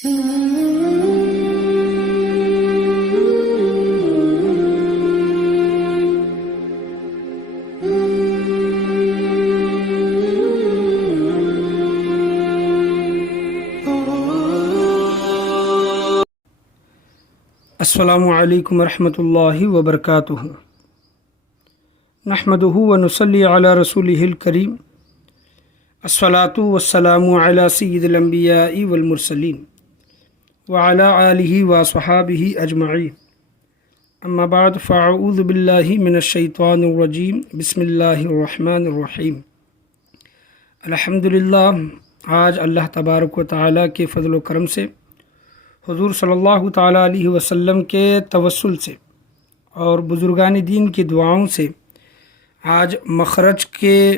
अस्सलामु अलैकुम वरहमतुल्लाहि वबरकातुहू। नहमदुहु व नुसल्ली अला रसूलिहिल करीम। अस्सलातु वस्सलामु अला सय्यिदिल अंबियाइ वल मुरसलीन व अला आलिहि व अस्हाबिहि अजमईन। अम्मा बाद फ़अऊज़ु बिल्लाहि मिनश शैतानिर रजीम। बिस्मिल्लाहिर रहमानिर रहीम। अल्हम्दुलिल्लाह, आज अल्लाह तबारक व तआला के फ़ज़ल व करम से हुज़ूर सल्लल्लाहु ताला अलैहि वसल्लम के तवस्सुल से और बुज़ुर्गान दीन की दुआओं से आज मखरज के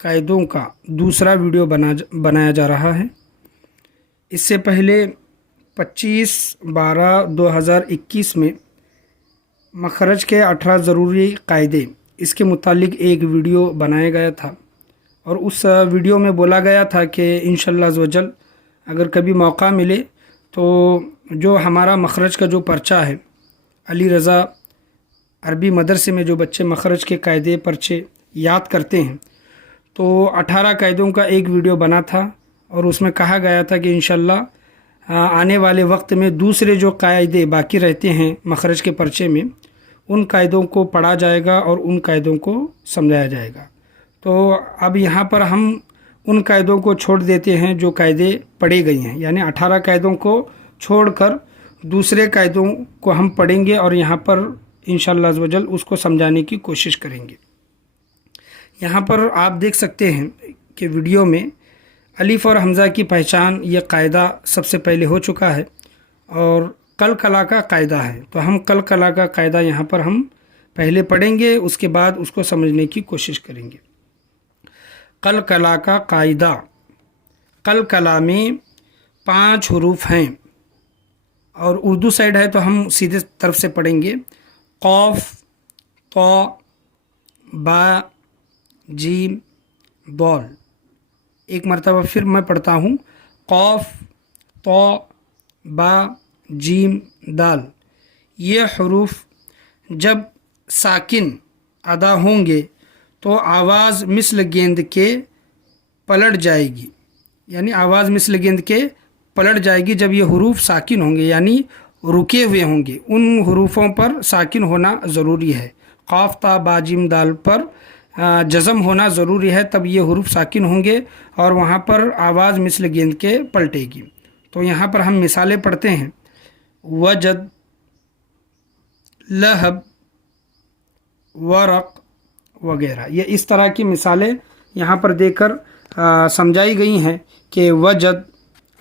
कायदों का दूसरा वीडियो बनाया जा रहा है। इससे पहले 25/12/2021 में मखरज के 18 ज़रूरी कायदे, इसके मुतालिक एक वीडियो बनाया गया था और उस वीडियो में बोला गया था कि इंशाअल्लाह अज़्ज़ वजल अगर कभी मौका मिले तो जो हमारा मखरज का जो पर्चा है, अली रज़ा अरबी मदरसे में जो बच्चे मखरज के कायदे पर्चे याद करते हैं, तो 18 कायदों का एक वीडियो बना था और उसमें कहा गया था कि इंशाअल्लाह आने वाले वक्त में दूसरे जो कायदे बाकी रहते हैं मखरज के पर्चे में, उन कायदों को पढ़ा जाएगा और उन कायदों को समझाया जाएगा। तो अब यहाँ पर हम उन कायदों को छोड़ देते हैं जो कायदे पढ़े गए हैं, यानी 18 कायदों को छोड़कर दूसरे कायदों को हम पढ़ेंगे और यहाँ पर इंशाअल्लाह अज़्ज़ वजल उसको समझाने की कोशिश करेंगे। यहाँ पर आप देख सकते हैं कि वीडियो में अलिफ और हमज़ा की पहचान ये कायदा सबसे पहले हो चुका है और कल कला का कायदा है। तो हम कल कला का कायदा यहाँ पर हम पहले पढ़ेंगे, उसके बाद उसको समझने की कोशिश करेंगे। कल कला का कायदा। कल कला में 5 हरूफ हैं और उर्दू साइड है तो हम सीधे तरफ से पढ़ेंगे। क़ाफ, तो, बा, जीम, दौल। एक मरतबा फिर मैं पढ़ता हूँ। क़ाफ, तो, बा, जीम, दाल। ये हरूफ जब साकिन अदा होंगे तो आवाज़ मिसल गेंद के पलट जाएगी, यानी आवाज़ मिसल गेंद के पलट जाएगी जब ये हरूफ साकिन होंगे, यानी रुके हुए होंगे। उन हरूफों पर साकिन होना ज़रूरी है। क़ाफ, ता, बा, जीम, दाल पर जज़म होना ज़रूरी है, तब ये हरूफ साकिन होंगे और वहाँ पर आवाज़ मिसल गेंद के पलटेगी। तो यहाँ पर हम मिसालें पढ़ते हैं। वजद, लहब, वरक़ वगैरह। ये इस तरह की मिसालें यहाँ पर देकर समझाई गई हैं कि वजद,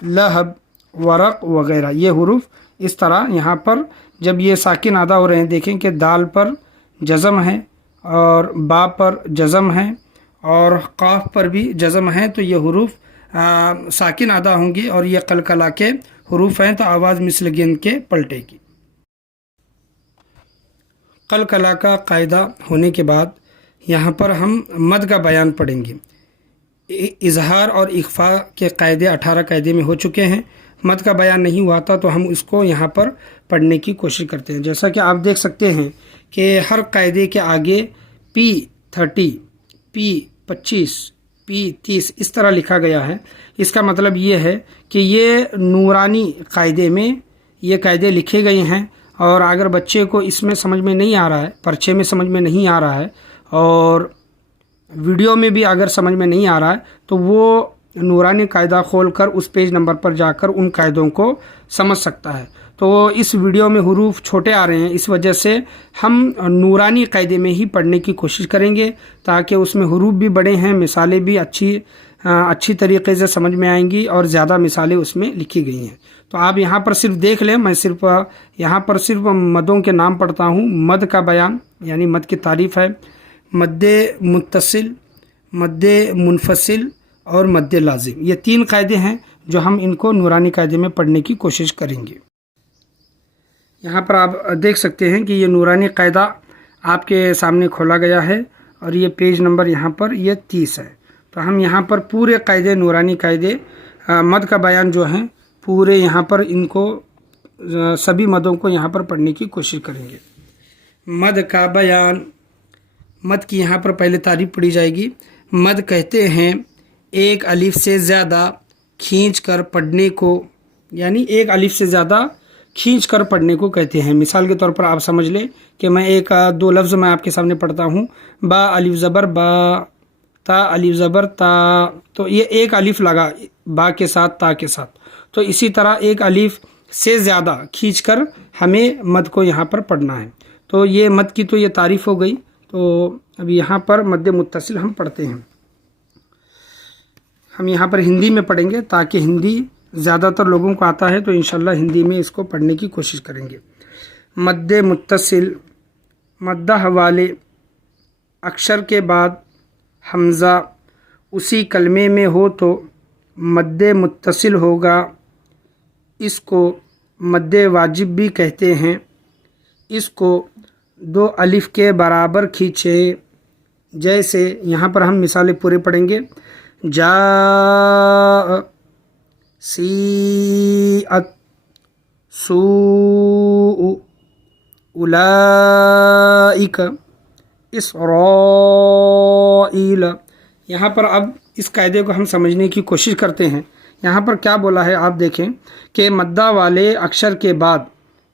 लहब, वरक़ वगैरह ये हुरूफ इस तरह यहाँ पर जब ये साकिन अदा हो रहे हैं, देखें कि दाल पर जज़म है और बा पर जज़म है और क़ाफ पर भी जज़म है, तो ये हुरूफ साकिन अदा होंगे और ये कलकला के हुरूफ हैं, तो आवाज़ मिसल गेंद के पलटेगी। कलकला का कायदा होने के बाद यहाँ पर हम मद का बयान पढ़ेंगे। इजहार और इख्फा के कायदे 18 कायदे में हो चुके हैं। मद का बयान नहीं हुआ था तो हम इसको यहाँ पर पढ़ने की कोशिश करते हैं। जैसा कि आप देख सकते हैं कि हर कायदे के आगे P30, P25, P30 इस तरह लिखा गया है। इसका मतलब ये है कि ये नूरानी कायदे में ये कायदे लिखे गए हैं और अगर बच्चे को इसमें समझ में नहीं आ रहा है, पर्चे में समझ में नहीं आ रहा है और वीडियो में भी अगर समझ में नहीं आ रहा है, तो वो नूरानी कायदा खोलकर उस पेज नंबर पर जाकर उन कायदों को समझ सकता है। तो इस वीडियो में हुरूफ छोटे आ रहे हैं, इस वजह से हम नूरानी कायदे में ही पढ़ने की कोशिश करेंगे ताकि उसमें हुरूफ भी बड़े हैं, मिसालें भी अच्छी तरीके से समझ में आएंगी और ज़्यादा मिसालें उसमें लिखी गई हैं। तो आप यहाँ पर सिर्फ देख लें, मैं सिर्फ यहाँ पर सिर्फ मदों के नाम पढ़ता हूँ। मद का बयान यानी मद की तारीफ़ है। मद्दे मुत्तसिल, मद्दे मुनफसिल और मद्दे लाजिम, ये 3 कायदे हैं जो हम इनको नूरानी कायदे में पढ़ने की कोशिश करेंगे। यहाँ पर आप देख सकते हैं कि ये नूरानी कायदा आपके सामने खोला गया है और ये पेज नंबर यहाँ पर ये 30 है। तो हम यहाँ पर पूरे कायदे, नूरानी कायदे, मद का बयान जो हैं पूरे यहाँ पर इनको सभी मदों को यहाँ पर पढ़ने की कोशिश करेंगे। मद का बयान, मद की यहाँ पर पहले तारीफ पढ़ी जाएगी। मद कहते हैं एक अलिफ से ज़्यादा खींच कर पढ़ने को, यानी एक अलिफ से ज़्यादा खींच कर पढ़ने को कहते हैं। मिसाल के तौर पर आप समझ लें कि मैं एक दो लफ्ज़ मैं आपके सामने पढ़ता हूँ, बा अलिफ ज़बर बा, ता अलिफ ज़बर ता, तो ये एक अलिफ लगा बा के साथ ता के साथ। तो इसी तरह एक अलिफ से ज़्यादा खींचकर हमें मद को यहाँ पर पढ़ना है। तो ये मद की तो ये तारीफ़ हो गई। तो अब यहाँ पर मद्दे मुत्तसिल हम पढ़ते हैं। हम यहाँ पर हिंदी में पढ़ेंगे ताकि हिंदी ज़्यादातर लोगों को आता है, तो इंशाल्लाह हिंदी में इसको पढ़ने की कोशिश करेंगे। मद्दे मुत्तसिल, मद्दा वाले अक्षर के बाद हमज़ा उसी कलमे में हो तो मद्दे मुत्तसिल होगा। इसको मद्दे वाजिब भी कहते हैं। इसको दो अलिफ के बराबर खींचे। जैसे यहाँ पर हम मिसालें पूरे पढ़ेंगे। जा सीअत सू उलाइक इसराईल। यहाँ पर अब इस कायदे को हम समझने की कोशिश करते हैं। यहाँ पर क्या बोला है आप देखें कि मद्दा वाले अक्षर के बाद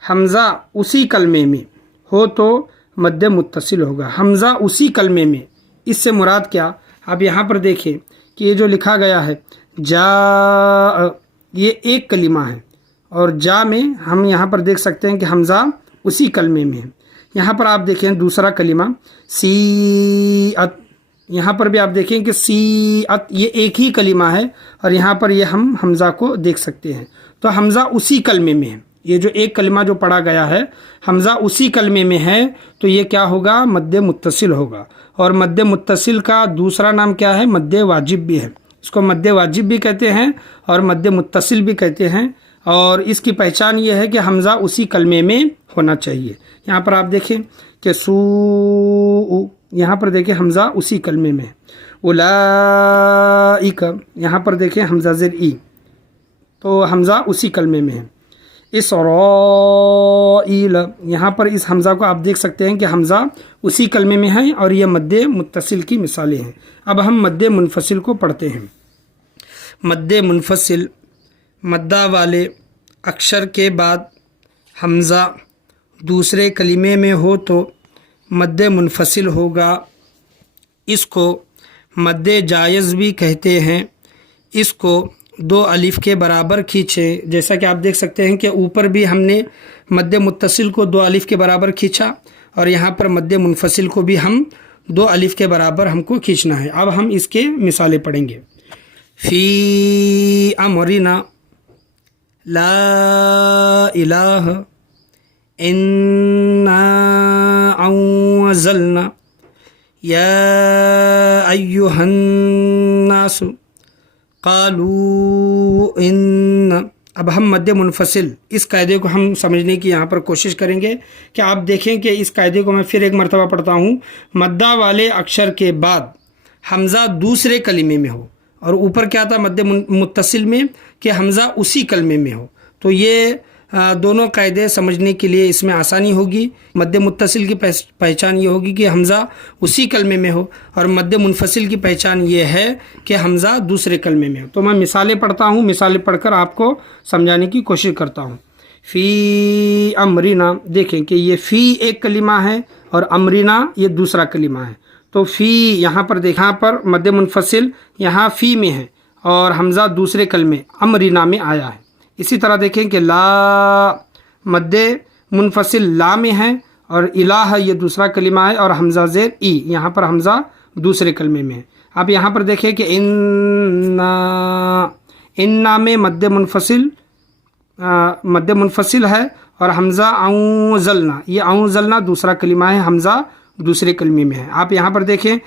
हमज़ा उसी कलमे में हो तो मद्दे मुत्तसिल होगा। हमज़ा उसी कलमे में, इससे मुराद क्या, आप यहाँ पर देखें कि ये जो लिखा गया है जा, ये एक कलिमा है और जा में हम यहाँ पर देख सकते हैं कि हमज़ा उसी कलमे में है। यहाँ पर आप देखें दूसरा कलिमा सीअत, यहाँ पर भी आप देखें कि सीअत ये एक ही कलिमा है और यहाँ पर ये हम हमज़ा को देख सकते हैं। तो हमज़ा उसी कलमे में है। ये जो एक कलिमा जो पढ़ा गया है हमज़ा उसी कलमे में है, तो ये क्या होगा, मद्दे मुत्तसिल होगा। और मद्दे मुत्तसिल का दूसरा नाम क्या है, मद्दे वाजिब भी है। इसको मद्दे वाजिब भी कहते हैं और मद्दे मुत्तसिल भी कहते हैं। और इसकी पहचान ये है कि हमज़ा उसी कलमे में होना चाहिए। यहाँ पर आप देखें कि सू, यहाँ पर देखें हमज़ा उसी कलमे में। उलाइक, यहाँ पर देखें हमज़ा ज़ेर ई, तो हमज़ा उसी कलमे में है। इसराईल, यहाँ पर इस हमज़ा को आप देख सकते हैं कि हमज़ा उसी कलमे में है और ये मद्दे मुत्तसिल की मिसालें हैं। अब हम मद्दे मुनफसिल को पढ़ते हैं। मद्दे मुनफसिल, मद्दा वाले अक्षर के बाद हमज़ा दूसरे कलिमे में हो तो मद्दे मुनफसिल होगा। इसको मद्दे जायज़ भी कहते हैं। इसको दो अलिफ के बराबर खींचे। जैसा कि आप देख सकते हैं कि ऊपर भी हमने मद्दे मुत्तसिल को दो अलिफ के बराबर खींचा और यहाँ पर मद्दे मुनफसिल को भी हम दो अलिफ के बराबर हमको खींचना है। अब हम इसके मिसालें पढ़ेंगे। फ़ी अमरिना ला इलाहा इन्ना अंज़लना या अय्युहन नासु क़ालू इन। अब हम मद्दे मुनफसिल इस कायदे को हम समझने की यहाँ पर कोशिश करेंगे कि आप देखें कि इस कायदे को मैं फिर एक मरतबा पढ़ता हूँ। मद्दा वाले अक्षर के बाद हमज़ा दूसरे कलिमे में हो और ऊपर क्या था मद्दे मुत्तसिल में कि हमज़ा उसी कलमे में हो, तो ये दोनों कायदे समझने के लिए इसमें आसानी होगी। मद्दे मुत्तसिल की पहचान ये होगी कि हमज़ा उसी कलमे में हो और मद्दे मुनफसिल की पहचान ये है कि हमज़ा दूसरे कलमे में हो। तो मैं मिसालें पढ़ता हूँ, मिसालें पढ़कर आपको समझाने की कोशिश करता हूँ। फ़ी अमरिना, देखें कि ये फ़ी एक कलिमा है और अमरिना ये दूसरा कलिमा है। तो फ़ी यहाँ पर देखें, यहाँ पर मद्दे मुनफसिल यहाँ फ़ी में है और हमज़ा दूसरे कलमे अमरिना में आया है। इसी तरह देखें कि ला मद्दे मुनफसिल ला में है और इलाह ये दूसरा कलिमा है और हमज़ा ज़ेर ई, यहाँ पर हमज़ा दूसरे कलमे में है। अब यहाँ पर देखें कि इन्ना में मद्दे मुनफसिल है और हमज़ा औज़लना, ये औज़लना दूसरा कलिमा है, हमज़ा दूसरे कलमे में है। आप यहाँ पर देखें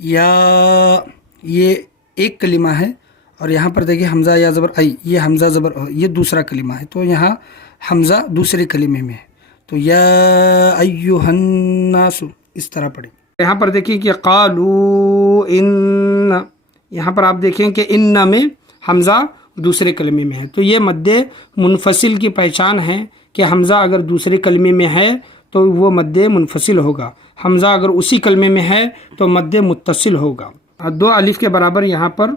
या ये एक कलिमा है और यहाँ पर देखिए हमज़ा या ज़बर आई, ये हमज़ा ज़बर ये दूसरा कलिमा है, तो यहाँ हमज़ा दूसरे कलिमे में है। तो या अय्युहन्नासु इस तरह पढ़ें। यहाँ पर देखिए कि क़ालू इन, यहाँ पर आप देखें कि इन्ना में हमज़ा دوسرے کلمے میں ہے تو یہ مد منفصل کی پہچان ہے کہ حمزہ اگر دوسرے کلمے میں ہے تو وہ مد منفصل ہوگا، حمزہ اگر اسی کلمے میں ہے تو مد متصل ہوگا۔ دو الف کے برابر یہاں پر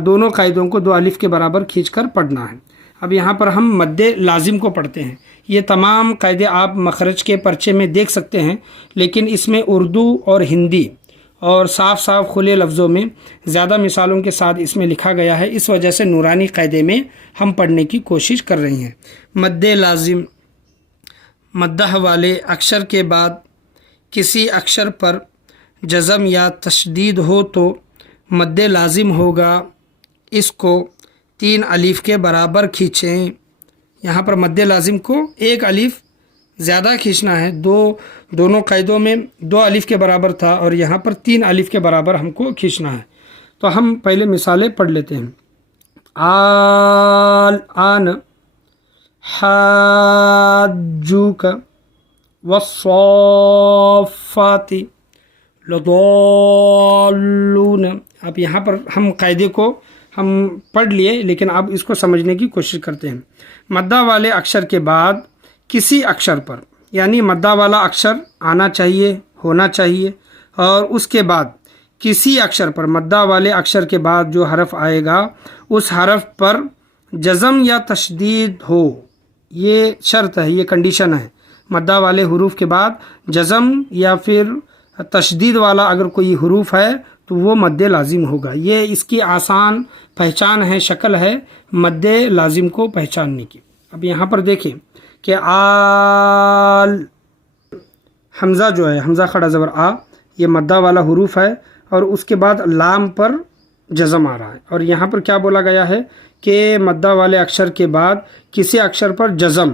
دونوں قاعدوں کو دو الف کے برابر کھینچ کر پڑھنا ہے۔ اب یہاں پر ہم مد لازم کو پڑھتے ہیں۔ یہ تمام قاعدے آپ مخرج کے پرچے میں دیکھ سکتے ہیں، لیکن اس میں اردو اور ہندی اور صاف صاف کھلے لفظوں میں زیادہ مثالوں کے ساتھ اس میں لکھا گیا ہے، اس وجہ سے نورانی قاعدے میں ہم پڑھنے کی کوشش کر رہے ہیں۔ مد لازم، مدح والے اکثر کے بعد کسی اکثر پر جزم یا تشدید ہو تو مد لازم ہوگا، اس کو 3 الف کے برابر کھینچیں۔ یہاں پر مد لازم کو 1 الف زیادہ کھینچنا ہے، دونوں قاعدوں میں 2 الف کے برابر تھا اور یہاں پر 3 الف کے برابر ہم کو کھینچنا ہے۔ تو ہم پہلے مثالیں پڑھ لیتے ہیں۔ آن حاجوک والصافات لضالون۔ اب یہاں پر ہم قاعدے کو ہم پڑھ لیے، لیکن اب اس کو سمجھنے کی کوشش کرتے ہیں۔ مدہ والے اکثر کے بعد کسی اکثر پر، یعنی مدہ والا اکثر آنا چاہیے، ہونا چاہیے، اور اس کے بعد کسی اکثر پر، مدہ والے اکثر کے بعد جو حرف آئے گا اس حرف پر جزم یا تشدید ہو۔ یہ شرط ہے، یہ کنڈیشن ہے۔ مدہ والے حروف کے بعد جزم یا پھر تشدید والا اگر کوئی حروف ہے تو وہ مد لازم ہوگا۔ یہ اس کی آسان پہچان ہے، شکل ہے مد لازم کو پہچاننے کی۔ اب یہاں پر دیکھیں کہ آل، حمزہ جو ہے، حمزہ کھڑا زبر آ، یہ مدہ والا حروف ہے اور اس کے بعد لام پر جزم آ رہا ہے، اور یہاں پر کیا بولا گیا ہے کہ مدہ والے اکثر کے بعد کسی اکثر پر جزم،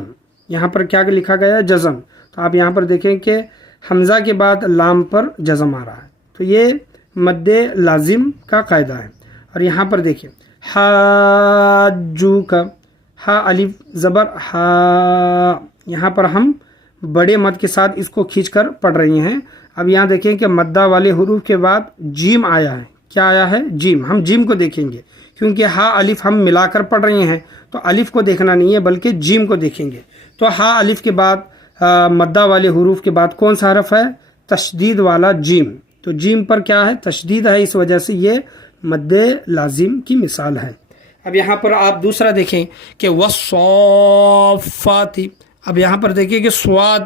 یہاں پر کیا لکھا گیا ہے؟ جزم۔ تو آپ یہاں پر دیکھیں کہ حمزہ کے بعد لام پر جزم آ رہا ہے، تو یہ مد لازم کا قاعدہ ہے۔ اور یہاں پر دیکھیں حاجو کا، ہا الف زبر ہا، یہاں پر ہم بڑے مد کے ساتھ اس کو کھینچ کر پڑھ رہے ہیں۔ اب یہاں دیکھیں کہ مدہ والے حروف کے بعد جیم آیا ہے۔ کیا آیا ہے؟ جیم۔ ہم جیم کو دیکھیں گے کیونکہ ہا الف ہم ملا کر پڑھ رہے ہیں، تو الف کو دیکھنا نہیں ہے بلکہ جیم کو دیکھیں گے۔ تو ہا الف کے بعد مدہ والے حروف کے بعد کون سا حرف ہے؟ تشدید والا جیم۔ تو جیم پر کیا ہے؟ تشدید ہے، اس وجہ سے یہ مد لازم کی مثال ہے۔ اب یہاں پر آپ دوسرا دیکھیں کہ والصافات۔ اب یہاں پر دیکھیں کہ سواد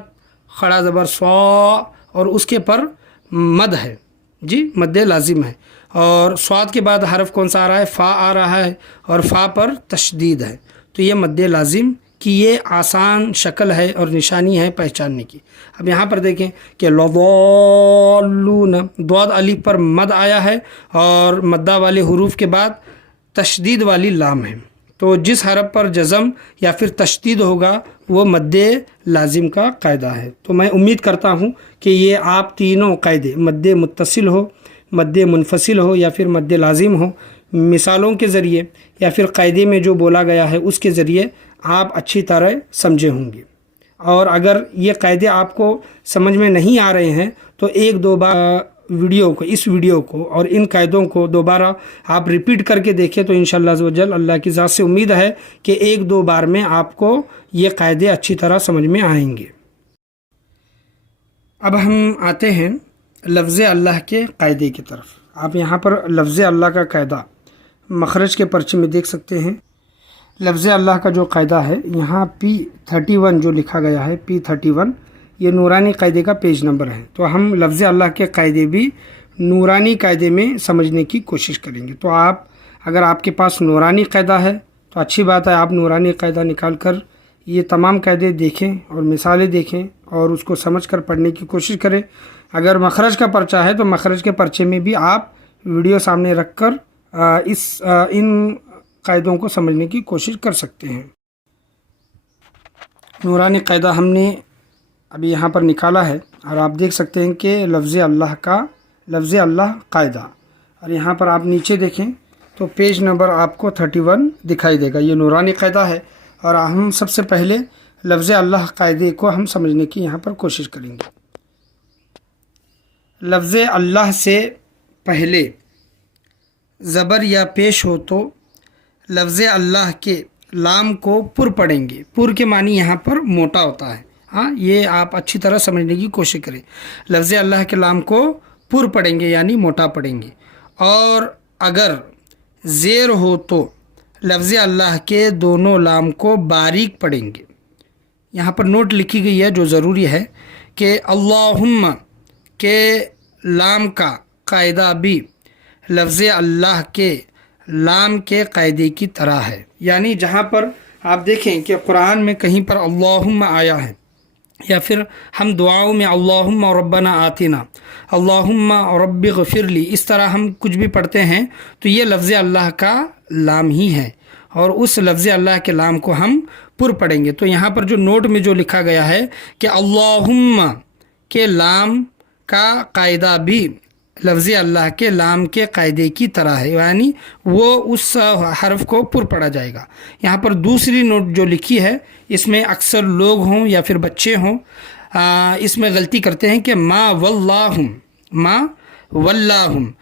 کھڑا زبر سوا اور اس کے پر مد ہے، جی مد لازم ہے، اور سواد کے بعد حرف کون سا آ رہا ہے؟ فا آ رہا ہے، اور فا پر تشدید ہے، تو یہ مد لازم کی یہ آسان شکل ہے اور نشانی ہے پہچاننے کی۔ اب یہاں پر دیکھیں کہ لضالون، ضاد الف پر مد آیا ہے اور مدہ والے حروف کے بعد تشدید والی لام ہے، تو جس حرف پر جزم یا پھر تشدید ہوگا وہ مد لازم کا قاعدہ ہے۔ تو میں امید کرتا ہوں کہ یہ آپ تینوں قاعدے، مد متصل ہو، مد منفصل ہو یا پھر مد لازم ہو، مثالوں کے ذریعے یا پھر قاعدے میں جو بولا گیا ہے اس کے ذریعے آپ اچھی طرح سمجھے ہوں گے۔ اور اگر یہ قاعدے آپ کو سمجھ میں نہیں آ رہے ہیں تو ایک دو بار اس ویڈیو کو اور ان قاعدوں کو دوبارہ آپ ریپیٹ کر کے دیکھیں تو انشاءاللہ عز و جل اللہ کی ذات سے امید ہے کہ ایک دو بار میں آپ کو یہ قاعدے اچھی طرح سمجھ میں آئیں گے۔ اب ہم آتے ہیں لفظ اللہ کے قاعدے کی طرف۔ آپ یہاں پر لفظ اللہ کا قاعدہ مخرج کے پرچے میں دیکھ سکتے ہیں۔ لفظ اللہ کا جو قاعدہ ہے یہاں P31 جو لکھا گیا ہے، P31 یہ نورانی قاعدے کا پیج نمبر ہے، تو ہم لفظ اللہ کے قاعدے بھی نورانی قاعدے میں سمجھنے کی کوشش کریں گے۔ تو اگر آپ کے پاس نورانی قاعدہ ہے تو اچھی بات ہے، آپ نورانی قاعدہ نکال کر یہ تمام قاعدے دیکھیں اور مثالیں دیکھیں اور اس کو سمجھ کر پڑھنے کی کوشش کریں۔ اگر مخرج کا پرچہ ہے تو مخرج کے پرچے میں بھی آپ ویڈیو سامنے رکھ کر ان قاعدوں کو سمجھنے کی کوشش کر سکتے ہیں۔ نورانی قاعدہ ہم نے ابھی یہاں پر نکالا ہے اور آپ دیکھ سکتے ہیں کہ لفظ اللہ قاعدہ، اور یہاں پر آپ نیچے دیکھیں تو پیج نمبر آپ کو 31 دکھائی دے گا۔ یہ نورانی قاعدہ ہے اور ہم سب سے پہلے لفظ اللہ قاعدے کو ہم سمجھنے کی یہاں پر کوشش کریں گے۔ لفظ اللہ سے پہلے زبر یا پیش ہو تو लफ्ज़ अल्लाह के लाम को पुर पढ़ेंगे। पुर के मानी यहाँ पर मोटा होता है। हाँ, ये आप अच्छी तरह समझने की कोशिश करें। लफ्ज़ अल्लाह के लाम को पुर पढ़ेंगे यानी मोटा पढ़ेंगे। और अगर ज़ेर हो तो लफ्ज़ अल्लाह के दोनों लाम को बारीक पढ़ेंगे। यहाँ पर नोट लिखी गई है जो ज़रूरी है कि अल्लाहुम्मा के लाम का कायदा भी लफ्ज़ अल्लाह के लाम के कायदे की तरह है। यानी जहाँ पर आप देखें कि कुरान में कहीं पर अल्लाहुम्मा आया है या फिर हम दुआओं में अल्लाहुम्मा रब्बना आतिना, अल्लाहुम्मा रब्बि गफिरली, इस तरह हम कुछ भी पढ़ते हैं तो ये लफ्ज़ अल्लाह का लाम ही है और उस लफ्ज़ अल्लाह के लाम को हम पुर पढ़ेंगे। तो यहाँ पर जो नोट में जो लिखा गया है कि अल्लाहुम्मा के लाम का कायदा भी लफ्ज़ अल्लाह के लाम के कायदे की तरह है, यानी वो उस हर्फ को पुर पढ़ा जाएगा। यहाँ पर दूसरी नोट जो लिखी है इसमें अक्सर लोग हों या फिर बच्चे हों इसमें गलती करते हैं कि मा वल्लाहुम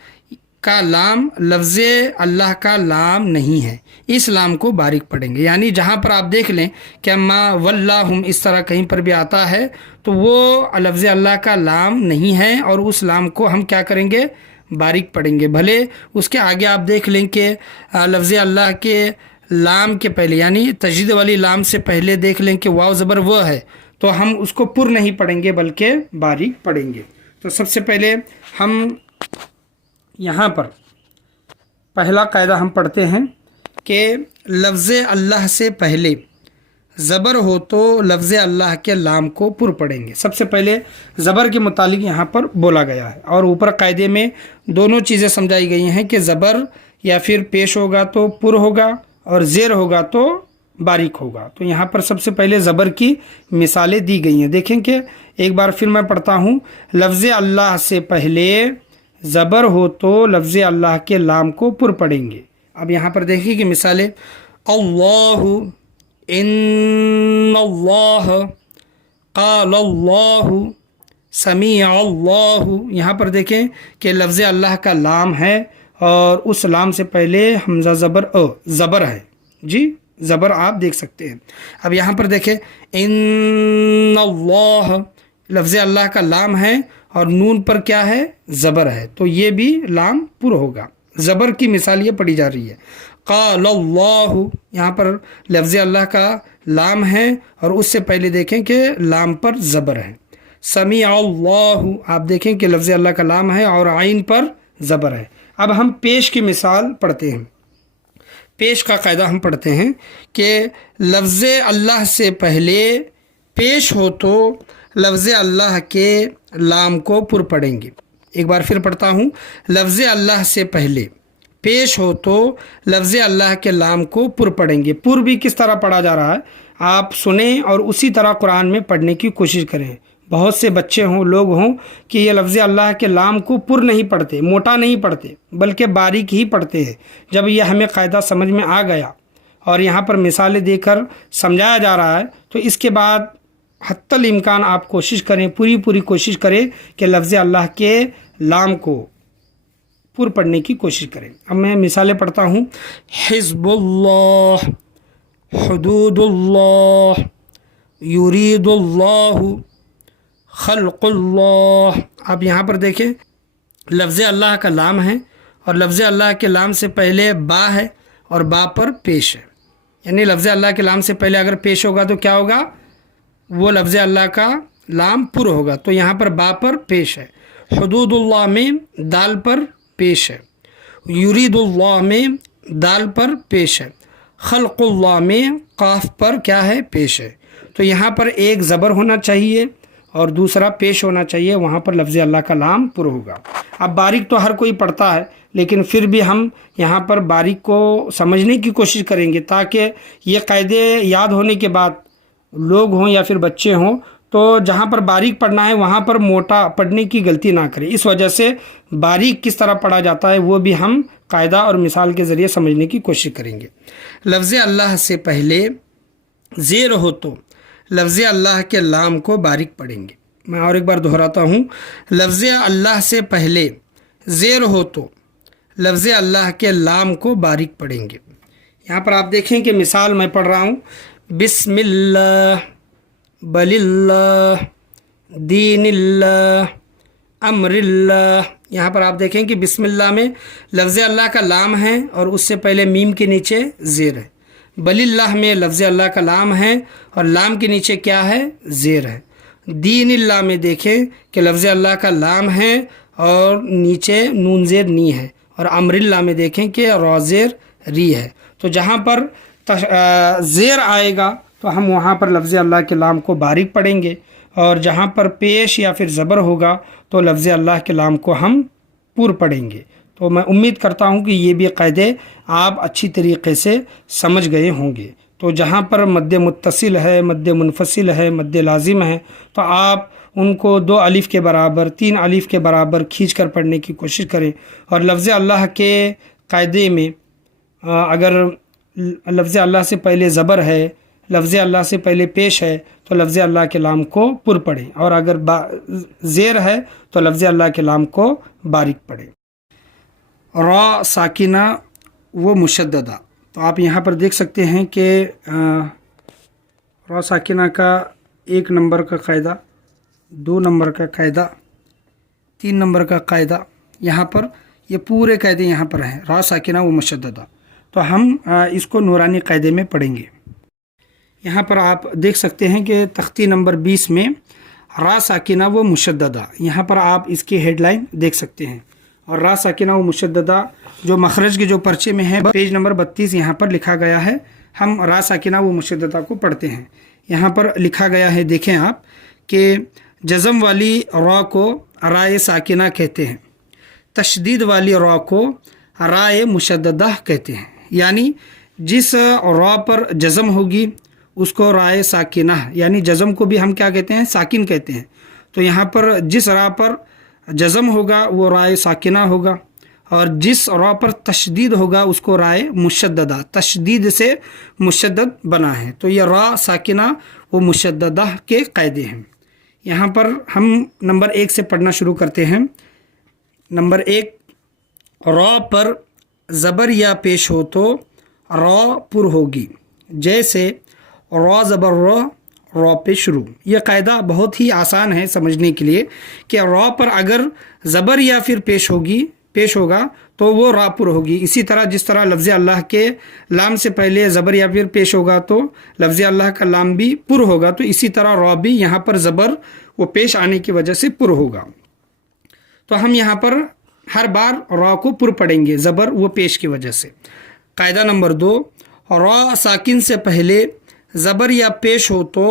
का लाम लफ्ज़ अल्लाह का लाम नहीं है, इस लाम को बारीक पढ़ेंगे। यानी जहाँ पर आप देख लें कि मा वल्लाहुम इस तरह कहीं पर भी आता है तो वो लफ्ज़ अल्लाह का लाम नहीं है और उस लाम को हम क्या करेंगे, बारीक पढ़ेंगे। भले उसके आगे आप देख लें कि लफ्ज़ अल्लाह के लाम के पहले यानी तजदीद वाली लाम से पहले देख लें कि वाव ज़बर व है तो हम उसको पुर नहीं पढ़ेंगे बल्कि बारीक पढ़ेंगे। तो सबसे पहले हम यहाँ पर पहला कायदा हम पढ़ते हैं कि लफ्ज़ अल्लाह से पहले ज़बर हो तो लफ्ज़ अल्लाह के लाम को पुर पढ़ेंगे। सबसे पहले ज़बर के मुतालिक यहाँ पर बोला गया है और ऊपर कायदे में दोनों चीज़ें समझाई गई हैं कि ज़बर या फिर पेश होगा तो पुर होगा और ज़ेर होगा तो बारीक होगा। तो यहाँ पर सबसे पहले ज़बर की मिसालें दी गई हैं। देखें कि एक बार फिर मैं पढ़ता हूँ, लफ्ज़ अल्लाह से पहले ज़बर हो तो लफ्ज़ अल्लाह के लाम को पुर पढ़ेंगे। अब यहाँ पर देखिए कि मिसालें, अल्लाहु, इन्नल्लाह, क़ालल्लाहु, समीअल्लाहु। यहाँ पर देखें कि लफ्ज़ अल्लाह का लाम है और उस लाम से पहले हमज़ा ज़बर है जी, ज़बर आप देख सकते हैं। अब यहाँ पर देखें इन्नल्लाह, लफ्ज़ अल्लाह का लाम है और नून पर क्या है, ज़बर है, तो ये भी लाम पुर होगा। ज़बर की मिसाल ये पढ़ी जा रही है। क़ालल्लाहु, यहाँ पर लफ्ज़ अल्लाह का लाम है और उससे पहले देखें कि लाम पर ज़बर है। समीअल्लाहु, आप देखें कि लफ्ज़ अल्लाह का लाम है और आइन पर ज़बर है। अब हम पेश की मिसाल पढ़ते हैं। पेश का कायदा हम पढ़ते हैं कि लफ्ज़ अल्लाह से पहले पेश हो तो लफ्ज़ अल्लाह के लाम को पुर पढ़ेंगे। एक बार फिर पढ़ता हूँ, लफ्ज़ अल्लाह से पहले पेश हो तो लफ्ज़ अल्लाह के लाम को पुर पढ़ेंगे। पुर भी किस तरह पढ़ा जा रहा है आप सुने और उसी तरह कुरान में पढ़ने की कोशिश करें। बहुत से बच्चे हों, लोग हों कि ये लफ्ज़ अल्लाह के लाम को पुर नहीं पढ़ते, मोटा नहीं पढ़ते, बल्कि बारीक ही पढ़ते हैं। जब यह हमें कायदा समझ में आ गया और यहाँ पर मिसालें देकर समझाया जा रहा है तो इसके बाद हत्तल इम्कान आप कोशिश करें, पूरी कोशिश करें कि लफ्ज़ अल्लाह के लाम को पुर पढ़ने की कोशिश करें। अब मैं मिसालें पढ़ता हूँ। हिज़्बुल्लाह, हुदूदुल्लाह, युरीदुल्लाहु, खल्क़ुल्लाह। अब यहाँ पर देखें लफ्ज़ अल्लाह का लाम है और लफ्ज़ अल्लाह के लाम से पहले बा है और बा पर पेश है, यानी लफ्ज़ अल्लाह के लाम से पहले अगर पेश होगा तो क्या होगा, वो लफ्ज़ अल्लाह का लाम पुर होगा। तो यहाँ पर बा पर पेश है। हुदूदुल्लाह में दाल पर पेश है, युरीदुल्लाह में दाल पर पेश है, खल्क़ुल्लाह में काफ पर क्या है, पेश है। तो यहाँ पर एक ज़बर होना चाहिए और दूसरा पेश होना चाहिए, वहाँ पर लफ्ज़ अल्लाह का लाम पुर होगा। अब बारीक तो हर कोई पढ़ता है लेकिन फिर भी हम यहाँ पर बारीक को समझने की कोशिश करेंगे ताकि ये कायदे याद होने के बाद लोग हों या फिर बच्चे हों तो जहाँ पर बारीक पढ़ना है वहाँ पर मोटा पढ़ने की गलती ना करें। इस वजह से बारीक किस तरह पढ़ा जाता है वो भी हम कायदा और मिसाल के ज़रिए समझने की कोशिश करेंगे। लफ्ज़ अल्लाह से पहले ज़ेर हो तो लफ्ज़ अल्लाह के लाम को बारीक पढ़ेंगे। मैं और एक बार दोहराता हूँ, लफ्ज़ अल्लाह से पहले ज़ेर हो तो लफ्ज़ अल्लाह के लाम को बारीक पढ़ेंगे। यहाँ पर आप देखें कि मिसाल मैं पढ़ रहा हूँ, बिस्मिल्लाह, बलिल्लाह, दीनिल्लाह, अमरिल्लाह। यहाँ पर आप देखें कि बिस्मिल्लाह में लफ्ज़ अल्लाह का लाम है और उससे पहले मीम के नीचे ज़ेर है। बलिल्लाह में लफ्ज़ अल्लाह का लाम है और लाम के नीचे क्या है, ज़ेर है। दीनिल्लाह में देखें कि लफ्ज़ अल्लाह का लाम है और नीचे नून ज़ेर नी है। और अमरिल्लाह में देखें कि रॉ ज़ेर री है। तो जहाँ पर ज़ेर आएगा तो हम वहाँ पर लफ्ज़ अल्लाह के लाम को बारीक पढ़ेंगे, और जहाँ पर पेश या फिर ज़बर होगा तो लफ्ज़ अल्लाह के लाम को हम पुर पढ़ेंगे। तो मैं उम्मीद करता हूँ कि ये भी क़ायदे आप अच्छी तरीक़े से समझ गए होंगे। तो जहाँ पर मद्दे मुत्तसिल है, मद्दे मुनफसिल है, मद्दे लाजिम है, तो आप उनको 2 अलिफ़ के बराबर, 3 अलिफ़ के बराबर खींच कर पढ़ने की कोशिश करें। और लफ्ज़ अल्लाह के क़ायदे में अगर लफ्ज़ अल्लाह से पहले ज़बर है, लफ्ज़ अल्लाह से पहले पेश है, तो लफ्ज़ अल्लाह के लाम को पुर पढ़ें, और अगर ज़ेर है तो लफ्ज़ अल्लाह के लाम को बारीक पढ़ें। रॉ साकिना व मुशद्ददा, तो आप यहाँ पर देख सकते हैं कि रॉ साकिना का 1 नंबर का कायदा, 2 नंबर का कायदा, 3 नंबर का कायदा, यहाँ पर ये पूरे कायदे यहाँ पर हैं, रॉ साकिना व मुशद्ददा। तो हम इसको नूरानी कायदे में पढ़ेंगे। यहाँ पर आप देख सकते हैं कि तख्ती नंबर 20 में रा साकिना व मुशद्ददा, यहाँ पर आप इसकी हेडलाइन देख सकते हैं। और रा साकिना व मुशद्ददा जो मखरज के जो पर्चे में है, पेज नंबर 32 यहाँ पर लिखा गया है। हम रा साकिना व मुशद्ददा को पढ़ते हैं। यहाँ पर लिखा गया है, देखें आप, कि जज़म वाली रा को राय साकिना कहते हैं, तशदीद वाली रा को राय मुशद्ददा कहते हैं। यानी जिस रा पर जज़म होगी उसको राय साकिना, यानी जज़म को भी हम क्या कहते हैं, साकिन कहते हैं। तो यहाँ पर जिस रा पर जज़म होगा वो राय साकिना होगा, और जिस रा पर तशदीद होगा उसको राय मुशद्ददा, तशदीद से मुशद्दद बना है। तो ये रा साकिना व मुशद्ददा के कायदे हैं। यहाँ पर हम नंबर 1 से पढ़ना शुरू करते हैं। नंबर 1, रा पर ज़बर या पेश हो तो रा पुर होगी, जैसे रॉ ज़बर रॉ पे शुरू। यह कायदा बहुत ही आसान है समझने के लिए कि रॉ पर अगर ज़बर या फिर पेश होगा तो वो रा पुर होगी। इसी तरह जिस तरह लफ्ज़ अल्लाह के लाम से पहले ज़बर या फिर पेश होगा तो लफ्ज़ अल्लाह का लाम भी पुर होगा, तो इसी तरह रॉ भी यहाँ पर ज़बर वो पेश आने की वजह से पुर होगा। तो हम यहाँ पर हर बार रॉ को पुर पढ़ेंगे ज़बर वो पेश की वजह से। कायदा नंबर 2, रॉ साकिन से पहले ज़बर या पेश हो तो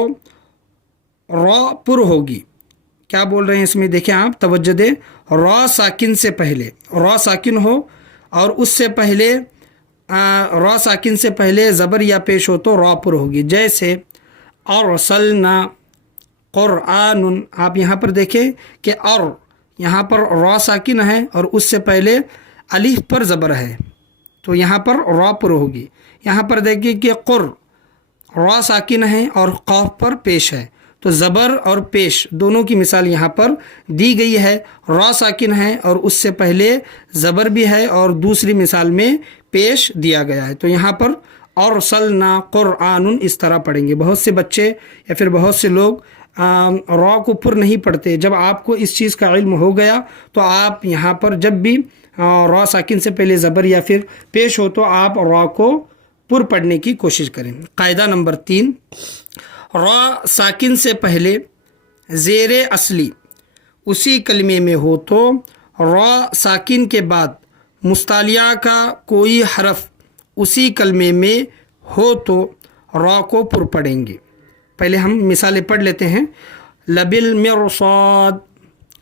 रॉ पुर होगी। क्या बोल रहे हैं इसमें, देखें आप, तवज्जो दें। रॉ साकिन से पहले, रॉ साकिन हो और उससे पहले रॉ साकिन से पहले ज़बर या पेश हो तो रॉ पुर होगी। जैसे अरसलना क़ुरआनुन, आप यहाँ पर देखें कि और यहाँ पर रॉ साकिन है और उससे पहले अलिफ पर ज़बर है, तो यहाँ पर रॉ पुर होगी। यहाँ पर देखिए कि क़ुर रॉ साकिन है और क़ाफ पर पेश है, तो ज़बर और पेश दोनों की मिसाल यहाँ पर दी गई है। रॉ साकिन है और उससे पहले ज़बर भी है और दूसरी मिसाल में पेश दिया गया है, तो यहाँ पर अरसलना क़ुरआनुन इस तरह पढ़ेंगे। बहुत से बच्चे या फिर बहुत से लोग रॉ को पुर नहीं पढ़ते। जब आपको इस चीज़ का इल्म हो गया तो आप यहाँ पर जब भी रॉ साकिन से पहले ज़बर या फिर पेश हो तो आप रॉ को पुर पढ़ने की कोशिश करें। कायदा नंबर 3, रॉ साकिन से पहले ज़ेर असली उसी कलमे में हो तो रॉ साकिन के बाद मुस्तालिया का कोई हरफ उसी कलमे में हो तो रॉ को पुर पढ़ेंगे। पहले हम मिसालें पढ़ लेते हैं। लबिल मिरसाद,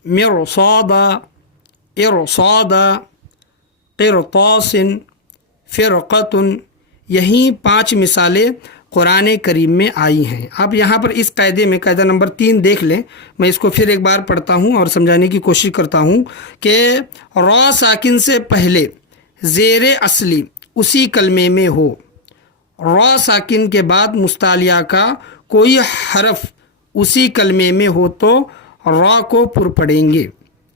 मिरसादा, इरसादा, क़िरतासिन, फ़िरक़तुन, यही 5 मिसालें कुरान करीम में आई हैं। आप यहाँ पर इस कायदे में कायदा नंबर 3 देख लें। मैं इसको फिर एक बार पढ़ता हूँ और समझाने की कोशिश करता हूँ कि रॉ साकिन से पहले ज़ेर असली उसी कलमे में हो, रॉ साकिन के बाद मुस्तालिया का कोई हरफ उसी कलमे में हो तो रॉ को पुर पढ़ेंगे।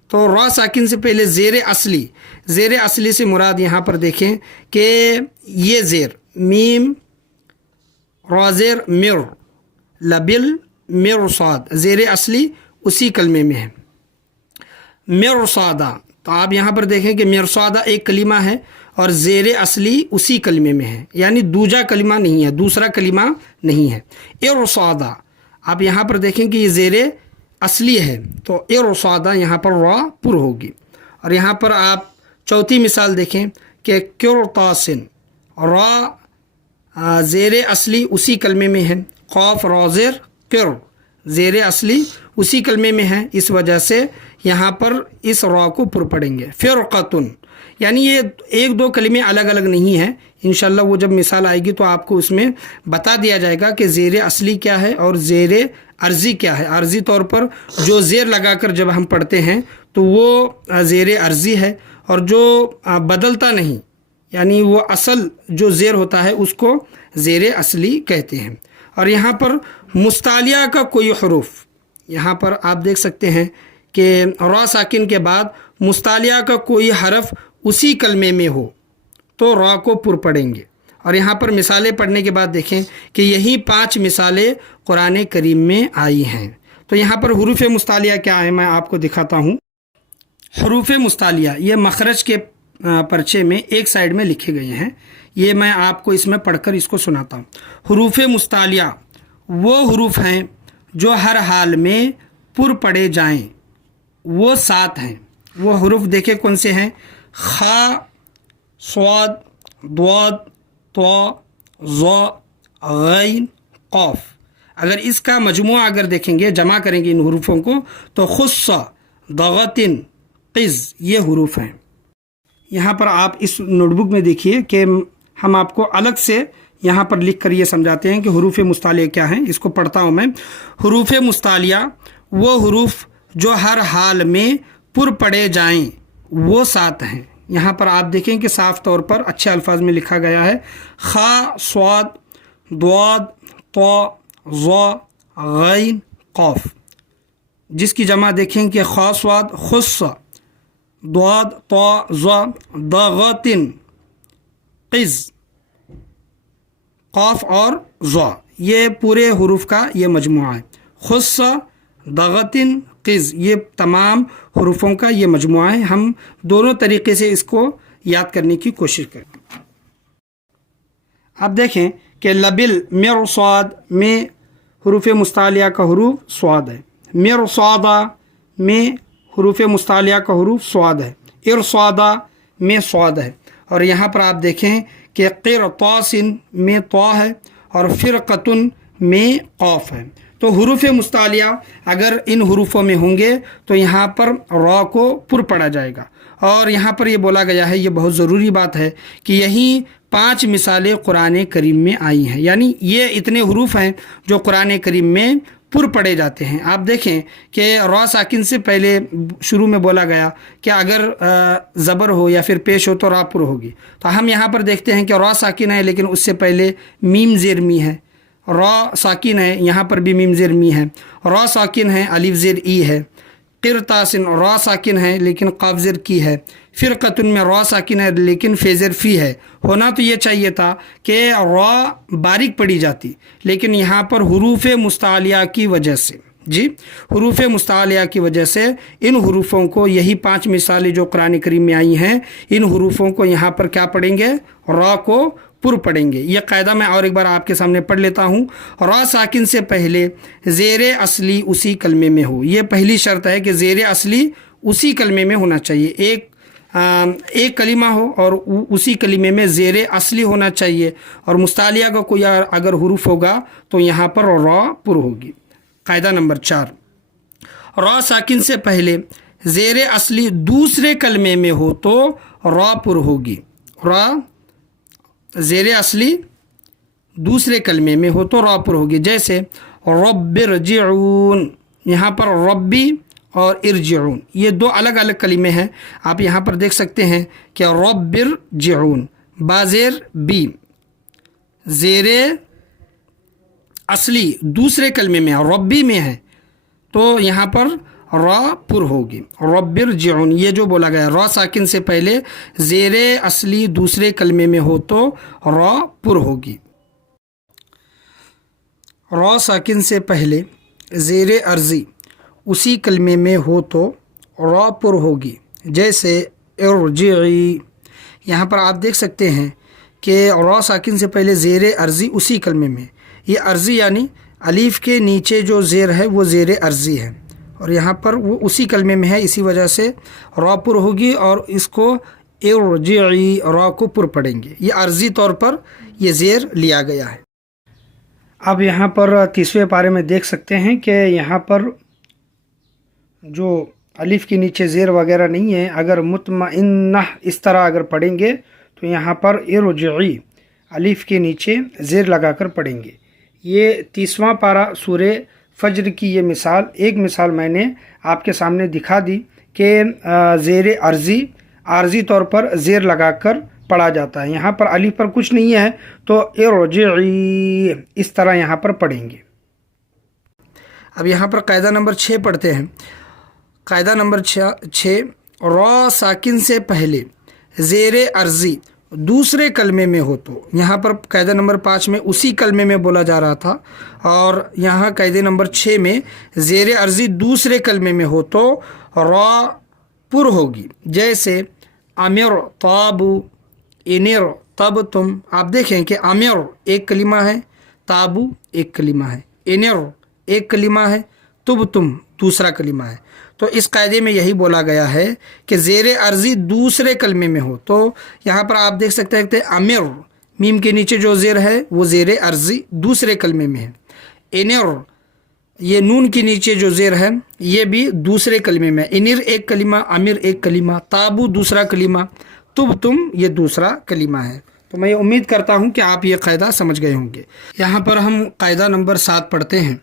तो रॉ साकिन से पहले ज़ेर असली से मुराद यहाँ पर देखें कि ये ज़ेर मीम रा ज़ेर मिर, लबिल मिरसाद, ज़ेर असली उसी कलमे में है। मिरसादा, तो आप यहाँ पर देखें कि मिरसादा एक कलिमा है और ज़ेर असली उसी कलमे में है, यानी दूजा कलिमा नहीं है, दूसरा कलिमा नहीं है। इरसादा, आप यहाँ पर देखें कि ये ज़ेर असली है, तो इरसादा यहाँ पर रा पुर होगी। और यहाँ पर आप चौथी मिसाल देखें कि किरतासिन, रा ज़ेर असली उसी कलमे में है, क़ाफ़ रा ज़ेर किर, ज़ेर असली उसी कलमे में है, इस वजह से यहाँ पर इस रा को पुर पढ़ेंगे। फ़िरक़तुन, यानी ये एक दो कलिमे अलग अलग नहीं हैं, इंशाल्लाह वो जब मिसाल आएगी तो आपको उसमें बता दिया जाएगा कि ज़ेर असली क्या है और ज़ेर अर्ज़ी क्या है। अर्ज़ी तौर पर जो ज़ेर लगाकर जब हम पढ़ते हैं तो वो ज़ेर अर्ज़ी है, और जो बदलता नहीं यानी वो असल जो ज़ेर होता है उसको ज़ेर असली कहते हैं। और यहाँ पर मुस्तालिया का कोई हरूफ, यहाँ पर आप देख सकते हैं कि रा साकिन के बाद मुस्तालिया का कोई हरफ उसी कलमे में हो तो रा को पुर पढ़ेंगे। और यहाँ पर मिसालें पढ़ने के बाद देखें कि यही 5 मिसालें कुरान करीम में आई हैं। तो यहाँ पर हुरूफ मुस्तालिया क्या है मैं आपको दिखाता हूँ। हुरूफ मुस्तालिया ये मखरज के पर्चे में एक साइड में लिखे गए हैं, ये मैं आपको इसमें पढ़कर इसको सुनाता हूँ। हुरूफ मुस्तालिया वो हुरूफ हैं जो हर हाल में पुर पढ़े जाएं, वो 7 हैं। वो हुरूफ देखे कौन से हैं? खा, स्वाद, द्वाद, तो, ज़ा, गैन, क़ाफ़। अगर इसका मजमुआ अगर देखेंगे, जमा करेंगे इन हुरूफों को, तो खुस्सा, दगतिन, क़िज़, ये हुरूफ हैं। यहाँ पर आप इस नोटबुक में देखिए कि हम आपको अलग से यहाँ पर लिख कर ये समझाते हैं कि हुरूफ मुस्तालिया क्या हैं। इसको पढ़ता हूँ मैं। हुरूफ मुस्तालिया वो हुरूफ जो हर हाल में पुर पढ़े जाएं, वो 7 हैं। यहाँ पर आप देखें कि साफ़ तौर पर अच्छे अल्फाज में लिखा गया है। खा, स्वाद, द्वाद, तो, ज़ा, गैन, क़ाफ़। जिसकी जमा देखें कि खा, स्वाद, खुस्सा, द्वाद, तो, ज़ा, दगतिन, क़िज़, क़ाफ़ और ज़ा, ये पूरे हुरूफ का ये मजमुआ है। खुस्सा, दगतिन, क़िज़, ये तमाम हुरूफों का ये मजमुआ है। हम दोनों तरीक़े से इसको याद करने की कोशिश करें। आप देखें कि लबिल मिरसाद में हुरूफ मुस्तालिया का हुरूफ स्वाद है। मिरसादा में हुरूफ मुस्तालिया का हुरूफ स्वाद है। इरसादा में स्वाद है। और यहाँ पर आप देखें कि क़िरतासिन में तो है और फ़िरक़तुन में क़ाफ़ है। तो हुरूफ मुस्तालिया अगर इन हुरूफों में होंगे तो यहाँ पर रा को पुर पढ़ा जाएगा। और यहाँ पर ये बोला गया है, ये बहुत ज़रूरी बात है कि यही 5 मिसालें कुरान करीम में आई हैं, यानी ये इतने हुरूफ हैं जो कुरान करीम में पुर पढ़े जाते हैं। आप देखें कि रा साकिन से पहले शुरू में बोला गया कि अगर ज़बर हो या फिर पेश हो तो रा पुर होगी। तो हम यहाँ पर देखते हैं कि रा साकिन है लेकिन उससे पहले मीम ज़ेर मी है। रा साकिन है, यहाँ पर भी मीम ज़ेर मी है। रा साकिन है, अलिफ ज़ेर ई है। क़िरतासिन रा साकिन है लेकिन क़ाफ़ ज़ेर की है। फ़िरक़तुन में रा साकिन है लेकिन फ़े ज़ेर फ़ी है। होना तो ये चाहिए था कि रा बारीक पढ़ी जाती, लेकिन यहाँ पर हुरूफ मुस्तालिया की वजह से, जी हुरूफ मुस्तालिया की वजह से इन हुरूफों को, यही 5 मिसालें जो कुरान करीम में आई हैं, इन हुरूफों को यहाँ पर क्या पढ़ेंगे? रा को पुर पढ़ेंगे। यह कायदा मैं और एक बार आपके सामने पढ़ लेता हूँ। रा साकिन से पहले ज़ेर असली उसी कलमे में हो। ये पहली शर्त है कि ज़ेर असली उसी कलमे में होना चाहिए। एक कलिमा हो और उसी कलिमे में ज़ेर असली होना चाहिए। और मुस्तालिया का कोई अगर हुरूफ होगा तो यहाँ पर रा पुर होगी। कायदा नंबर 4, रा साकिन से पहले ज़ेर असली दूसरे कलमे में हो तो रा पुर होगी। रा ज़ेर असली दूसरे कलमे में हो तो रा पुर होगी। जैसे रब्बिरजिऊन, यहाँ पर रब्बी और इरजिऊन ये 2 अलग अलग कलिमे हैं। आप यहाँ पर देख सकते हैं कि रब्बिरजिऊन बाज़ेर बी, ज़ेर असली दूसरे कलमे में है, रब्बी में है, तो यहाँ पर را پر ہوگی. ربرجعون یہ جو بولا گیا را ساکن سے پہلے زیر اصلی دوسرے کلمے میں ہو تو را پر ہوگی. را ساکن سے پہلے زیر عرضی اسی کلمے میں ہو تو را پر ہوگی. جیسے ارجعی، یہاں پر آپ دیکھ سکتے ہیں کہ را ساکن سے پہلے زیر عرضی اسی کلمے میں. یہ عرضی یعنی الف کے نیچے جو زیر ہے وہ زیر عرضی ہے، اور یہاں پر وہ اسی کلمے میں ہے، اسی وجہ سے را پر ہوگی اور اس کو ارجعی را کو پر پڑھیں گے. یہ عرضی طور پر یہ زیر لیا گیا ہے. اب یہاں پر 30ویں پارے میں دیکھ سکتے ہیں کہ یہاں پر جو الف کے نیچے زیر وغیرہ نہیں ہے، اگر مطمئنہ اس طرح اگر پڑھیں گے تو یہاں پر ارجعی الف کے نیچے زیر لگا کر پڑھیں گے. یہ 30واں پارہ سورہ فجر کی یہ مثال، ایک مثال میں نے آپ کے سامنے دکھا دی کہ زیر عارضی طور پر زیر لگا کر پڑھا جاتا ہے. یہاں پر الف پر کچھ نہیں ہے تو ارجعی اس طرح یہاں پر پڑھیں گے. اب یہاں پر قاعدہ نمبر 6 پڑھتے ہیں. قاعدہ نمبر 6 را ساکن سے پہلے زیر عرضی دوسرے کلمے میں ہو تو. یہاں پر قاعدہ نمبر 5 میں اسی کلمے میں بولا جا رہا تھا، اور یہاں قاعدہ نمبر 6 میں زیر عرضی دوسرے کلمے میں ہو تو را پر ہوگی. جیسے امر تابو انر تب تم. آپ دیکھیں کہ امر ایک کلمہ ہے، تابو ایک کلمہ ہے، انر ایک کلمہ ہے، تب تم دوسرا کلمہ ہے. تو اس قاعدے میں یہی بولا گیا ہے کہ زیر عرضی دوسرے کلمے میں ہو. تو یہاں پر آپ دیکھ سکتے ہیں کہ امر میم کے نیچے جو زیر ہے وہ زیر عرضی دوسرے کلمے میں ہے. انر یہ نون کے نیچے جو زیر ہے یہ بھی دوسرے کلمے میں. انر ایک کلمہ، امر ایک کلمہ، تابو دوسرا کلمہ، تب تم یہ دوسرا کلمہ ہے. تو میں امید کرتا ہوں کہ آپ یہ قاعدہ سمجھ گئے ہوں گے. یہاں پر ہم قاعدہ نمبر 7 پڑھتے ہیں.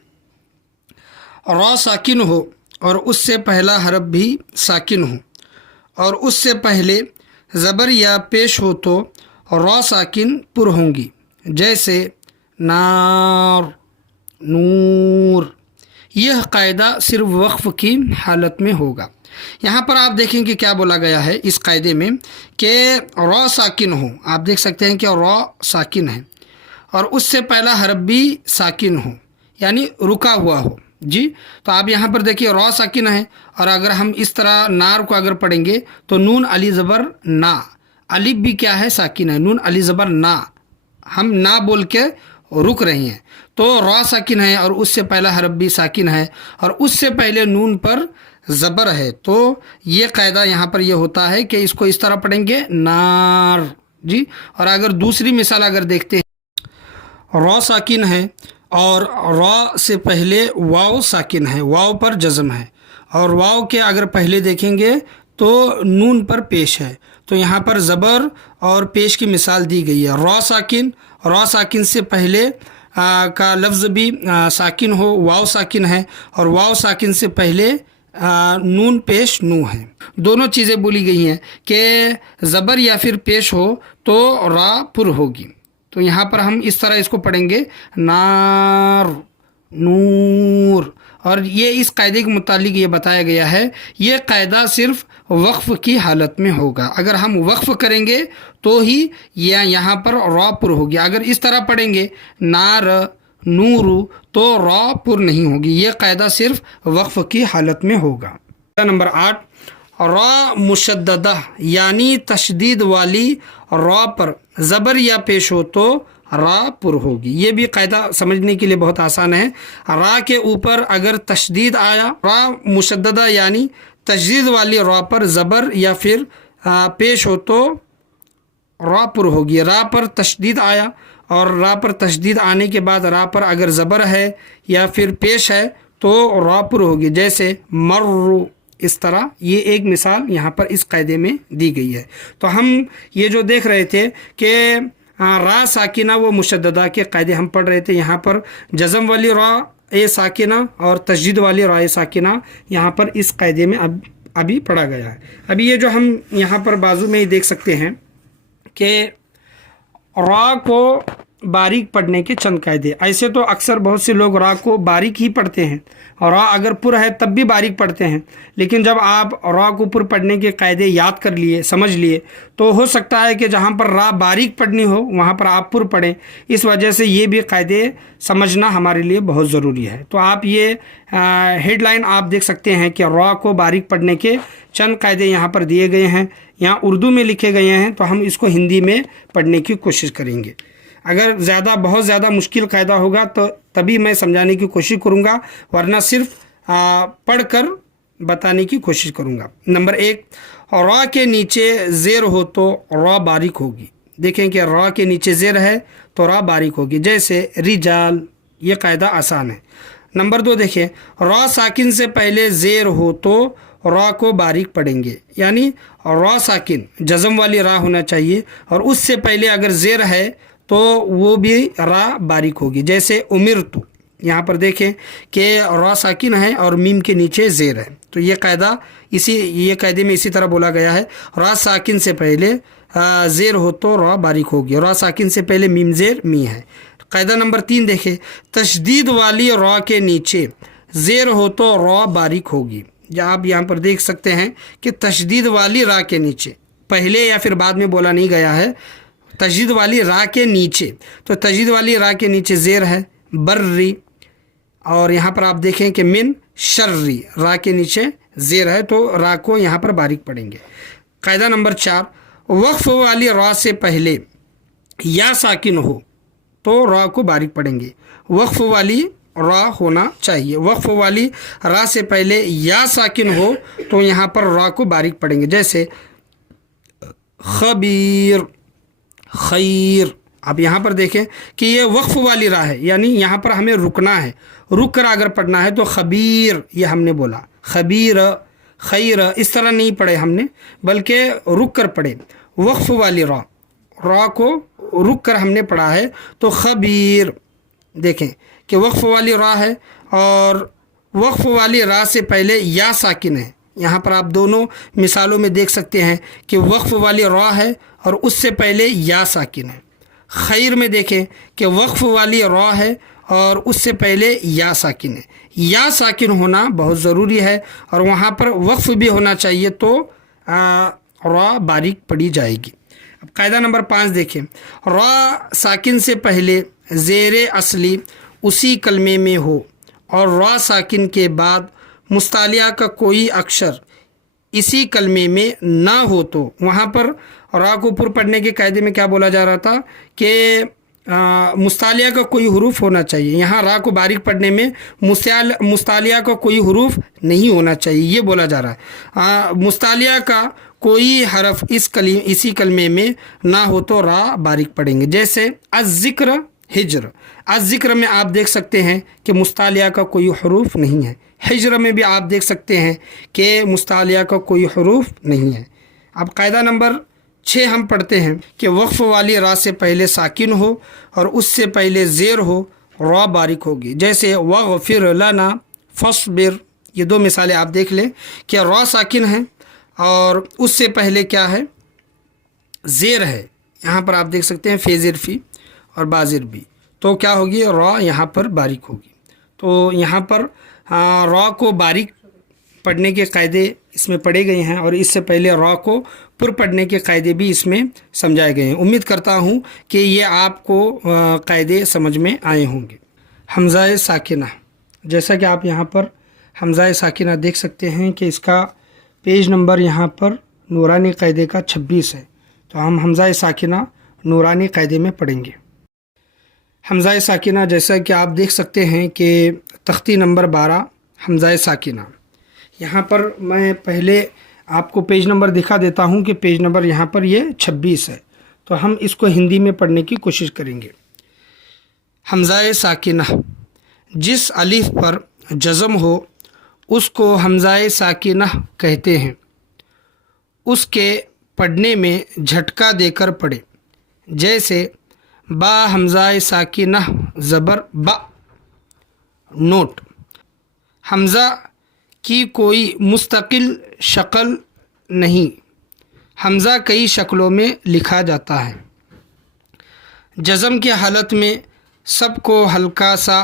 را ساکن ہو اور اس سے پہلا حرف بھی ساکن ہو اور اس سے پہلے زبر یا پیش ہو تو را ساکن پر ہوں گی. جیسے نار، نور. یہ قاعدہ صرف وقف کی حالت میں ہوگا. یہاں پر آپ دیکھیں کہ کیا بولا گیا ہے اس قاعدے میں کہ را ساکن ہو. آپ دیکھ سکتے ہیں کہ را ساکن ہے اور اس سے پہلا حرف بھی ساکن ہو یعنی رکا ہوا ہو. جی تو آپ یہاں پر دیکھیے را ساکن ہے، اور اگر ہم اس طرح نار کو اگر پڑھیں گے تو نون علی زبر نا، الف بھی کیا ہے ساکن ہے، نون علی زبر نا، ہم نا بول کے رک رہے ہیں. تو را ساکن ہے اور اس سے پہلا حرف بھی ساکن ہے اور اس سے پہلے نون پر زبر ہے. تو یہ قاعدہ یہاں پر یہ ہوتا ہے کہ اس کو اس طرح پڑھیں گے نار. جی اور اگر دوسری مثال اگر دیکھتے ہیں، را ساکن ہے اور را سے پہلے واو ساکن ہے، واو پر جزم ہے، اور واو کے اگر پہلے دیکھیں گے تو نون پر پیش ہے. تو یہاں پر زبر اور پیش کی مثال دی گئی ہے. را ساکن سے پہلے کا لفظ بھی ساکن ہو، واو ساکن ہے، اور واو ساکن سے پہلے نون پیش نو ہے. دونوں چیزیں بولی گئی ہیں کہ زبر یا پھر پیش ہو تو را پر ہوگی. تو یہاں پر ہم اس طرح اس کو پڑھیں گے نار، نور. اور یہ اس قاعدے کے متعلق یہ بتایا گیا ہے یہ قاعدہ صرف وقف کی حالت میں ہوگا. اگر ہم وقف کریں گے تو ہی یہاں پر را پر ہوگی. اگر اس طرح پڑھیں گے نار نور تو را پر نہیں ہوگی. یہ قاعدہ صرف وقف کی حالت میں ہوگا. نمبر 8 را مشددہ یعنی تشدید والی را پر زبر یا پیش ہو تو را پر ہوگی. یہ بھی قاعدہ سمجھنے کے لیے بہت آسان ہے. را کے اوپر اگر تشدید آیا، را مشددہ یعنی تشدید والی را پر زبر یا پھر پیش ہو تو را پر ہوگی. را پر تشدید آیا اور را پر تشدید آنے کے بعد را پر اگر زبر ہے یا پھر پیش ہے تو را پر ہوگی. جیسے مرو، اس طرح. یہ ایک مثال یہاں پر اس قاعدے میں دی گئی ہے. تو ہم یہ جو دیکھ رہے تھے کہ را ساکنہ و مشددہ کے قاعدے ہم پڑھ رہے تھے. یہاں پر جزم والی را اے ساکنہ اور تشدید والی را اے ساکنہ یہاں پر اس قاعدے میں ابھی پڑھا گیا ہے. ابھی یہ جو ہم یہاں پر بازو میں ہی دیکھ سکتے ہیں کہ را کو बारीक पढ़ने के चंद कायदे। ऐसे तो अक्सर बहुत से लोग रा को बारीक ही पढ़ते हैं और रा अगर पुर है तब भी बारीक पढ़ते हैं, लेकिन जब आप रा को पुर पढ़ने के कायदे याद कर लिए, समझ लिए, तो हो सकता है कि जहाँ पर रा बारीक पढ़नी हो वहाँ पर आप पुर पढ़ें। इस वजह से ये भी कायदे समझना हमारे लिए बहुत ज़रूरी है। तो आप ये हेडलाइन आप देख सकते हैं कि रा को बारीक पढ़ने के चंद कायदे यहाँ पर दिए गए हैं, यहाँ उर्दू में लिखे गए हैं, तो हम इसको हिंदी में पढ़ने की कोशिश करेंगे। अगर बहुत ज़्यादा मुश्किल कायदा होगा तो तभी मैं समझाने की कोशिश करूँगा, वरना सिर्फ पढ़कर बताने की कोशिश करूँगा। नंबर 1, रा के नीचे ज़ेर हो तो रा बारीक होगी। देखें कि रा के नीचे ज़ेर है तो रा बारीक होगी, जैसे रिजाल, ये कायदा आसान है। नंबर 2 देखें, रा साकिन से पहले ज़ेर हो तो रा को बारीक पढ़ेंगे, यानी रा साकिन जज़म वाली रा होना चाहिए और उससे पहले अगर ज़ेर है तो वो भी रा बारीक होगी, जैसे उमिरतु। यहाँ पर देखें कि रा साकिन है और मीम के नीचे ज़ेर है, तो ये कायदे में इसी तरह बोला गया है, रा साकिन से पहले ज़ेर हो तो रा बारीक होगी, रा साकिन से पहले मीम ज़ेर मी है। कायदा नंबर 3 देखें, तशदीद वाली रा के नीचे ज़ेर हो तो रा बारीक होगी। आप यहाँ पर देख सकते हैं कि तशदीद वाली रा के नीचे, पहले या फिर बाद में बोला नहीं गया है, तशदीद वाली रा के नीचे, तो तशदीद वाली रा के नीचे ज़ेर है, बर्री, और यहाँ पर आप देखें कि मिन शर्री, रा के नीचे ज़ेर है तो रा को यहाँ पर बारीक पढ़ेंगे। कायदा नंबर 4, वक्फ वाली रा से पहले या साकिन हो तो रा को बारीक पढ़ेंगे। वक्फ वाली रा होना चाहिए, वक्फ वाली रा से पहले या साकिन हो तो यहाँ पर रा को बारीक पढ़ेंगे, जैसे खबीर, खैर। आप यहाँ पर देखें कि ये वक्फ वाली रा है, यानी यहाँ पर हमें रुकना है, रुक कर अगर पढ़ना है तो खबीर ये हमने बोला, खबीर, खैर इस तरह नहीं पढ़े हमने, बल्कि रुक कर पढ़े। वक्फ वाली रा को रुक कर हमने पढ़ा है तो खबीर। देखें कि वक्फ वाली रा है और वक्फ वाली रा से पहले या साकिन है। यहाँ पर आप दोनों मिसालों में देख सकते हैं कि वक्फ वाली रा है और उससे पहले या साकिन है। खैर में देखें कि वक्फ वाली रा है और उससे पहले या साकिन है। या साकिन होना बहुत ज़रूरी है और वहाँ पर वक्फ भी होना चाहिए, तो रा बारीक पढ़ी जाएगी। अब कायदा नंबर 5 देखें, रा साकिन से पहले ज़ेर असली उसी कलमे में हो और रा साकिन के बाद मुस्तालिया का कोई अक्षर इसी कलमे में ना हो तो वहाँ पर रा को पुर पढ़ने के कायदे में क्या बोला जा रहा था कि मुस्तालिया का कोई हरूफ होना चाहिए। यहाँ रा को बारीक पढ़ने में मुस्तालिया का कोई हरूफ नहीं होना चाहिए, ये बोला जा रहा है। मुस्तालिया का कोई हरफ इसी कलमे में ना हो तो रा बारीक पढ़ेंगे, जैसे अज़्ज़िक्र, हिज्र। अज़्ज़िक्र में आप देख सकते हैं कि मुस्तालिया का कोई हरूफ नहीं है, हिज्र में भी आप देख सकते हैं कि मुस्तालिया का कोई हरूफ नहीं है। अब कायदा नंबर 6 हम पढ़ते हैं कि वक्फ वाली रा से पहले साकिन हो और उससे पहले ज़ेर हो, रा बारीक होगी, जैसे वग़फ़िर लना फ़स्बिर। ये 2 मिसालें आप देख लें कि रा साकिन है और उससे पहले क्या है, ज़ेर है। यहाँ पर आप देख सकते हैं फेज़िर फ़ी और बाज़िर भी, तो क्या होगी, रा यहाँ पर बारीक होगी। तो यहाँ पर रा को बारीक पढ़ने के कायदे इसमें पढ़े गए हैं और इससे पहले रा को पुर पढ़ने के कायदे भी इसमें समझाए गए हैं। उम्मीद करता हूँ कि ये आपको कायदे समझ में आए होंगे। हमज़ाए साकिना, जैसा कि आप यहाँ पर हमज़ाए साकिना देख सकते हैं कि इसका पेज नंबर यहाँ पर नूरानी कायदे का 26 है, तो हम हमज़ाए साकिना नूरानी कायदे में पढ़ेंगे। हमज़ाए साकिना जैसा कि आप देख सकते हैं कि तख्ती नंबर 12 हमज़ाए साकिना। यहाँ पर मैं पहले आपको पेज नंबर दिखा देता हूँ कि पेज नंबर यहाँ पर ये 26 है, तो हम इसको हिंदी में पढ़ने की कोशिश करेंगे। हमज़ाए साकिना, जिस अलिफ पर जज़म हो उसको हमज़ाए साकिना कहते हैं। उसके पढ़ने में झटका देकर पढ़े, जैसे बा हमज़ाए साकिना ज़बर बा। नोट, हमज़ा की कोई मुस्तकिल शक्ल नहीं, हमज़ा कई शक्लों में लिखा जाता है। जज़म की हालत में सबको हल्का सा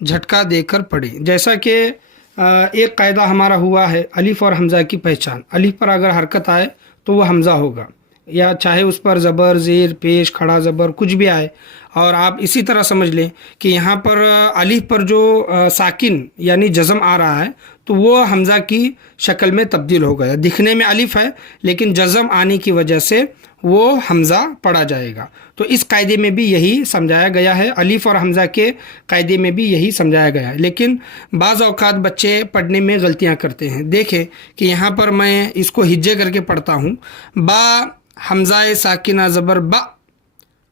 झटका देकर पढ़ें। जैसा कि एक कायदा हमारा हुआ है अलिफ और हमज़ा की पहचान। अलिफ पर अगर हरकत आए तो वो हमज़ा होगा, या चाहे उस पर ज़बर, ज़ेर, पेश, खड़ा ज़बर कुछ भी आए। और आप इसी तरह समझ लें कि यहाँ पर अलिफ पर जो साकिन यानी जज़म आ रहा है तो वो हमज़ा की शक्ल में तब्दील हो गया। दिखने में अलिफ है लेकिन जज़म आने की वजह से वो हमज़ा पढ़ा जाएगा। तो इस कायदे में भी यही समझाया गया है, अलिफ और हमज़ा के कायदे में भी यही समझाया गया है। लेकिन बाज़ औक़ात बच्चे पढ़ने में गलतियाँ करते हैं। देखें कि यहाँ पर मैं इसको हिज्जे करके पढ़ता हूँ। बा हमज़ा साकिना ज़बर बा,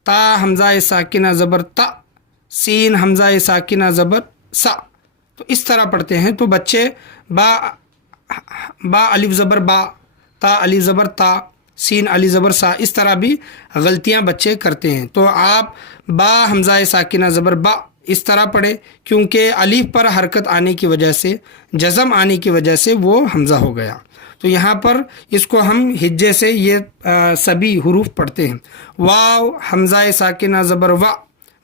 ता हमज़ा साकिना ज़बर ता, सीन हमज़ा साकिना ज़बर सा। तो इस तरह पढ़ते हैं। तो बच्चे बा अलिफ ज़बर बा, ता अलिफ ज़बर ता, सीन अलिफ ज़बर सा, इस तरह भी गलतियां बच्चे करते हैं। तो आप बा हमज़ा साकिना ज़बर बा इस तरह पढ़े, क्योंकि अलिफ पर हरकत आने की वजह से, जज़म आने की वजह से वो हमज़ा हो गया। तो यहाँ पर इसको हम हिज्जे से ये सभी हुरूफ पढ़ते हैं। वाव हमज़ा साकिना ज़बर वा,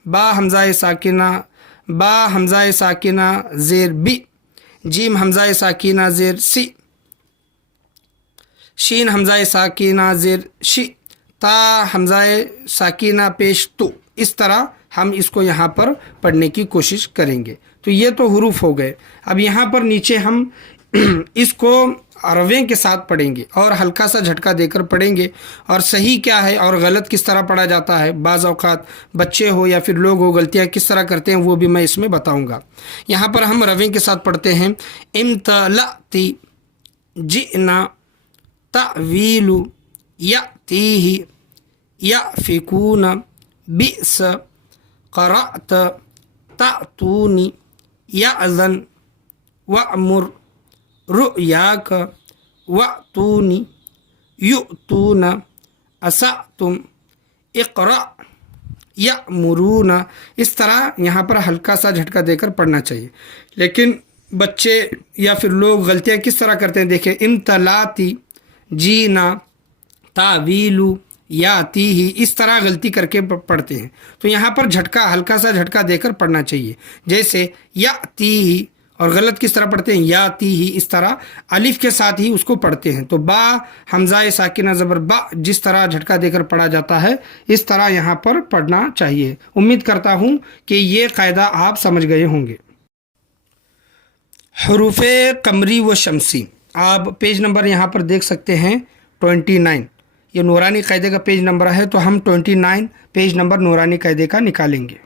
बा हमज़ा साकिना, बा हमज़ा साकिना ज़ेर बी, जीम हमज़ा साकिना ज़ेर सी, शीन हमज़ा साकिना ज़ेर शी, ता हमज़ा साकिना पेश तो। इस तरह हम इसको यहाँ पर पढ़ने की कोशिश करेंगे। तो ये तो हुरूफ हो गए। अब यहाँ पर नीचे हम इसको रवे के साथ पढ़ेंगे और हल्का सा झटका देकर पढ़ेंगे, और सही क्या है और गलत किस तरह पढ़ा जाता है, बाज़ औक़ात बच्चे हो या फिर लोग हो गलतियाँ किस तरह करते हैं वो भी मैं इसमें बताऊँगा। यहाँ पर हम रवे के साथ पढ़ते हैं। इम्तलती जिना तावीलु यातीही याफिकून बिस क़रअत तातूनी याज़न वअमुर रुयाक वतूनी युतून असअतुम इक़रा यअमुरून। इस तरह यहाँ पर हल्का सा झटका देकर पढ़ना चाहिए। लेकिन बच्चे या फिर लोग गलतियाँ किस तरह करते हैं, देखें, इम्तलाती जीना तावीलू याती ही, इस तरह गलती करके पढ़ते हैं। तो यहाँ पर झटका, हल्का सा झटका देकर पढ़ना चाहिए। जैसे याती ही, और गलत किस तरह पढ़ते हैं, याती ही, इस तरह अलिफ के साथ ही उसको पढ़ते हैं। तो बा हमज़ा साकिना ज़बर बा जिस तरह झटका देकर पढ़ा जाता है इस तरह यहाँ पर पढ़ना चाहिए। उम्मीद करता हूँ कि ये कायदा आप समझ गए होंगे। हरूफ कमरी व शमसी, आप पेज नंबर यहाँ पर देख सकते हैं 29। ये नूरानी कायदे का पेज नंबर है, तो हम 29 पेज नंबर नूरानी कायदे का निकालेंगे।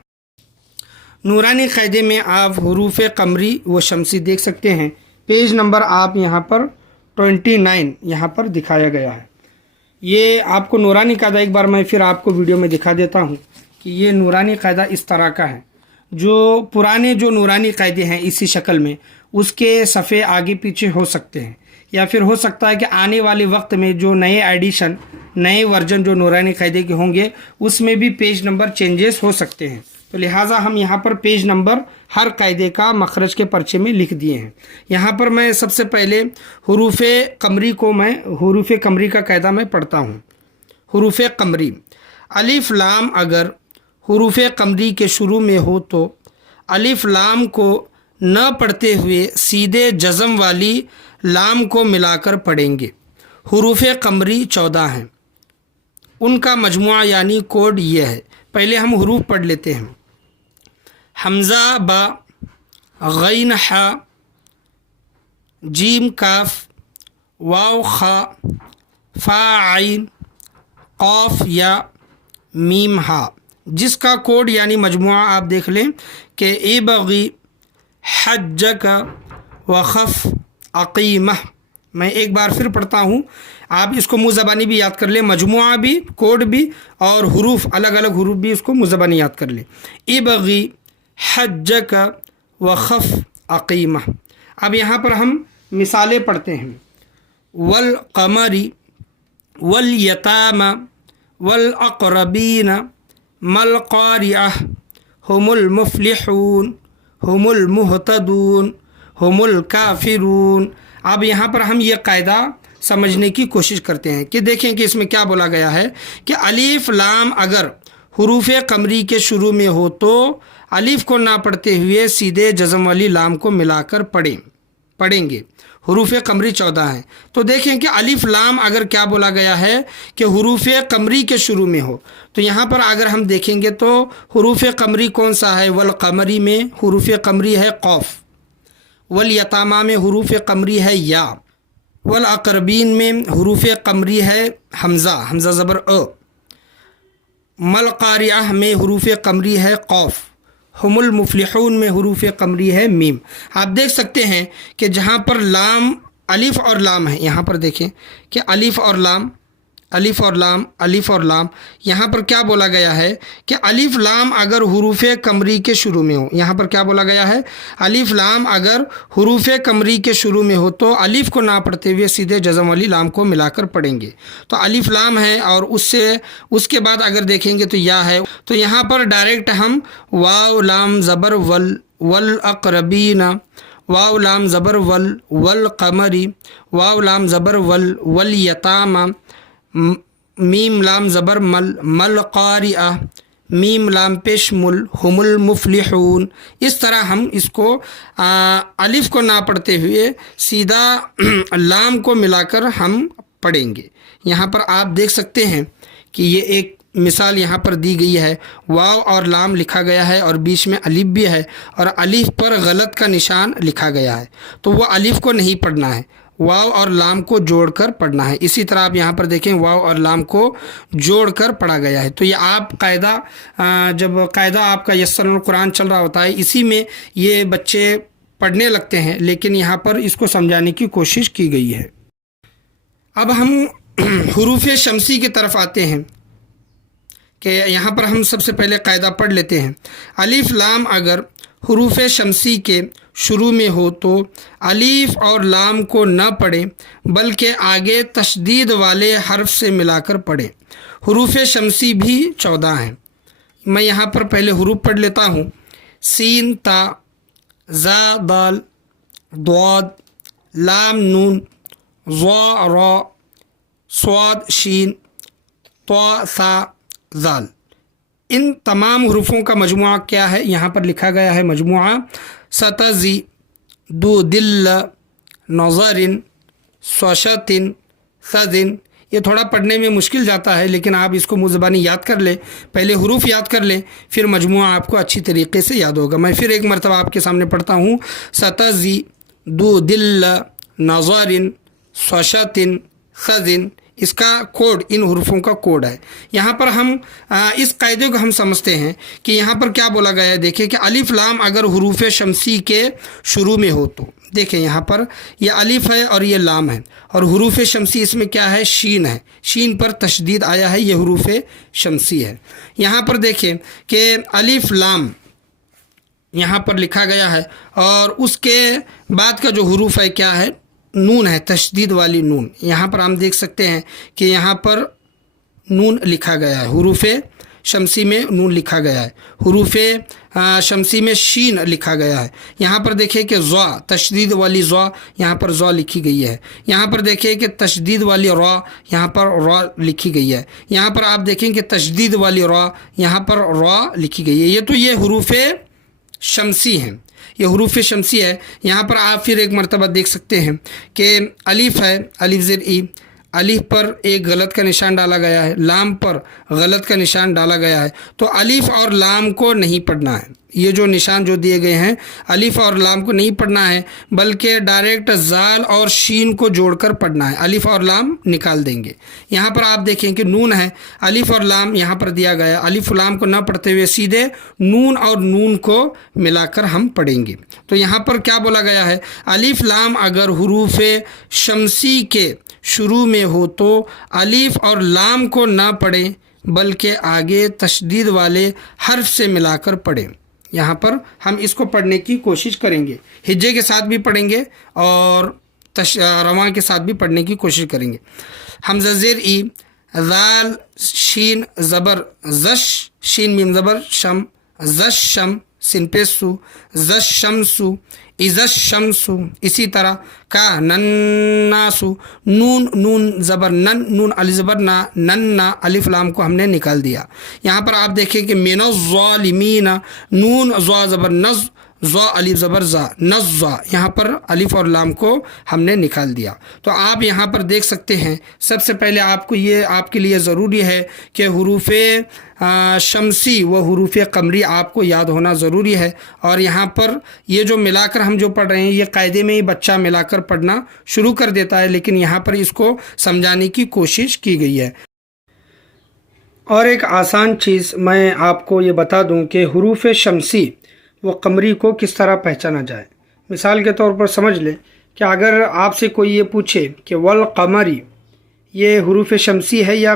नूरानी कायदे में आप हरूफ कमरी व शमसी देख सकते हैं। पेज नंबर आप यहाँ पर 29 यहाँ पर दिखाया गया है। ये आपको नूरानी कायदा एक बार मैं फिर आपको वीडियो में दिखा देता हूँ कि ये नूरानी कायदा इस तरह का है। जो पुराने जो नूरानी कायदे हैं इसी शक्ल में, उसके सफ़े आगे पीछे हो सकते हैं, या फिर हो सकता है कि आने वाले वक्त में जो नए एडिशन, नए वर्जन जो नूरानी कायदे के होंगे उसमें भी पेज नंबर चेंजेस हो सकते हैं। तो लिहाजा हम यहाँ पर पेज नंबर हर कायदे का मखरज के पर्चे में लिख दिए हैं। यहाँ पर मैं सबसे पहले हरूफ कमरी को, मैं हरूफ कमरी का कायदा मैं पढ़ता हूँ। हरूफ कमरी, अलिफ लाम अगर हरूफ कमरी के शुरू में हो तो अलिफ लाम को न पढ़ते हुए सीधे जज़म वाली लाम को मिलाकर पढ़ेंगे। हरूफ कमरी 14 हैं, उनका मजमुआ यानी कोड ये है। पहले हम हरूफ पढ़ लेते हैं। हमज़ा बा, गैन हा, जीम काफ, वाव खा, फा आइन, क़ाफ या मीम हा, जिसका कोड यानी मजमुआ आप देख लें कि इबगी हज्जक वख़फ़ अक़ीमह। मैं एक बार फिर पढ़ता हूँ, आप इसको मुँह ज़बानी भी याद कर लें, मजमुआ भी, कोड भी और हुरूफ, अलग अलग हुरूफ भी इसको मुँह ज़बानी याद कर लें। इबगी हज्जक वख़फ़ अक़ीमह। अब यहाँ पर हम मिसालें पढ़ते हैं। वल क़मरी वल यतामा वल अक़रबीन मल क़ारिअह हुमुल मुफ़्लिहून हुमुल मुहतदून हुमुल काफ़िरून। अब यहाँ पर हम ये कायदा समझने की कोशिश करते हैं कि देखें कि इसमें क्या बोला गया है कि अलीफ लाम अगर حروف قمری کے شروع میں ہو تو الف کو نہ پڑھتے ہوئے سیدھے جزم والی لام کو ملا کر پڑھیں گے۔ حروف قمری 14 ہیں، تو دیکھیں کہ الف لام اگر کیا بولا گیا ہے کہ حروف قمری کے شروع میں ہو، تو یہاں پر اگر ہم دیکھیں گے تو حروف قمری کون سا ہے؟ والقمری میں حروف قمری ہے قوف، والیتاما میں حروف قمری ہے یا، والاقربین میں حروف قمری ہے حمزہ زبر ا، ملقاریہ میں حروف قمری ہے قوف، ہم المفلحون میں حروف قمری ہے میم۔ آپ دیکھ سکتے ہیں کہ جہاں پر لام الف اور لام ہے، یہاں پر دیکھیں کہ الف اور لام یہاں پر کیا بولا گیا ہے کہ الف لام اگر حروف قمری کے شروع میں ہو، یہاں پر کیا بولا گیا ہے؟ الف لام اگر حروف قمری کے شروع میں ہو تو الف کو نہ پڑھتے ہوئے سیدھے جزم والی لام کو ملا کر پڑھیں گے۔ تو الف لام ہے اور اس کے بعد اگر دیکھیں گے تو یا ہے، تو یہاں پر ڈائریکٹ ہم واو لام زبر والاقربین، واو لام زبر والقمری، واو لام زبر والیتاما، میم لام زبر ملقاریہ، میم لام پیش ہم المفلحون، اس طرح ہم اس کو الف کو نہ پڑھتے ہوئے سیدھا لام کو ملا کر ہم پڑھیں گے۔ یہاں پر آپ دیکھ سکتے ہیں کہ یہ ایک مثال یہاں پر دی گئی ہے، واو اور لام لکھا گیا ہے اور بیچ میں الف بھی ہے، اور الف پر غلط کا نشان لکھا گیا ہے، تو وہ الف کو نہیں پڑھنا ہے، واو اور لام کو جوڑ کر پڑھنا ہے۔ اسی طرح آپ یہاں پر دیکھیں واو اور لام کو جوڑ کر پڑھا گیا ہے۔ تو یہ آپ جب قاعدہ آپ کا یسر القرآن چل رہا ہوتا ہے، اسی میں یہ بچے پڑھنے لگتے ہیں، لیکن یہاں پر اس کو سمجھانے کی کوشش کی گئی ہے۔ اب ہم حروف شمسی کی طرف آتے ہیں کہ یہاں پر ہم سب سے پہلے قاعدہ پڑھ لیتے ہیں۔ الف لام اگر حروف شمسی کے شروع میں ہو تو الف اور لام کو نہ پڑھیں بلکہ آگے تشدید والے حرف سے ملا کر پڑھیں۔ حروف شمسی بھی 14 ہیں، میں یہاں پر پہلے حروف پڑھ لیتا ہوں۔ سین تا، زا دال، ضاد، لام نون، ظا را، صاد شین، طا ثا ذال۔ ان تمام حروفوں کا مجموعہ کیا ہے؟ یہاں پر لکھا گیا ہے مجموعہ ستزی، دو دل، نظرن، سوشتن، سزن۔ یہ تھوڑا پڑھنے میں مشکل جاتا ہے، لیکن آپ اس کو منہ زبانی یاد کر لیں، پہلے حروف یاد کر لیں، پھر مجموعہ آپ کو اچھی طریقے سے یاد ہوگا۔ میں پھر ایک مرتبہ آپ کے سامنے پڑھتا ہوں۔ ستزی، دو دل، نظرن، سوشتن، سزن۔ اس کا کوڈ، ان حروفوں کا کوڈ ہے۔ یہاں پر ہم اس قاعدے کو ہم سمجھتے ہیں کہ یہاں پر کیا بولا گیا ہے۔ دیکھیں کہ الف لام اگر حروف شمسی کے شروع میں ہو تو، دیکھیں یہاں پر یہ الف ہے اور یہ لام ہے، اور حروف شمسی اس میں کیا ہے؟ شین ہے، شین پر تشدید آیا ہے، یہ حروف شمسی ہے۔ یہاں پر دیکھیں کہ الف لام یہاں پر لکھا گیا ہے، اور اس کے بعد کا جو حروف ہے کیا ہے؟ نون ہے، تشدید والی نون۔ یہاں پر ہم دیکھ سکتے ہیں کہ یہاں پر نون لکھا گیا ہے، حروف شمسی میں نون لکھا گیا ہے، حروف شمسی میں شین لکھا گیا ہے۔ یہاں پر دیکھیں کہ ضا، تشدید والی ضا، یہاں پر ضا لکھی گئی ہے۔ یہاں پر دیکھیں کہ تشدید والی را، یہاں پر را لکھی گئی ہے۔ یہاں پر آپ دیکھیں کہ تشدید والی را، یہاں پر را لکھی گئی ہے۔ یہ حروف شمسی ہیں، یہ حروف شمسی ہے۔ یہاں پر آپ پھر ایک مرتبہ دیکھ سکتے ہیں کہ الف ہے، الف زیر ای، الف پر ایک غلط کا نشان ڈالا گیا ہے، لام پر غلط کا نشان ڈالا گیا ہے، تو الف اور لام کو نہیں پڑھنا ہے۔ یہ جو نشان جو دیے گئے ہیں، الف اور لام کو نہیں پڑھنا ہے، بلکہ ڈائریکٹ زال اور شین کو جوڑ کر پڑھنا ہے، الف اور لام نکال دیں گے۔ یہاں پر آپ دیکھیں کہ نون ہے، الف اور لام یہاں پر دیا گیا، الف لام کو نہ پڑھتے ہوئے سیدھے نون اور نون کو ملا کر ہم پڑھیں گے۔ تو یہاں پر کیا بولا گیا ہے؟ الف لام اگر حروف شمسی کے شروع میں ہو تو الف اور لام کو نہ پڑھیں بلکہ آگے تشدید والے حرف سے ملا کر پڑھیں۔ یہاں پر ہم اس کو پڑھنے کی کوشش کریں گے، ہجے کے ساتھ بھی پڑھیں گے اور رواں کے ساتھ بھی پڑھنے کی کوشش کریں گے۔ حمزہ زیر ای، ذال شین زبر زش، شین میم زبر شم، زش شم، سین پہ سو، زش شمسو، ازش شمسو، اسی طرح کا نناسو، نون نون زبر نن، نون علی زبر نا، نننا الف لام کو ہم نے نکال دیا۔ یہاں پر آپ دیکھیں کہ من الظالمین، نون ضا زبر نز، ضا الف زبر زا، نزا، یہاں پر الف اور لام کو ہم نے نکال دیا۔ تو آپ یہاں پر دیکھ سکتے ہیں، سب سے پہلے آپ کو یہ آپ کے لیے ضروری ہے کہ حروف شمسی و حروف قمری آپ کو یاد ہونا ضروری ہے۔ اور یہاں پر یہ جو ملا کر ہم جو پڑھ رہے ہیں، یہ قاعدے میں ہی بچہ ملا کر پڑھنا شروع کر دیتا ہے، لیکن یہاں پر اس کو سمجھانے کی کوشش کی گئی ہے۔ اور ایک آسان چیز میں آپ کو یہ بتا دوں کہ حروف شمسی و قمری کو کس طرح پہچانا جائے۔ مثال کے طور پر سمجھ لیں کہ اگر آپ سے کوئی یہ پوچھے کہ والقمری، یہ حروف شمسی ہے یا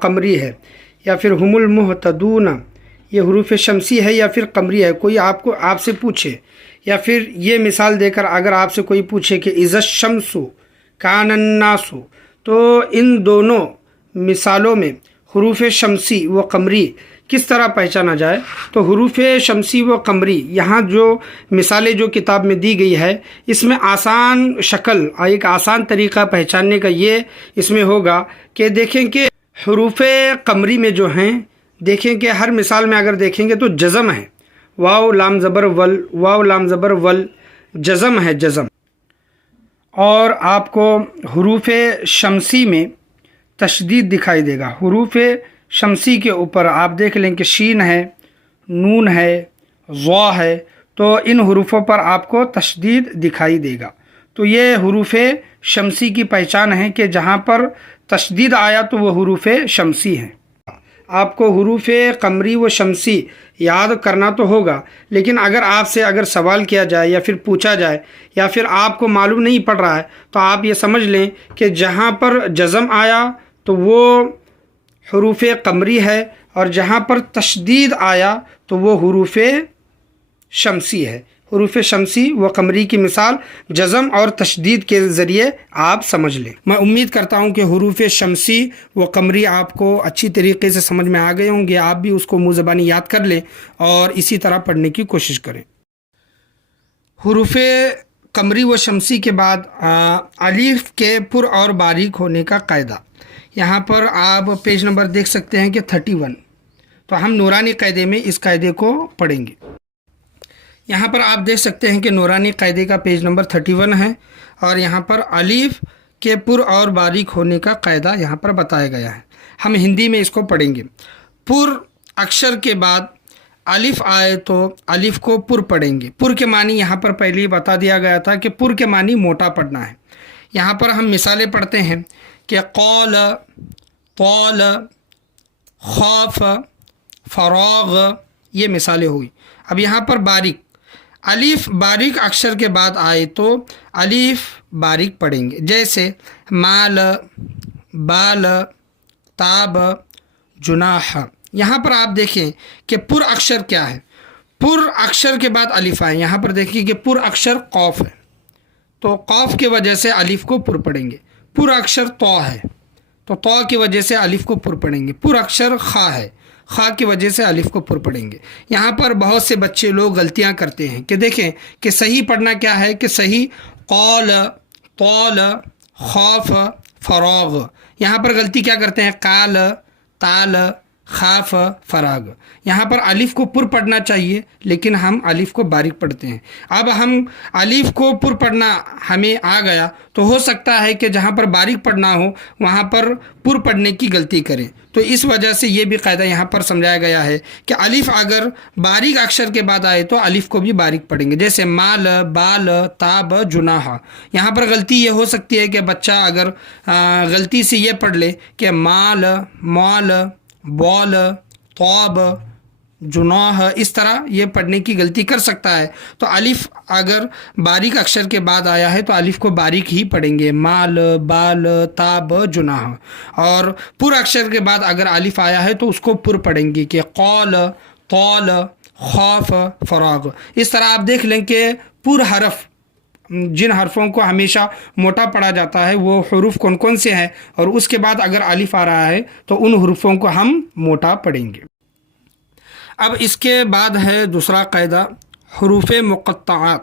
قمری ہے، یا پھر ہم المہتدون، یہ حروف شمسی ہے یا پھر قمری ہے، کوئی آپ سے پوچھے، یا پھر یہ مثال دے کر اگر آپ سے کوئی پوچھے کہ اذا الشمس کان الناس، تو ان دونوں مثالوں میں حروف شمسی و قمری کس طرح پہچانا جائے، تو حروف شمسی و قمری یہاں جو مثالیں جو کتاب میں دی گئی ہے، اس میں آسان شکل، ایک آسان طریقہ پہچاننے کا یہ اس میں ہوگا کہ دیکھیں کہ حروف قمری میں جو ہیں، دیکھیں کہ ہر مثال میں اگر دیکھیں گے تو جزم ہے، واو لام زبر ول، واو لام زبر ول، جزم ہے، جزم۔ اور آپ کو حروف شمسی میں تشدید دکھائی دے گا۔ حروف شمسی کے اوپر آپ دیکھ لیں کہ شین ہے، نون ہے، ضا ہے، تو ان حروفوں پر آپ کو تشدید دکھائی دے گا۔ تو یہ حروف شمسی کی پہچان ہے کہ جہاں پر تشدید آیا تو وہ حروف شمسی ہیں۔ آپ کو حروف قمری و شمسی یاد کرنا تو ہوگا، لیکن اگر سوال کیا جائے یا پھر پوچھا جائے یا پھر آپ کو معلوم نہیں پڑ رہا ہے، تو آپ یہ سمجھ لیں کہ جہاں پر جزم آیا تو وہ حروف قمری ہے، اور جہاں پر تشدید آیا تو وہ حروف شمسی ہے۔ حروف شمسی و قمری کی مثال جزم اور تشدید کے ذریعے آپ سمجھ لیں۔ میں امید کرتا ہوں کہ حروف شمسی و قمری آپ کو اچھی طریقے سے سمجھ میں آ گئے ہوں گے۔ آپ بھی اس کو منہ زبانی یاد کر لیں اور اسی طرح پڑھنے کی کوشش کریں۔ حروف قمری و شمسی کے بعد الف کے پر اور باریک ہونے کا قاعدہ، یہاں پر آپ پیج نمبر دیکھ سکتے ہیں کہ 31، تو ہم نورانی قاعدے میں اس قاعدے کو پڑھیں گے۔ یہاں پر آپ دیکھ سکتے ہیں کہ نورانی قاعدے کا پیج نمبر 31 ہے، اور یہاں پر الف کے پر اور باریک ہونے کا قاعدہ یہاں پر بتایا گیا ہے۔ ہم ہندی میں اس کو پڑھیں گے۔ پر اکشر کے بعد الف آئے تو الف کو پر پڑھیں گے۔ پر کے معنی یہاں پر پہلے ہی بتا دیا گیا تھا کہ پر کے معنی موٹا پڑھنا ہے۔ یہاں پر ہم مثالیں پڑھتے ہیں کہ قول، طول، خوف، فراغ، یہ مثالیں ہوئی۔ اب یہاں پر باریک، الف باریک اکشر کے بعد آئے تو الف باریک پڑھیں گے، جیسے مال، بال، تاب، جناح۔ یہاں پر آپ دیکھیں کہ پر اکشر کیا ہے، پر اکشر کے بعد الف آئے۔ یہاں پر دیکھیں کہ پر اکشر قوف ہے، تو قوف کی وجہ سے الف کو پر پڑھیں گے۔ پر اکشر تو ہے، تو تو کی وجہ سے الف کو پر پڑھیں گے۔ پر اکشر خا ہے، خا کی وجہ سے الف کو پر پڑھیں گے۔ یہاں پر بہت سے بچے لوگ غلطیاں کرتے ہیں کہ دیکھیں کہ صحیح پڑھنا کیا ہے، کہ صحیح قول، طول، خوف، فراغ۔ یہاں پر غلطی کیا کرتے ہیں، قال، تال، خاف، فراغ۔ یہاں پر الف کو پر پڑھنا چاہیے، لیکن ہم الف کو باریک پڑھتے ہیں۔ اب ہم الف کو پر پڑھنا ہمیں آ گیا، تو ہو سکتا ہے کہ جہاں پر باریک پڑھنا ہو وہاں پر پر پڑھنے کی غلطی کریں، تو اس وجہ سے یہ بھی قاعدہ یہاں پر سمجھایا گیا ہے کہ الف اگر باریک اکشر کے بعد آئے تو الف کو بھی باریک پڑھیں گے، جیسے مال، بال، تاب، جناح۔ یہاں پر غلطی یہ ہو سکتی ہے کہ بچہ اگر غلطی سے یہ پڑھ لے کہ مال، مال، بال، طاب، جناح، اس طرح یہ پڑھنے کی غلطی کر سکتا ہے۔ تو الف اگر باریک اکشر کے بعد آیا ہے تو الف کو باریک ہی پڑھیں گے، مال، بال، تاب، جناح۔ اور پر اکشر کے بعد اگر الف آیا ہے تو اس کو پر پڑھیں گے، کہ قول، طول، خوف، فراغ۔ اس طرح آپ دیکھ لیں کہ پر حرف، جن حرفوں کو ہمیشہ موٹا پڑھا جاتا ہے وہ حروف کون کون سے ہیں، اور اس کے بعد اگر الف آ رہا ہے تو ان حروفوں کو ہم موٹا پڑھیں گے۔ اب اس کے بعد ہے دوسرا قاعدہ حروف مقطعات.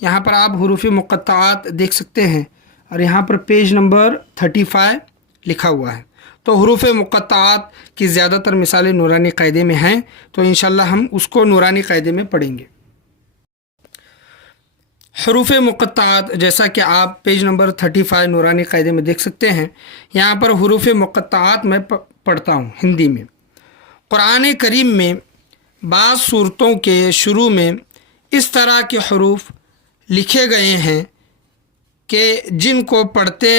یہاں پر آپ حروف مقطعات دیکھ سکتے ہیں اور یہاں پر پیج نمبر 35 لکھا ہوا ہے. تو حروف مقطعات کی زیادہ تر مثالیں نورانی قاعدے میں ہیں، تو انشاءاللہ ہم اس کو نورانی قاعدے میں پڑھیں گے. حروف مقطعات جیسا کہ آپ پیج نمبر 35 نورانی قاعدے میں دیکھ سکتے ہیں. یہاں پر حروف مقطعات میں پڑھتا ہوں ہندی میں. قرآن کریم میں بعض صورتوں کے شروع میں اس طرح کے حروف لکھے گئے ہیں کہ جن کو پڑھتے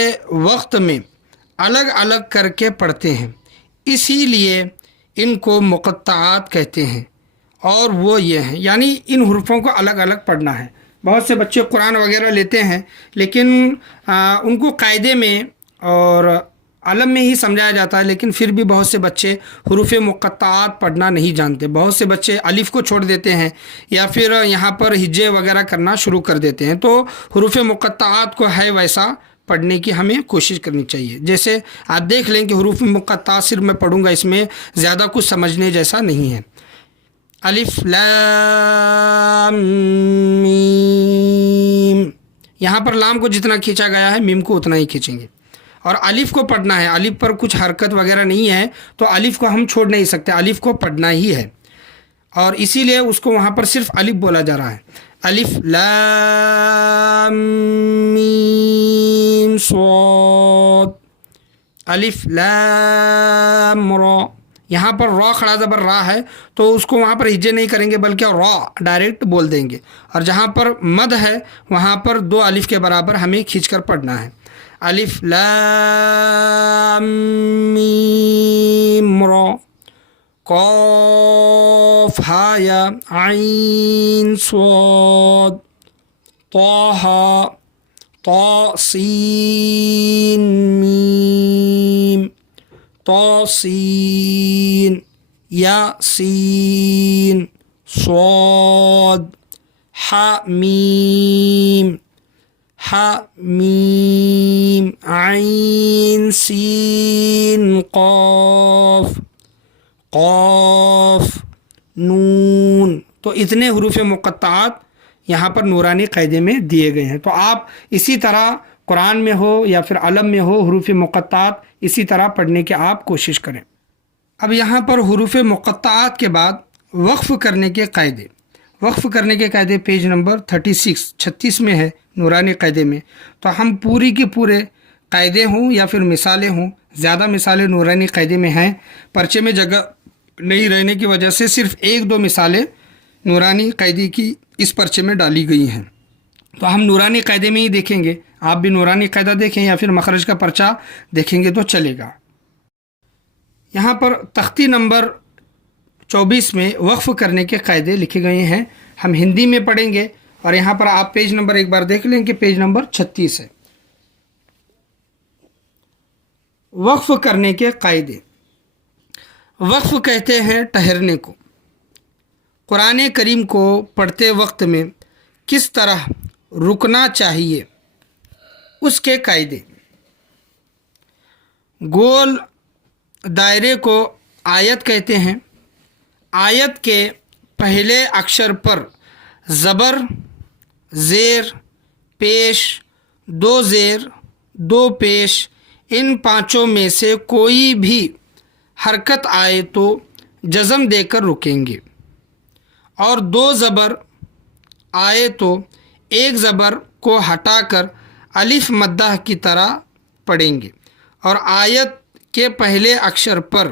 وقت میں الگ الگ کر کے پڑھتے ہیں، اسی لیے ان کو مقطعات کہتے ہیں. اور وہ یہ ہیں، یعنی ان حروفوں کو الگ الگ پڑھنا ہے. بہت سے بچے قرآن وغیرہ لیتے ہیں لیکن ان کو قاعدے میں اور علم میں ہی سمجھایا جاتا ہے، لیکن پھر بھی بہت سے بچے حروف مقطعات پڑھنا نہیں جانتے. بہت سے بچے الف کو چھوڑ دیتے ہیں یا پھر یہاں پر ہجے وغیرہ کرنا شروع کر دیتے ہیں. تو حروف مقطعات کو ہے ویسا پڑھنے کی ہمیں کوشش کرنی چاہیے. جیسے آپ دیکھ لیں کہ حروف مقطعات صرف میں پڑھوں گا، اس میں زیادہ کچھ سمجھنے جیسا نہیں ہے. الف لام میم، یہاں پر لام کو جتنا کھینچا گیا ہے میم کو اتنا ہی کھینچیں گے. اور الف کو پڑھنا ہے، الف پر کچھ حرکت وغیرہ نہیں ہے تو الف کو ہم چھوڑ نہیں سکتے، الف کو پڑھنا ہی ہے. اور اسی لیے اس کو وہاں پر صرف الف بولا جا رہا ہے. الف لام میم صاد، الف لام را. یہاں پر را کھڑا زبر را ہے تو اس کو وہاں پر ہجے نہیں کریں گے بلکہ را ڈائریکٹ بول دیں گے. اور جہاں پر مد ہے وہاں پر 2 الف کے برابر ہمیں کھینچ کر پڑھنا ہے. الف لام میم را، قاف ہا یا عین صاد، طہ طا سین میم، طا سین، یا سین صاد، ح میم، ح میم عین سین قاف، قاف نون. تو اتنے حروف مقطعات یہاں پر نورانی قاعدے میں دیے گئے ہیں. تو آپ اسی طرح قرآن میں ہو یا پھر علم میں ہو حروف مقطعات اسی طرح پڑھنے کی آپ کوشش کریں. اب یہاں پر حروف مقطعات کے بعد وقف کرنے کے قاعدے. وقف کرنے کے قاعدے پیج نمبر 36 میں ہے نورانی قاعدے میں. تو ہم پوری کے پورے قاعدے ہوں یا پھر مثالیں ہوں، زیادہ مثالیں نورانی قاعدے میں ہیں، پرچے میں جگہ نہیں رہنے کی وجہ سے صرف 1-2 مثالیں نورانی قاعدے کی اس پرچے میں ڈالی گئی ہیں. تو ہم نورانی قاعدے میں ہی دیکھیں گے. آپ بھی نورانی قاعدہ دیکھیں یا پھر مخرج کا پرچہ دیکھیں گے تو چلے گا. یہاں پر تختی نمبر 24 میں وقف کرنے کے قاعدے لکھے گئے ہیں. ہم ہندی میں پڑھیں گے اور یہاں پر آپ پیج نمبر ایک بار دیکھ لیں کہ پیج نمبر 36 ہے. وقف کرنے کے قاعدے. وقف کہتے ہیں ٹھہرنے کو. قرآن کریم کو پڑھتے وقت میں کس طرح رکنا چاہیے اس کے قاعدے. گول دائرے کو آیت کہتے ہیں. آیت کے پہلے اکشر پر زبر، زیر، پیش، 2 زیر 2 پیش، ان 5 میں سے کوئی بھی حرکت آئے تو جزم دے کر رکیں گے. اور 2 زبر آئے تو 1 زبر کو ہٹا کر الف مدہ کی طرح پڑھیں گے. اور آیت کے پہلے اکشر پر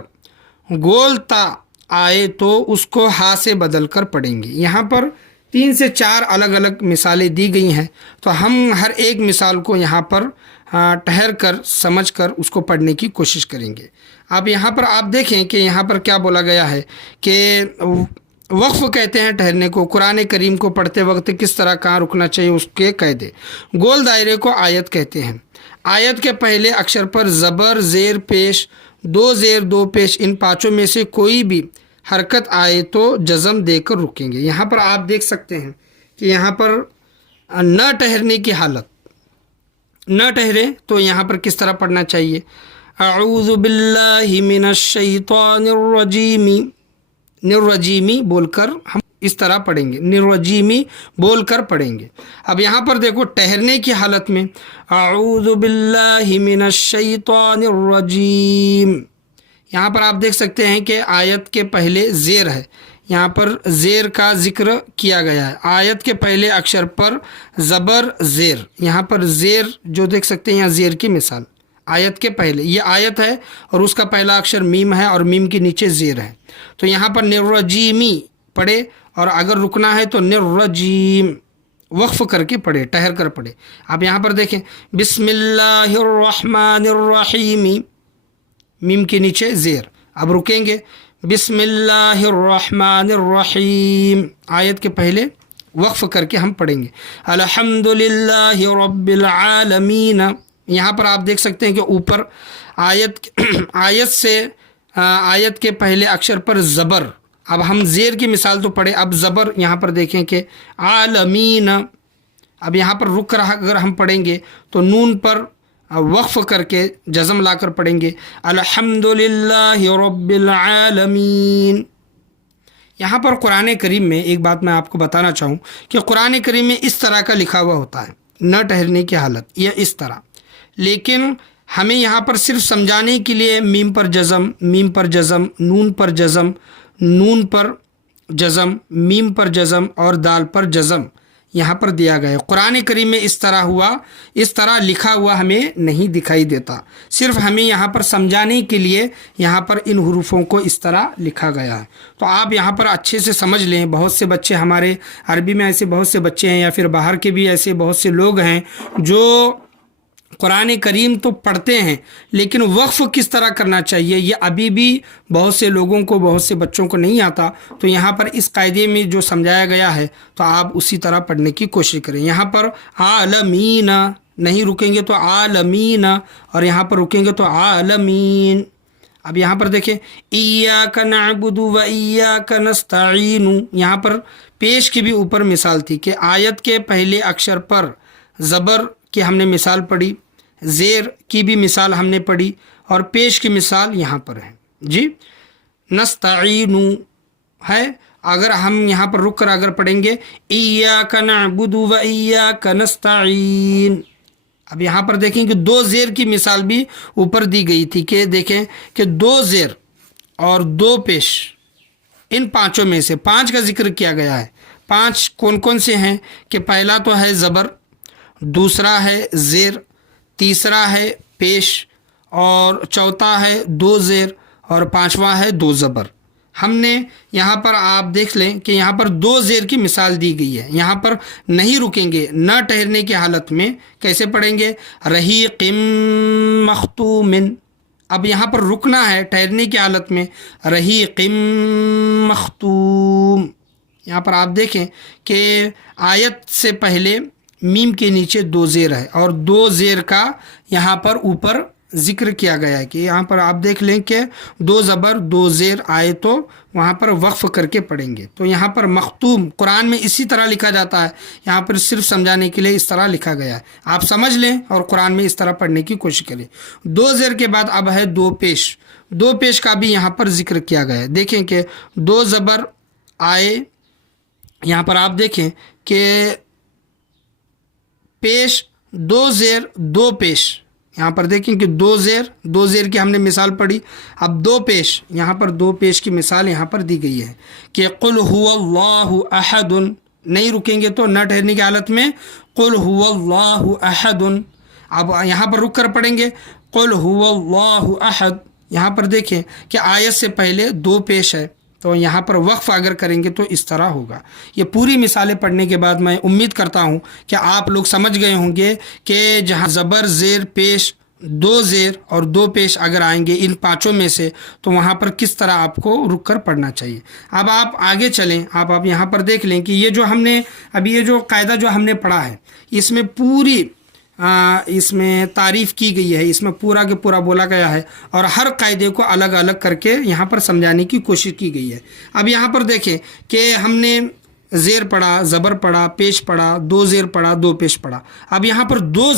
گول تا آئے تو اس کو ہا سے بدل کر پڑھیں گے. یہاں پر 3 سے 4 الگ الگ مثالیں دی گئی ہیں، تو ہم ہر ایک مثال کو یہاں پر ٹھہر کر سمجھ کر اس کو پڑھنے کی کوشش کریں گے. اب یہاں پر آپ دیکھیں کہ یہاں پر کیا بولا گیا ہے کہ وقف کہتے ہیں ٹھہرنے کو. قرآن کریم کو پڑھتے وقت کس طرح کہاں رکنا چاہیے اس کے قاعدے. گول دائرے کو آیت کہتے ہیں. آیت کے پہلے اکشر پر زبر، زیر، پیش، 2 زیر 2 پیش، ان 5 میں سے کوئی بھی حرکت آئے تو جزم دے کر رکیں گے. یہاں پر آپ دیکھ سکتے ہیں کہ یہاں پر نہ ٹھہرنے کی حالت، نہ ٹھہرے تو یہاں پر کس طرح پڑھنا چاہیے. اعوذ باللہ من الشیطان الرجیم، निर्रजीमी बोल कर हम इस तरह पढ़ेंगे, निर्रजीमी बोल कर पढ़ेंगे। अब यहाँ पर देखो ठहरने की हालत में अऊज़ु बिल्लाहि मिनश शैतानिर रजीम, यहाँ पर आप देख सकते हैं कि आयत के पहले ज़ेर है, यहाँ पर ज़ेर का जिक्र किया गया है। आयत के पहले अक्षर पर ज़बर ज़ेर, यहाँ पर ज़ेर जो देख सकते हैं यहाँ ज़ेर की मिसाल आयत के पहले, ये आयत है और उसका पहला अक्षर मीम है और मीम के नीचे ज़ेर है। तो यहाँ पर निर्रजीमी पढ़े और अगर रुकना है तो निर्रजीम वक्फ करके पढ़े, ठहर कर पढ़े। आप यहाँ पर देखें बिस्मिल्लाहिर्रहमानिर्रहीम, मीम के नीचे ज़ेर, अब रुकेंगे बिस्मिल्लाहिर्रहमानिर्रहीम, आयत के पहले वक्फ करके हम पढ़ेंगे अल्हम्दुलिल्लाहि रब्बिल आलमीन। यहाँ पर आप देख सकते हैं कि ऊपर आयत के पहले अक्षर पर ज़बर, अब हम ज़ेर की मिसाल तो पढ़े, अब ज़बर यहाँ पर देखें कि आलमीन। अब यहाँ पर रुक रहा अगर हम पढ़ेंगे तो नून पर वक्फ करके जज़म लाकर पढ़ेंगे अल्हम्दुलिल्लाहि रब्बिल आलमीन। यहाँ पर कुरान करीम में एक बात मैं आपको बताना चाहूँ कि कुरान करीम में इस तरह का लिखा हुआ होता है, न ठहरने की हालत या इस तरह, लेकिन हमें यहाँ पर सिर्फ समझाने के लिए मीम पर जज़म, मीम पर जज़म, नून पर जज़म, नून पर जज़म, मीम पर जज़म और दाल पर जज़म यहाँ पर दिया गया है। कुरान करीम में इस तरह लिखा हुआ हमें नहीं दिखाई देता, सिर्फ हमें यहाँ पर समझाने के लिए यहाँ पर इन हुरूफों को इस तरह लिखा गया है। तो आप यहाँ पर अच्छे से समझ लें। बहुत से बच्चे हमारे अरबी में ऐसे बहुत से बच्चे हैं या फिर बाहर के भी ऐसे बहुत से लोग हैं जो कुरान करीम तो पढ़ते हैं लेकिन वक्फ़ किस तरह करना चाहिए ये अभी भी बहुत से लोगों को, बहुत से बच्चों को नहीं आता। तो यहाँ पर इस कायदे में जो समझाया गया है तो आप उसी तरह पढ़ने की कोशिश करें। यहाँ पर आलमीन नहीं रुकेंगे तो आलमीन, और यहाँ पर रुकेंगे तो आलमीन। अब यहाँ पर देखें इय्याका नअबुदु व इय्याका नस्तईनु, यहाँ पर पेश की भी ऊपर मिसाल थी कि आयत के पहले अक्षर पर ज़बर की हमने मिसाल पढ़ी, ज़ेर की भी मिसाल हमने पढ़ी और पेश की मिसाल यहाँ पर है जी। नस्तईनु है, अगर हम यहाँ पर रुक कर अगर पढ़ेंगे इय्याका नअबुदु व इय्याका नस्तईन। अब यहाँ पर देखें कि दो ज़ेर की मिसाल भी ऊपर दी गई थी कि देखें कि दो ज़ेर और दो पेश, इन पाँचों में से पाँच का जिक्र किया गया है। पाँच कौन कौन से हैं कि पहला तो है ज़बर, दूसरा है ज़ेर, तीसरा है पेश और चौथा है दो ज़ेर और पांचवा है दो ज़बर। हमने यहाँ पर आप देख लें कि यहाँ पर दो ज़ेर की मिसाल दी गई है। यहाँ पर नहीं रुकेंगे, न ठहरने की हालत में कैसे पढ़ेंगे रहीक़िम मख्तूमिन। अब यहाँ पर रुकना है ठहरने की हालत में रहीक़िम मख्तूम। यहाँ पर आप देखें कि आयत से पहले मीम के नीचे दो ज़ेर है और दो ज़ेर का यहाँ पर ऊपर ज़िक्र किया गया है कि यहाँ पर आप देख लें कि दो ज़बर दो ज़ेर आए तो वहाँ पर वक्फ़ करके पढ़ेंगे। तो यहाँ पर मख्तूम कुरान में इसी तरह लिखा जाता है, यहाँ पर सिर्फ समझाने के लिए इस तरह लिखा गया है। आप समझ लें और कुरान में इस तरह पढ़ने की कोशिश करें। दो ज़ेर के बाद अब है दो पेश, दो पेश का भी यहाँ पर ज़िक्र किया गया है। देखें कि दो ज़बर आए, यहाँ पर आप देखें कि पेश दो ज़ेर दो पेश, यहाँ पर देखें कि दो ज़ेर की हमने मिसाल पढ़ी। अब दो पेश, यहाँ पर दो पेश की मिसाल यहाँ पर दी गई है कि कुल हुवल्लाहु अहदुन। नहीं रुकेंगे तो न ठहरने की हालत में कुल हुवल्लाहु अहदुन। अब यहाँ पर रुक कर पढ़ेंगे कुल हुवल्लाहु अहद। यहाँ पर देखें कि आयत से पहले दो पेश है तो यहाँ पर वक्फ़ अगर करेंगे तो इस तरह होगा। ये पूरी मिसालें पढ़ने के बाद मैं उम्मीद करता हूँ कि आप लोग समझ गए होंगे कि जहाँ ज़बर ज़ेर पेश दो ज़ेर और दो पेश अगर आएंगे इन पाँचों में से तो वहाँ पर किस तरह आपको रुक कर पढ़ना चाहिए। अब आप आगे चलें, आप यहाँ पर देख लें कि ये जो हमने अभी ये जो कायदा जो हमने पढ़ा है इसमें पूरी इसमें तारीफ़ की गई है, इसमें पूरा के पूरा बोला गया है और हर कायदे को अलग अलग करके यहाँ पर समझाने की कोशिश की गई है। अब यहाँ पर देखें कि हमने ज़ेर पढ़ा, ज़बर पढ़ा, पेश पढ़ा, दो ज़ेर पढ़ा, दो पेश पढ़ा। अब यहाँ पर दो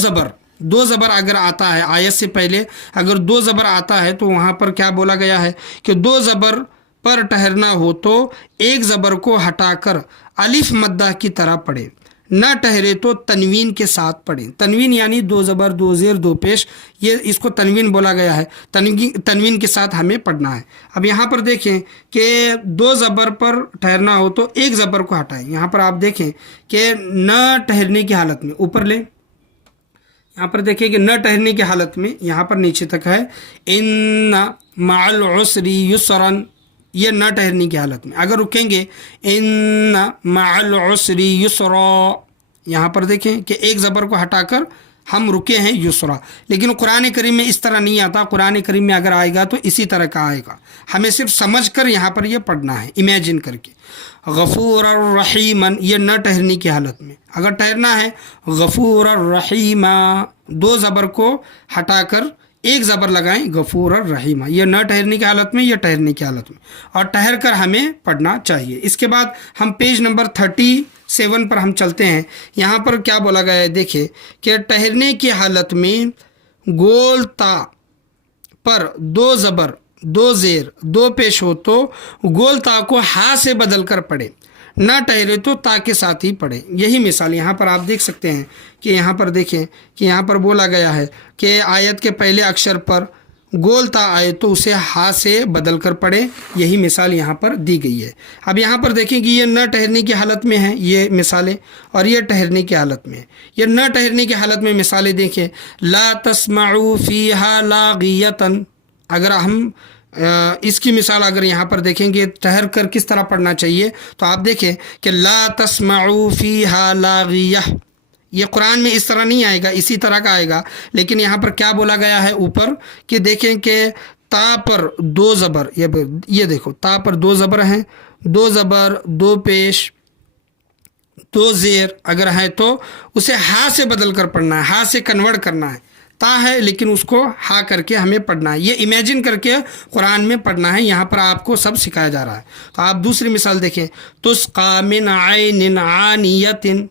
ज़बर अगर आता है आयत से पहले, अगर दो ज़बर आता है तो वहाँ पर क्या बोला गया है कि दो ज़बर पर ठहरना हो तो एक ज़बर को हटाकर अलिफ मद्दा की तरह पढ़े, न ठहरे तो तनवीन के साथ पढ़ें। तनवीन यानी दो ज़बर दो ज़ेर दो पेश, ये इसको तनवीन बोला गया है। तनवीन के साथ हमें पढ़ना है। अब यहाँ पर देखें कि दो ज़बर पर ठहरना हो तो एक ज़बर को हटाएं। यहाँ पर आप देखें कि न ठहरने की हालत में ऊपर ले, यहाँ पर देखिए कि न ठहरने की हालत में यहाँ पर नीचे तक है इन्ना मअल उसरी युसरन, ये न ठहरने की हालत में। अगर रुकेंगे इन्ना मअल उसरी युसरा, यहाँ पर देखें कि एक ज़बर को हटाकर हम रुके हैं युसरा। लेकिन कुरान करीम में इस तरह नहीं आता। कुरान करीम में अगर आएगा तो इसी तरह का आएगा। हमें सिर्फ समझ कर यहाँ पर यह पढ़ना है, इमेजिन करके। गफूर रहीमन, ये न ठहरने की हालत में। अगर ठहरना है गफूर रहीमा, दो ज़बर को हटाकर एक ज़बर लगाएं गफूर रहीमा, ये न ठहरने की हालत में, यह ठहरने की हालत में, और ठहर कर हमें पढ़ना चाहिए। इसके बाद हम पेज नंबर 37 पर हम चलते हैं। यहाँ पर क्या बोला गया है देखिए कि ठहरने की हालत में गोल ता पर दो ज़बर दो ज़ेर दो पेश हो तो गोल ता को हा से बदल कर पढ़े, ना ठहरे तो ता के साथ ही पढ़े। यही मिसाल यहाँ पर आप देख सकते हैं कि यहाँ पर देखें कि यहाँ पर बोला गया है कि आयत के पहले अक्षर पर गोल ता आए तो उसे हा से बदल कर पढ़े। यही मिसाल यहाँ पर दी गई है। अब यहाँ पर देखें कि ये न ठहरने की हालत में है ये मिसालें, और ये ठहरने की हालत में। ये न ठहरने की हालत में मिसालें देखें, ला तस्माउ फीहा लागियतन। अगर हम इसकी मिसाल अगर यहाँ पर देखेंगे ठहर कर किस तरह पढ़ना चाहिए, तो आप देखें कि ला तस्माउ फीहा लागियह, ये कुरान में इस तरह नहीं आएगा, इसी तरह का आएगा। लेकिन यहाँ पर क्या बोला गया है ऊपर कि देखें कि ता पर दो ज़बर, ये देखो ता पर दो ज़बर हैं, दो ज़बर दो पेश दो ज़ेर अगर है तो उसे हा से बदल कर पढ़ना है, हा से कन्वर्ट करना है। ता है लेकिन उसको हा करके हमें पढ़ना है। ये इमेजिन करके कुरान में पढ़ना है। यहाँ पर आपको सब सिखाया जा रहा है। तो आप दूसरी मिसाल देखें, तुस्का मिन आइनिन आनियतिन,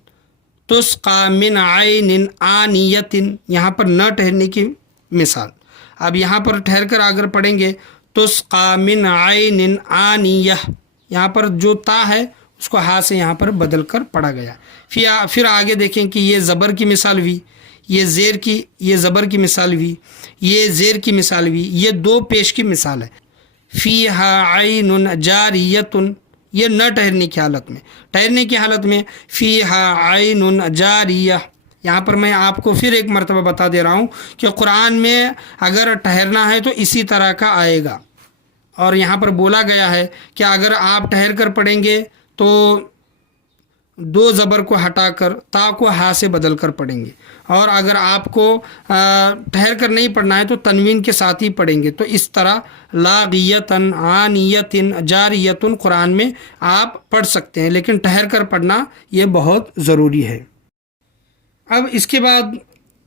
तुस्का मिन आइनिन आनियतिन, यहाँ पर न ठहरने की मिसाल। अब यहाँ पर ठहर कर अगर पढ़ेंगे तुस्का मिन आइनिन आनियह, यहाँ पर जो ता है उसको हा से यहाँ पर बदल कर पढ़ा गया। फिर आगे देखें कि ये ज़बर की मिसाल हुई, ये ज़ेर की, ये ज़बर की मिसाल हुई, ये ज़ेर की मिसाल हुई, ये दो पेश की मिसाल है। फ़ीहा आइनुन जारियतुन, ये न ठहरने की हालत में। ठहरने की हालत में फ़ीहा आइनुन जारिया। यहाँ पर मैं आपको फिर एक मरतबा बता दे रहा हूँ कि कुरान में अगर ठहरना है तो इसी तरह का आएगा। और यहाँ पर बोला गया है कि अगर आप ठहर कर पढ़ेंगे तो दो ज़बर को हटाकर ता को हा से बदल कर पढ़ेंगे, और अगर आपको ठहर कर नहीं पढ़ना है तो तनवीन के साथ ही पढ़ेंगे। तो इस तरह लागियतन आनियतिन जारियतुन कुरान में आप पढ़ सकते हैं, लेकिन ठहर कर पढ़ना ये बहुत ज़रूरी है। अब इसके बाद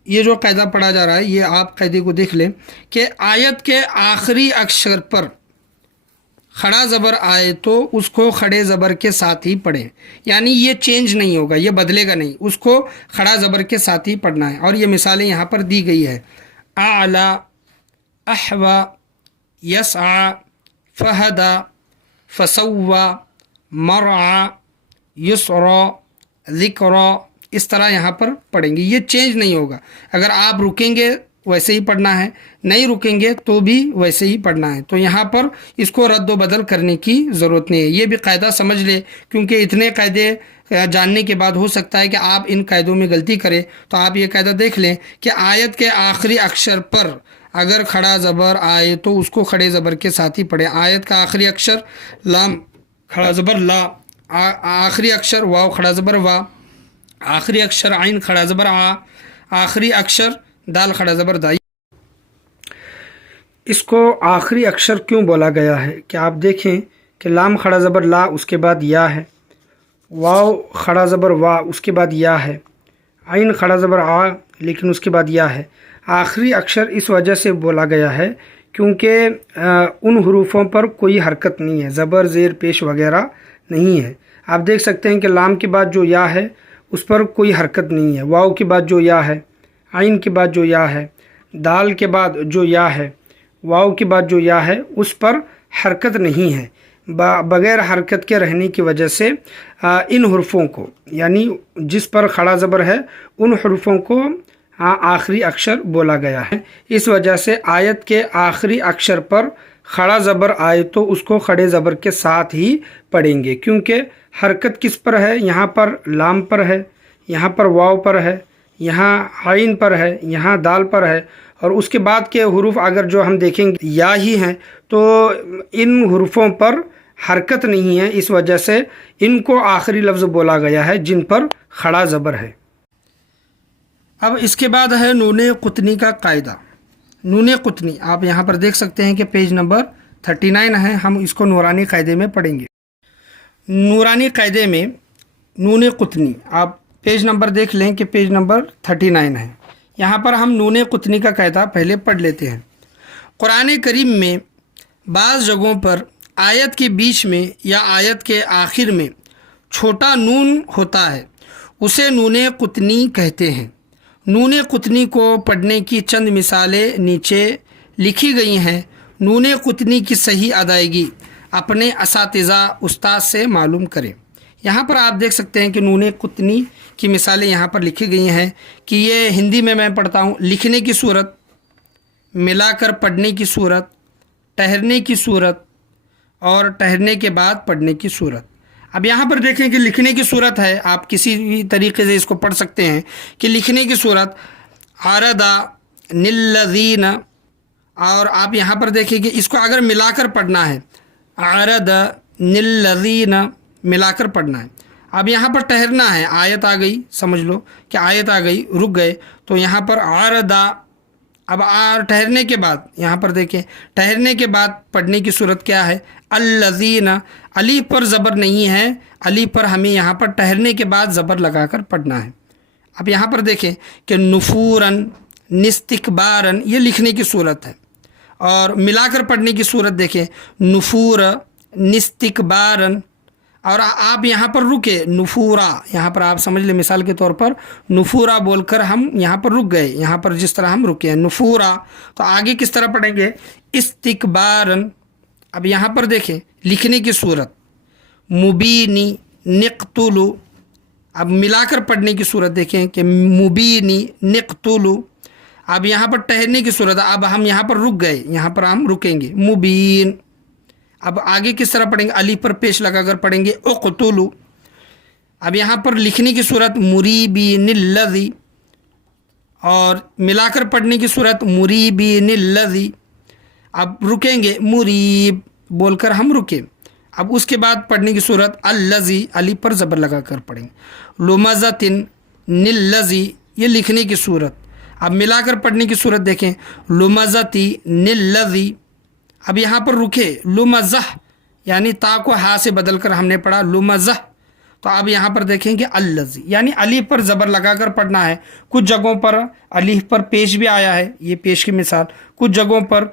ये जो कायदा पढ़ा जा रहा है, ये आप कायदे को देख लें कि आयत के आखिरी अक्षर पर खड़ा ज़बर आए तो उसको खड़े ज़बर के साथ ही पढ़ें। यानी ये चेंज नहीं होगा, ये बदलेगा नहीं, उसको खड़ा ज़बर के साथ ही पढ़ना है। और ये मिसालें यहाँ पर दी गई है, आला, अहवा, यसआ, फहदा, फसव्वा, मरआ, युसरा, ज़िक्रा, इस तरह यहाँ पर पढ़ेंगे। ये चेंज नहीं होगा। अगर आप रुकेंगे वैसे ही पढ़ना है, नहीं रुकेंगे तो भी वैसे ही पढ़ना है। तो यहाँ पर इसको रद्द बदल करने की ज़रूरत नहीं है। ये भी कायदा समझ ले, क्योंकि इतने कायदे जानने के बाद हो सकता है कि आप इन कायदों में गलती करें। तो आप ये कायदा देख लें कि आयत के आखिरी अक्षर पर अगर खड़ा ज़बर आए तो उसको खड़े ज़बर के साथ ही पढ़ें। आयत का आखिरी अक्षर लाम खड़ा ज़बर ला, आखिरी अक्षर वाव खड़ा ज़बर वा, आखिरी अक्षर आइन खड़ा ज़बर आ, आखिरी अक्षर दाल खड़ा ज़बर दाई। इसको आखिरी अक्षर क्यों बोला गया है कि आप देखें कि लाम खड़ा ज़बर ला, उसके बाद या है, वाव खड़ा ज़बर वा, उसके बाद या है, आइन खड़ा ज़बर आ, लेकिन उसके बाद या है। आखिरी अक्षर इस वजह से बोला गया है क्योंकि उन हरूफों पर कोई हरकत नहीं है, ज़बर ज़ेर पेश वगैरह नहीं है। आप देख सकते हैं कि लाम के बाद जो या है उस पर कोई हरकत नहीं है, वाव के बाद जो या है, आइन के बाद जो या है, दाल के बाद जो या है, वाव के बाद जो या है, उस पर हरकत नहीं है। बग़ैर हरकत के रहने की वजह से इन हरफों को, यानी जिस पर खड़ा ज़बर है उन हरफों को आखिरी अक्षर बोला गया है। इस वजह से आयत के आखिरी अक्षर पर खड़ा ज़बर आए तो उसको खड़े ज़बर के साथ ही पढ़ेंगे, क्योंकि हरकत किस पर है, यहाँ पर लाम पर है, यहाँ पर वाव पर है, यहाँ आइन पर है, यहाँ दाल पर है, और उसके बाद के हुरूफ अगर जो हम देखेंगे या ही हैं तो इन हुरूफों पर हरकत नहीं है। इस वजह से इनको आखिरी लफ्ज़ बोला गया है जिन पर खड़ा ज़बर है। अब इसके बाद है नूने कुतनी का कायदा। नूने कुतनी आप यहाँ पर देख सकते हैं कि पेज नंबर 39 है। हम इसको नूरानी कायदे में पढ़ेंगे। नूरानी कायदे में नूने कुतनी आप पेज नंबर देख लें कि पेज नंबर 39 है। यहाँ पर हम नूने कुतनी का कायदा पहले पढ़ लेते हैं। कुरान करीम में बाज़ जगहों पर आयत के बीच में या आयत के आखिर में छोटा नून होता है, उसे नूने कुतनी कहते हैं। नूने कुतनी को पढ़ने की चंद मिसालें नीचे लिखी गई हैं। नूने कुतनी की सही अदायगी अपने असातिज़ा उस्ताद से मालूम करें। यहाँ पर आप देख सकते हैं कि नूने कुतनी की मिसालें यहाँ पर लिखी गई हैं कि ये हिंदी में मैं पढ़ता हूँ। लिखने की सूरत, मिलाकर पढ़ने की सूरत, ठहरने की सूरत और ठहरने के बाद पढ़ने की सूरत। अब यहाँ पर देखें कि लिखने की सूरत है, आप किसी भी तरीके से इसको पढ़ सकते हैं कि लिखने की सूरत आरदा निल्लज़ीन, और आप यहाँ पर देखें कि इसको अगर मिलाकर पढ़ना है आरदा निल्लज़ीन, मिलाकर पढ़ना है। अब यहाँ पर ठहरना है, आयत आ गई, समझ लो कि आयत आ गई, रुक गए तो यहाँ पर आरदा। अब ठहरने के बाद यहाँ पर देखें, ठहरने के बाद पढ़ने की सूरत क्या है, अल्लज़ीना। अली पर ज़बर नहीं है, अली पर हमें यहाँ पर ठहरने के बाद ज़बर लगाकर पढ़ना है। अब यहाँ पर देखें कि नुफूरन निस्तिकबारन, ये लिखने की सूरत है, और मिलाकर पढ़ने की सूरत देखें नुफूर निस्तिकबारन। और आप यहाँ पर रुके, नुफूरा, यहाँ पर आप समझ लें मिसाल के तौर पर नुफूरा बोलकर हम यहाँ पर रुक गए, यहाँ पर जिस तरह हम रुके हैं नुफूरा, तो आगे किस तरह पढ़ेंगे, इस्तिकबारन। अब यहाँ पर देखें लिखने की सूरत मुबीनी निक़तुलु। अब मिलाकर पढ़ने की सूरत देखें कि मुबीनी निक़तुलु। अब यहाँ पर ठहरने की सूरत, अब हम यहाँ पर रुक गए, यहाँ पर हम रुकेंगे मुबीन। अब आगे किस तरह पढ़ेंगे, अली पर पेश लगाकर पढ़ेंगे उक़तुलु। अब यहाँ पर लिखने की सूरत मुरीबिनिल्लज़ी, और मिलाकर पढ़ने की सूरत मुरीबिनिल्लज़ी। अब रुकेंगे मुरीब बोलकर हम रुके। अब उसके बाद पढ़ने की सूरत अल्लज़ी, अली पर ज़बर लगाकर पढ़ेंगे। लुमज़तिन निल्लज़ी, ये लिखने की सूरत। अब मिलाकर पढ़ने की सूरत देखें लुमज़ती निल्लज़ी। अब यहाँ पर रुके लुमज़ह, यानी ता को हा से बदल कर हमने पढ़ा लुमज़ह, तो अब यहाँ पर देखेंगे अल्लज़ी, यानी अली पर ज़बर लगाकर पढ़ना है। कुछ जगहों पर अलीफ पर पेश भी आया है, ये पेश की मिसाल। कुछ जगहों पर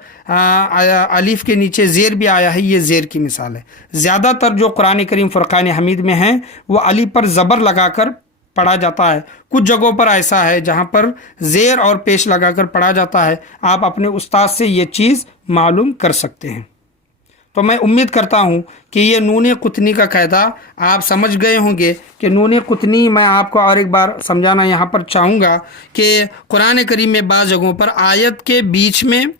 अलीफ के नीचे ज़ेर भी आया है, ये ज़ेर की मिसाल है। ज़्यादातर जो कुरान करीम फ़ुरक़ान हमीद में हैं वो अली पर ज़बर लगाकर पढ़ा जाता है। कुछ जगहों पर ऐसा है जहाँ पर ज़ेर और पेश लगाकर पढ़ा जाता है। आप अपने उस्ताद से ये चीज़ मालूम कर सकते हैं। तो मैं उम्मीद करता हूँ कि ये नूने कुतनी का कायदा आप समझ गए होंगे कि नूने कुतनी मैं आपको और एक बार समझाना यहाँ पर चाहूँगा कि कुरान करीम में बाज़ जगहों पर आयत के बीच में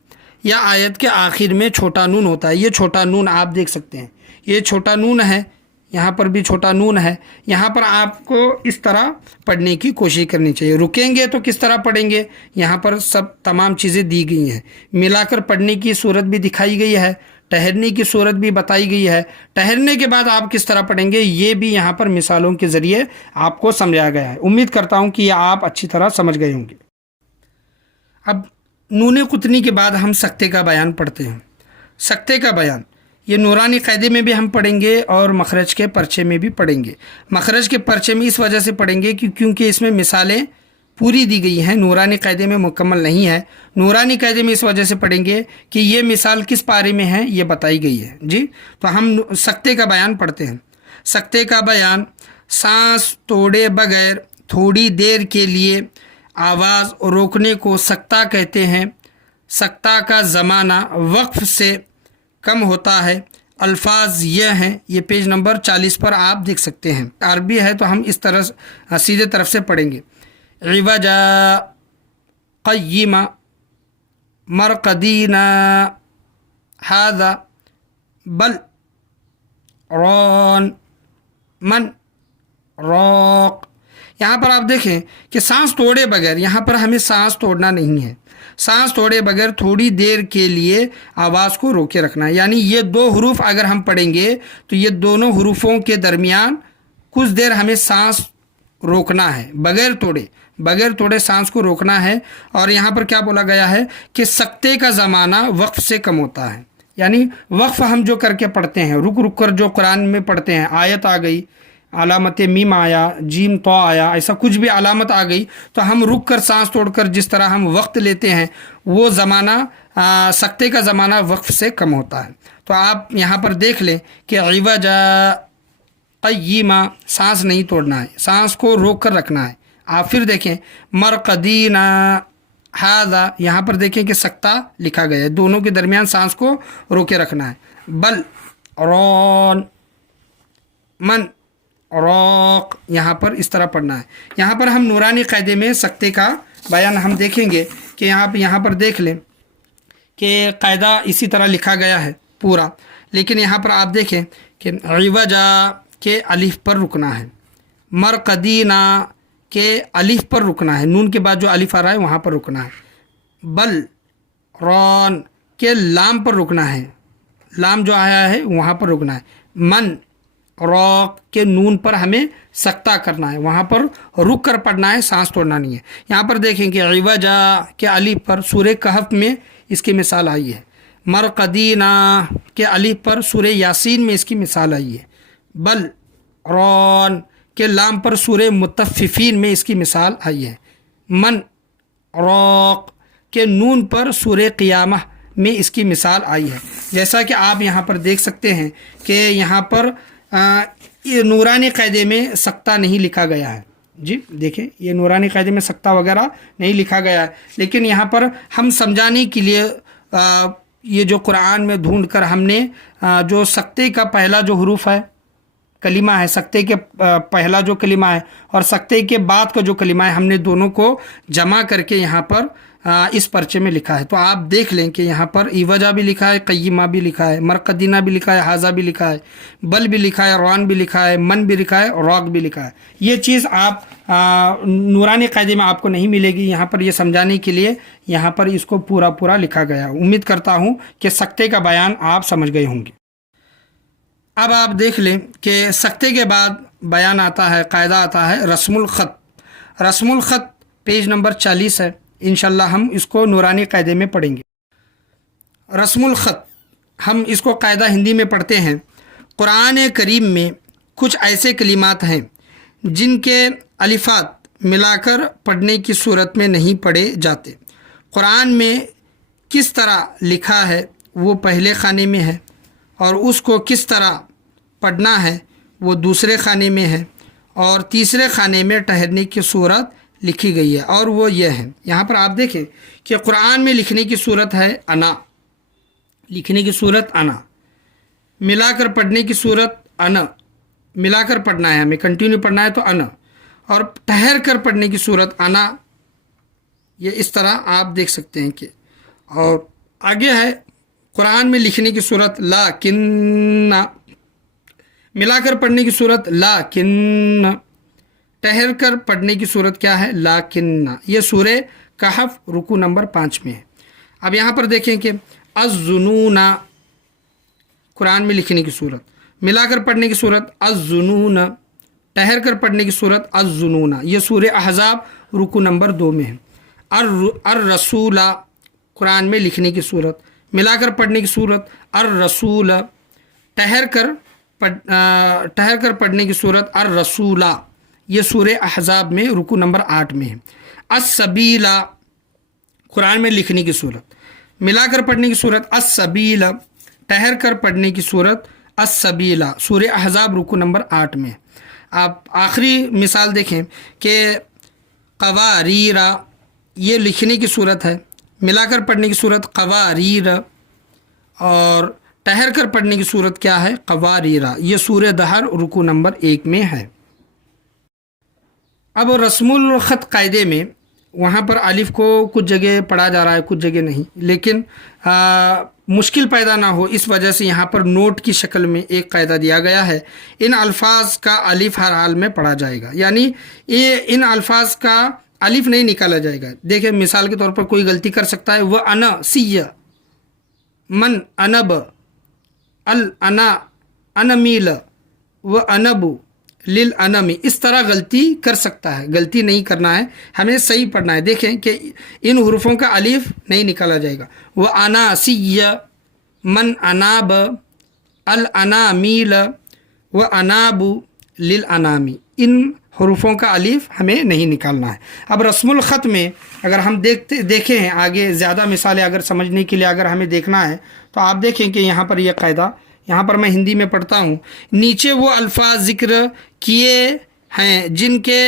या आयत के आखिर में छोटा नून होता है। ये छोटा नून आप देख सकते हैं, ये छोटा नून है, यहाँ पर भी छोटा नून है। यहाँ पर आपको इस तरह पढ़ने की कोशिश करनी चाहिए। रुकेंगे तो किस तरह पढ़ेंगे, यहाँ पर सब तमाम चीज़ें दी गई हैं। मिलाकर पढ़ने की सूरत भी दिखाई गई है, ठहरने की सूरत भी बताई गई है। ठहरने के बाद आप किस तरह पढ़ेंगे ये भी यहाँ पर मिसालों के ज़रिए आपको समझाया गया है। उम्मीद करता हूँ कि ये आप अच्छी तरह समझ गए होंगे। अब नूने कुतनी के बाद हम सक्ते का बयान पढ़ते हैं। सक्ते का बयान ये नूरानी कायदे में भी हम पढ़ेंगे और मखरज के पर्चे में भी पढ़ेंगे। मखरज के पर्चे में इस वजह से पढ़ेंगे क्योंकि इसमें मिसालें पूरी दी गई हैं, नूरानी कायदे में मुकम्मल नहीं है। नूरानी कायदे में इस वजह से पढ़ेंगे कि ये मिसाल किस पारे में है ये बताई गई है जी। तो हम सक्ते का बयान पढ़ते हैं। सक्ते का बयान, सांस तोड़े बगैर थोड़ी देर के लिए आवाज़ रोकने को सक्ता कहते हैं। सक्ता का ज़माना वक्फ से कम होता है। الفاظ یہ ہیں، یہ پیج نمبر 40 پر آپ دیکھ سکتے ہیں۔ عربی ہے تو ہم اس طرح سیدھے طرف سے پڑھیں گے۔ عوجا، قیما، مرقدینا، ھذا، بل، رون، من، روق۔ یہاں پر آپ دیکھیں کہ سانس توڑے بغیر، یہاں پر ہمیں سانس توڑنا نہیں ہے، سانس توڑے بغیر تھوڑی دیر کے لیے آواز کو روکے رکھنا ہے۔ یعنی یہ دو حروف اگر ہم پڑھیں گے تو یہ دونوں حروفوں کے درمیان کچھ دیر ہمیں سانس روکنا ہے، بغیر توڑے سانس کو روکنا ہے۔ اور یہاں پر کیا بولا گیا ہے کہ سکتے کا زمانہ وقف سے کم ہوتا ہے۔ یعنی وقف ہم جو کر کے پڑھتے ہیں، رک کر جو قرآن میں پڑھتے ہیں، آیت آ گئی، علامت میم آیا، جیم تو آیا، ایسا کچھ بھی علامت آ گئی تو ہم رک کر سانس توڑ کر جس طرح ہم وقت لیتے ہیں وہ زمانہ سکتے کا زمانہ وقف سے کم ہوتا ہے۔ تو آپ یہاں پر دیکھ لیں کہ عوجا، قیما، سانس نہیں توڑنا ہے، سانس کو روک کر رکھنا ہے۔ آپ پھر دیکھیں مرقدینا، ھذا، یہاں پر دیکھیں کہ سکتہ لکھا گیا ہے، دونوں کے درمیان سانس کو روکے رکھنا ہے۔ بل، رون، من، روق، یہاں پر اس طرح پڑھنا ہے۔ یہاں پر ہم نورانی قاعدے میں سکتے کا بیان ہم دیکھیں گے کہ یہاں پر دیکھ لیں کہ قاعدہ اسی طرح لکھا گیا ہے پورا، لیکن یہاں پر آپ دیکھیں کہ عوجا کے الف پر رکنا ہے، مرقدینا کے الف پر رکنا ہے، نون کے بعد جو الف آ رہا ہے وہاں پر رکنا ہے۔ بل، رون کے لام پر رکنا ہے، لام جو آیا ہے وہاں پر رکنا ہے۔ من، روق کے نون پر ہمیں سکتہ کرنا ہے، وہاں پر رک کر پڑھنا ہے، سانس توڑنا نہیں ہے۔ یہاں پر دیکھیں کہ عوجا کے الف پر سورہ کہف میں اس کی مثال آئی ہے، مرقدینا کے الف پر سورہ یاسین میں اس کی مثال آئی ہے، بل، رون کے لام پر سورہ مطففین میں اس کی مثال آئی ہے، من، روق کے نون پر سورہ قیامہ میں اس کی مثال آئی ہے۔ جیسا کہ آپ یہاں پر دیکھ سکتے ہیں کہ یہاں پر یہ نورانی قاعدے میں سکتہ نہیں لکھا گیا ہے۔ جی دیکھیں یہ نورانی قاعدے میں سکتہ وغیرہ نہیں لکھا گیا ہے، لیکن یہاں پر ہم سمجھانے کے لیے یہ جو قرآن میں ڈھونڈ کر ہم نے جو سکتے کا پہلا جو حروف ہے، کلمہ ہے، سکتے کے پہلا جو کلمہ ہے اور سکتے کے بعد کا جو کلمہ ہے، ہم نے دونوں کو جمع کر کے یہاں پر اس پرچے میں لکھا ہے۔ تو آپ دیکھ لیں کہ یہاں پر عوجا بھی لکھا ہے، قیمہ بھی لکھا ہے، مرقدینہ بھی لکھا ہے، ھذا بھی لکھا ہے، بل بھی لکھا ہے، رون بھی لکھا ہے، من بھی لکھا ہے، روق بھی لکھا ہے۔ یہ چیز آپ نورانی قاعدے میں آپ کو نہیں ملے گی۔ یہاں پر یہ سمجھانے کے لیے یہاں پر اس کو پورا لکھا گیا۔ امید کرتا ہوں کہ سکتے کا بیان آپ سمجھ گئے ہوں گے۔ اب آپ دیکھ لیں کہ سکتے کے بعد بیان آتا ہے، قاعدہ آتا ہے رسم الخط۔ رسم الخط پیج نمبر 40 ہے، انشاءاللہ ہم اس کو نورانی قاعدے میں پڑھیں گے۔ رسم الخط ہم اس کو قاعدہ ہندی میں پڑھتے ہیں۔ قرآن کریم میں کچھ ایسے کلمات ہیں جن کے الفات ملا کر پڑھنے کی صورت میں نہیں پڑھے جاتے۔ قرآن میں کس طرح لکھا ہے وہ پہلے خانے میں ہے، اور اس کو کس طرح پڑھنا ہے وہ دوسرے خانے میں ہے، اور تیسرے خانے میں ٹھہرنے کی صورت لکھی گئی ہے، اور وہ یہ ہے۔ یہاں پر آپ دیکھیں کہ قرآن میں لکھنے کی صورت ہے انا، لکھنے کی صورت انا، ملا کر پڑھنے کی صورت انا، ملا کر پڑھنا ہے، ہمیں کنٹینیو پڑھنا ہے تو انا، اور ٹھہر کر پڑھنے کی صورت انا، یہ اس طرح آپ دیکھ سکتے ہیں کہ، اور آگے ہے قرآن میں لکھنے کی صورت لاکن، ملا کر پڑھنے کی صورت لاکن، ٹھہر کر پڑھنے کی صورت کیا ہے لاکن۔ یہ سورہ کہف رکوع نمبر 5 میں ہے۔ اب یہاں پر دیکھیں کہ الظنون، قرآن میں لکھنے کی صورت، ملا کر پڑھنے کی صورت الظنون، ٹھہر کر پڑھنے کی صورت الظنون، یہ سورہ احزاب رکوع نمبر 2 میں ہے۔ الرسول، قرآن میں لکھنے کی صورت، ملا کر پڑھنے کی صورت الرسول، ٹھہر کر پڑھنے کی صورت الرسول، یہ سورہ احزاب میں رکوع نمبر 8 میں ہے۔ السبیل، قرآن میں لکھنے کی صورت، ملا کر پڑھنے کی صورت السبیل، ٹھہر کر پڑھنے کی صورت السبیل، سورہ احزاب رکوع نمبر 8 میں۔ آپ آخری مثال دیکھیں کہ قواریر، یہ لکھنے کی صورت ہے، ملا کر پڑھنے کی صورت قواریر، اور ٹہر کر پڑھنے کی صورت کیا ہے؟ قواریرا، یہ سورہ دہر رکوع نمبر 1 میں ہے۔ اب رسم الخط قاعدے میں وہاں پر الف کو کچھ جگہ پڑھا جا رہا ہے، کچھ جگہ نہیں، لیکن مشکل پیدا نہ ہو اس وجہ سے یہاں پر نوٹ کی شکل میں ایک قاعدہ دیا گیا ہے۔ ان الفاظ کا الف ہر حال میں پڑھا جائے گا، یعنی ان الفاظ کا الف نہیں نکالا جائے گا۔ دیکھیں مثال کے طور پر کوئی غلطی کر سکتا ہے، وہ انا سی، من انب، انا انمیل، و انب للانمی، اس طرح غلطی کر سکتا ہے۔ غلطی نہیں کرنا ہے، ہمیں صحیح پڑھنا ہے۔ دیکھیں کہ ان حروفوں کا الف نہیں نکالا جائے گا۔ وہ انا سی، من اناب، الانامیل، و اناب للانامی، ان حروفوں کا الف ہمیں نہیں نکالنا ہے۔ اب رسم الخط میں اگر ہم دیکھیں ہیں آگے زیادہ مثالیں اگر سمجھنے کے لیے اگر ہمیں دیکھنا ہے تو آپ دیکھیں کہ یہاں پر یہ قاعدہ، یہاں پر میں ہندی میں پڑھتا ہوں، نیچے وہ الفاظ ذکر کیے ہیں جن کے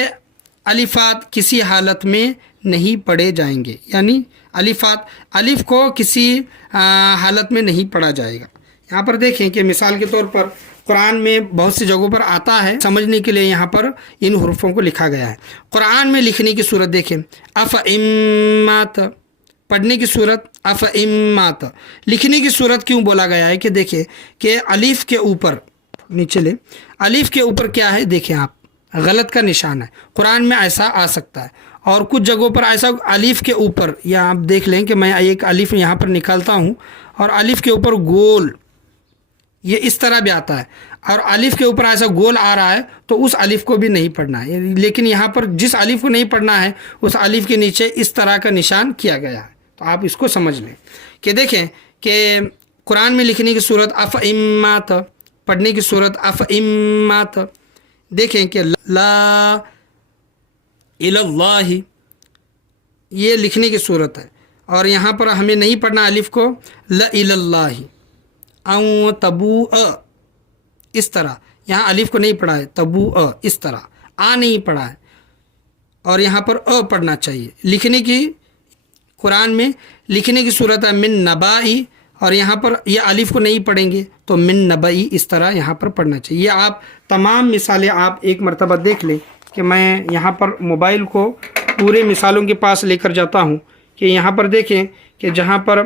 الفات کسی حالت میں نہیں پڑھے جائیں گے، یعنی الف کو کسی حالت میں نہیں پڑھا جائے گا۔ یہاں پر دیکھیں کہ مثال کے طور پر قرآن میں بہت سی جگہوں پر آتا ہے، سمجھنے کے لیے یہاں پر ان حروفوں کو لکھا گیا ہے۔ قرآن میں لکھنے کی صورت دیکھیں، افامات، پڑھنے کی صورت افامات، لکھنے کی صورت کیوں بولا گیا ہے کہ دیکھیں کہ الف کے اوپر، نیچے لے، الف کے اوپر کیا ہے، دیکھیں آپ غلط کا نشان ہے۔ قرآن میں ایسا آ سکتا ہے، اور کچھ جگہوں پر ایسا الف کے اوپر، یا آپ دیکھ لیں کہ میں ایک الف یہاں پر نکالتا ہوں اور الف کے اوپر گول، یہ اس طرح بھی آتا ہے، اور الف کے اوپر ایسا گول آ رہا ہے تو اس الف کو بھی نہیں پڑھنا ہے۔ لیکن یہاں پر جس الف کو نہیں پڑھنا ہے اس الف کے نیچے اس طرح کا نشان کیا گیا ہے، تو آپ اس کو سمجھ لیں کہ دیکھیں کہ قرآن میں لکھنے کی صورت افامات، پڑھنے کی صورت افامات، دیکھیں کہ لا الہ، یہ لکھنے کی صورت ہے، اور یہاں پر ہمیں نہیں پڑھنا الف کو، لا اللہ، او تبو، اس طرح یہاں الف کو نہیں پڑھا ہے، تبو اس طرح نہیں پڑھا ہے، اور یہاں پر پڑھنا چاہیے۔ لکھنے کی قرآن میں لکھنے کی صورت ہے من نبائی، اور یہاں پر یہ الف کو نہیں پڑھیں گے تو من نبائی، اس طرح یہاں پر پڑھنا چاہیے۔ آپ تمام مثالیں آپ ایک مرتبہ دیکھ لیں کہ میں یہاں پر موبائل کو پورے مثالوں کے پاس لے کر جاتا ہوں کہ یہاں پر دیکھیں کہ جہاں پر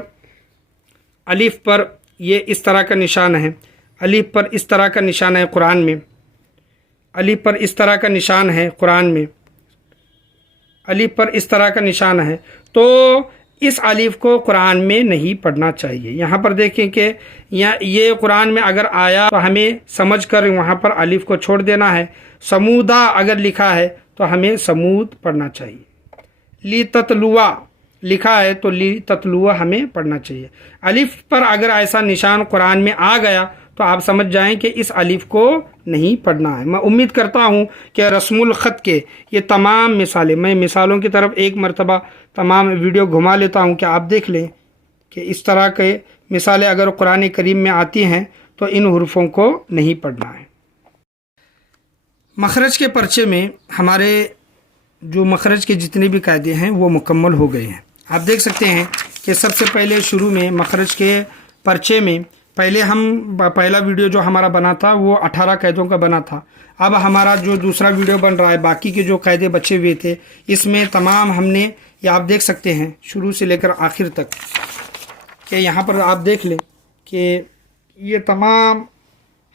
الف پر یہ اس طرح کا نشان ہے، الف پر اس طرح کا نشان ہے قرآن میں، الف پر اس طرح کا نشان ہے قرآن میں، الف پر اس طرح کا نشان ہے، تو اس الف کو قرآن میں نہیں پڑھنا چاہیے۔ یہاں پر دیکھیں کہ یہ قرآن میں اگر آیا تو ہمیں سمجھ کر وہاں پر الف کو چھوڑ دینا ہے۔ سمودا اگر لکھا ہے تو ہمیں سمود پڑھنا چاہیے۔ لی تتلوا لکھا ہے تو لی تتلوا ہمیں پڑھنا چاہیے۔ الف پر اگر ایسا نشان قرآن میں آ گیا تو آپ سمجھ جائیں کہ اس الف کو نہیں پڑھنا ہے۔ میں امید کرتا ہوں کہ رسم الخط کے یہ تمام مثالیں، میں مثالوں کی طرف ایک مرتبہ تمام ویڈیو گھما لیتا ہوں کہ آپ دیکھ لیں کہ اس طرح کے مثالیں اگر قرآن کریم میں آتی ہیں تو ان حروفوں کو نہیں پڑھنا ہے۔ مخرج کے پرچے میں ہمارے جو مخرج کے جتنے بھی قاعدے ہیں وہ مکمل ہو گئے ہیں۔ آپ دیکھ سکتے ہیں کہ سب سے پہلے شروع میں مخرج کے پرچے میں پہلا ویڈیو جو ہمارا بنا تھا وہ 18 قاعدوں کا بنا تھا۔ اب ہمارا جو دوسرا ویڈیو بن رہا ہے، باقی کے جو قاعدے بچے ہوئے تھے اس میں تمام ہم نے، یہ آپ دیکھ سکتے ہیں شروع سے لے کر آخر تک، کہ یہاں پر آپ دیکھ لیں کہ یہ تمام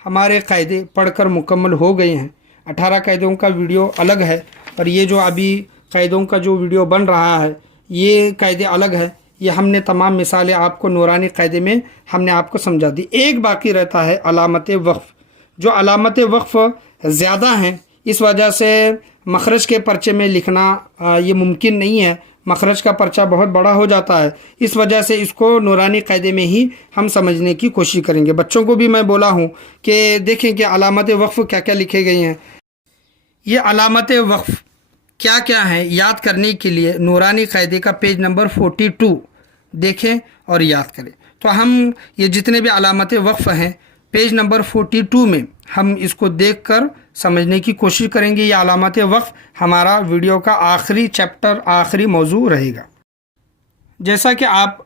ہمارے قاعدے پڑھ کر مکمل ہو گئے ہیں۔ 18 قاعدوں کا ویڈیو الگ ہے، اور یہ جو ابھی قاعدوں کا جو ویڈیو بن رہا ہے یہ قاعدے الگ ہے۔ یہ ہم نے تمام مثالیں آپ کو نورانی قاعدے میں ہم نے آپ کو سمجھا دی۔ ایک باقی رہتا ہے علامت وقف، جو علامت وقف زیادہ ہیں، اس وجہ سے مخرج کے پرچے میں لکھنا یہ ممکن نہیں ہے، مخرج کا پرچہ بہت بڑا ہو جاتا ہے، اس وجہ سے اس کو نورانی قاعدے میں ہی ہم سمجھنے کی کوشش کریں گے۔ بچوں کو بھی میں بولا ہوں کہ دیکھیں کہ علامت وقف کیا کیا لکھے گئے ہیں۔ یہ علامت وقف کیا کیا ہیں یاد کرنے کے لیے نورانی قاعدے کا پیج نمبر 42 دیکھیں اور یاد کریں۔ تو ہم یہ جتنے بھی علامت وقف ہیں پیج نمبر 42 میں ہم اس کو دیکھ کر سمجھنے کی کوشش کریں گے۔ یہ علامت وقف ہمارا ویڈیو کا آخری چیپٹر، آخری موضوع رہے گا۔ جیسا کہ آپ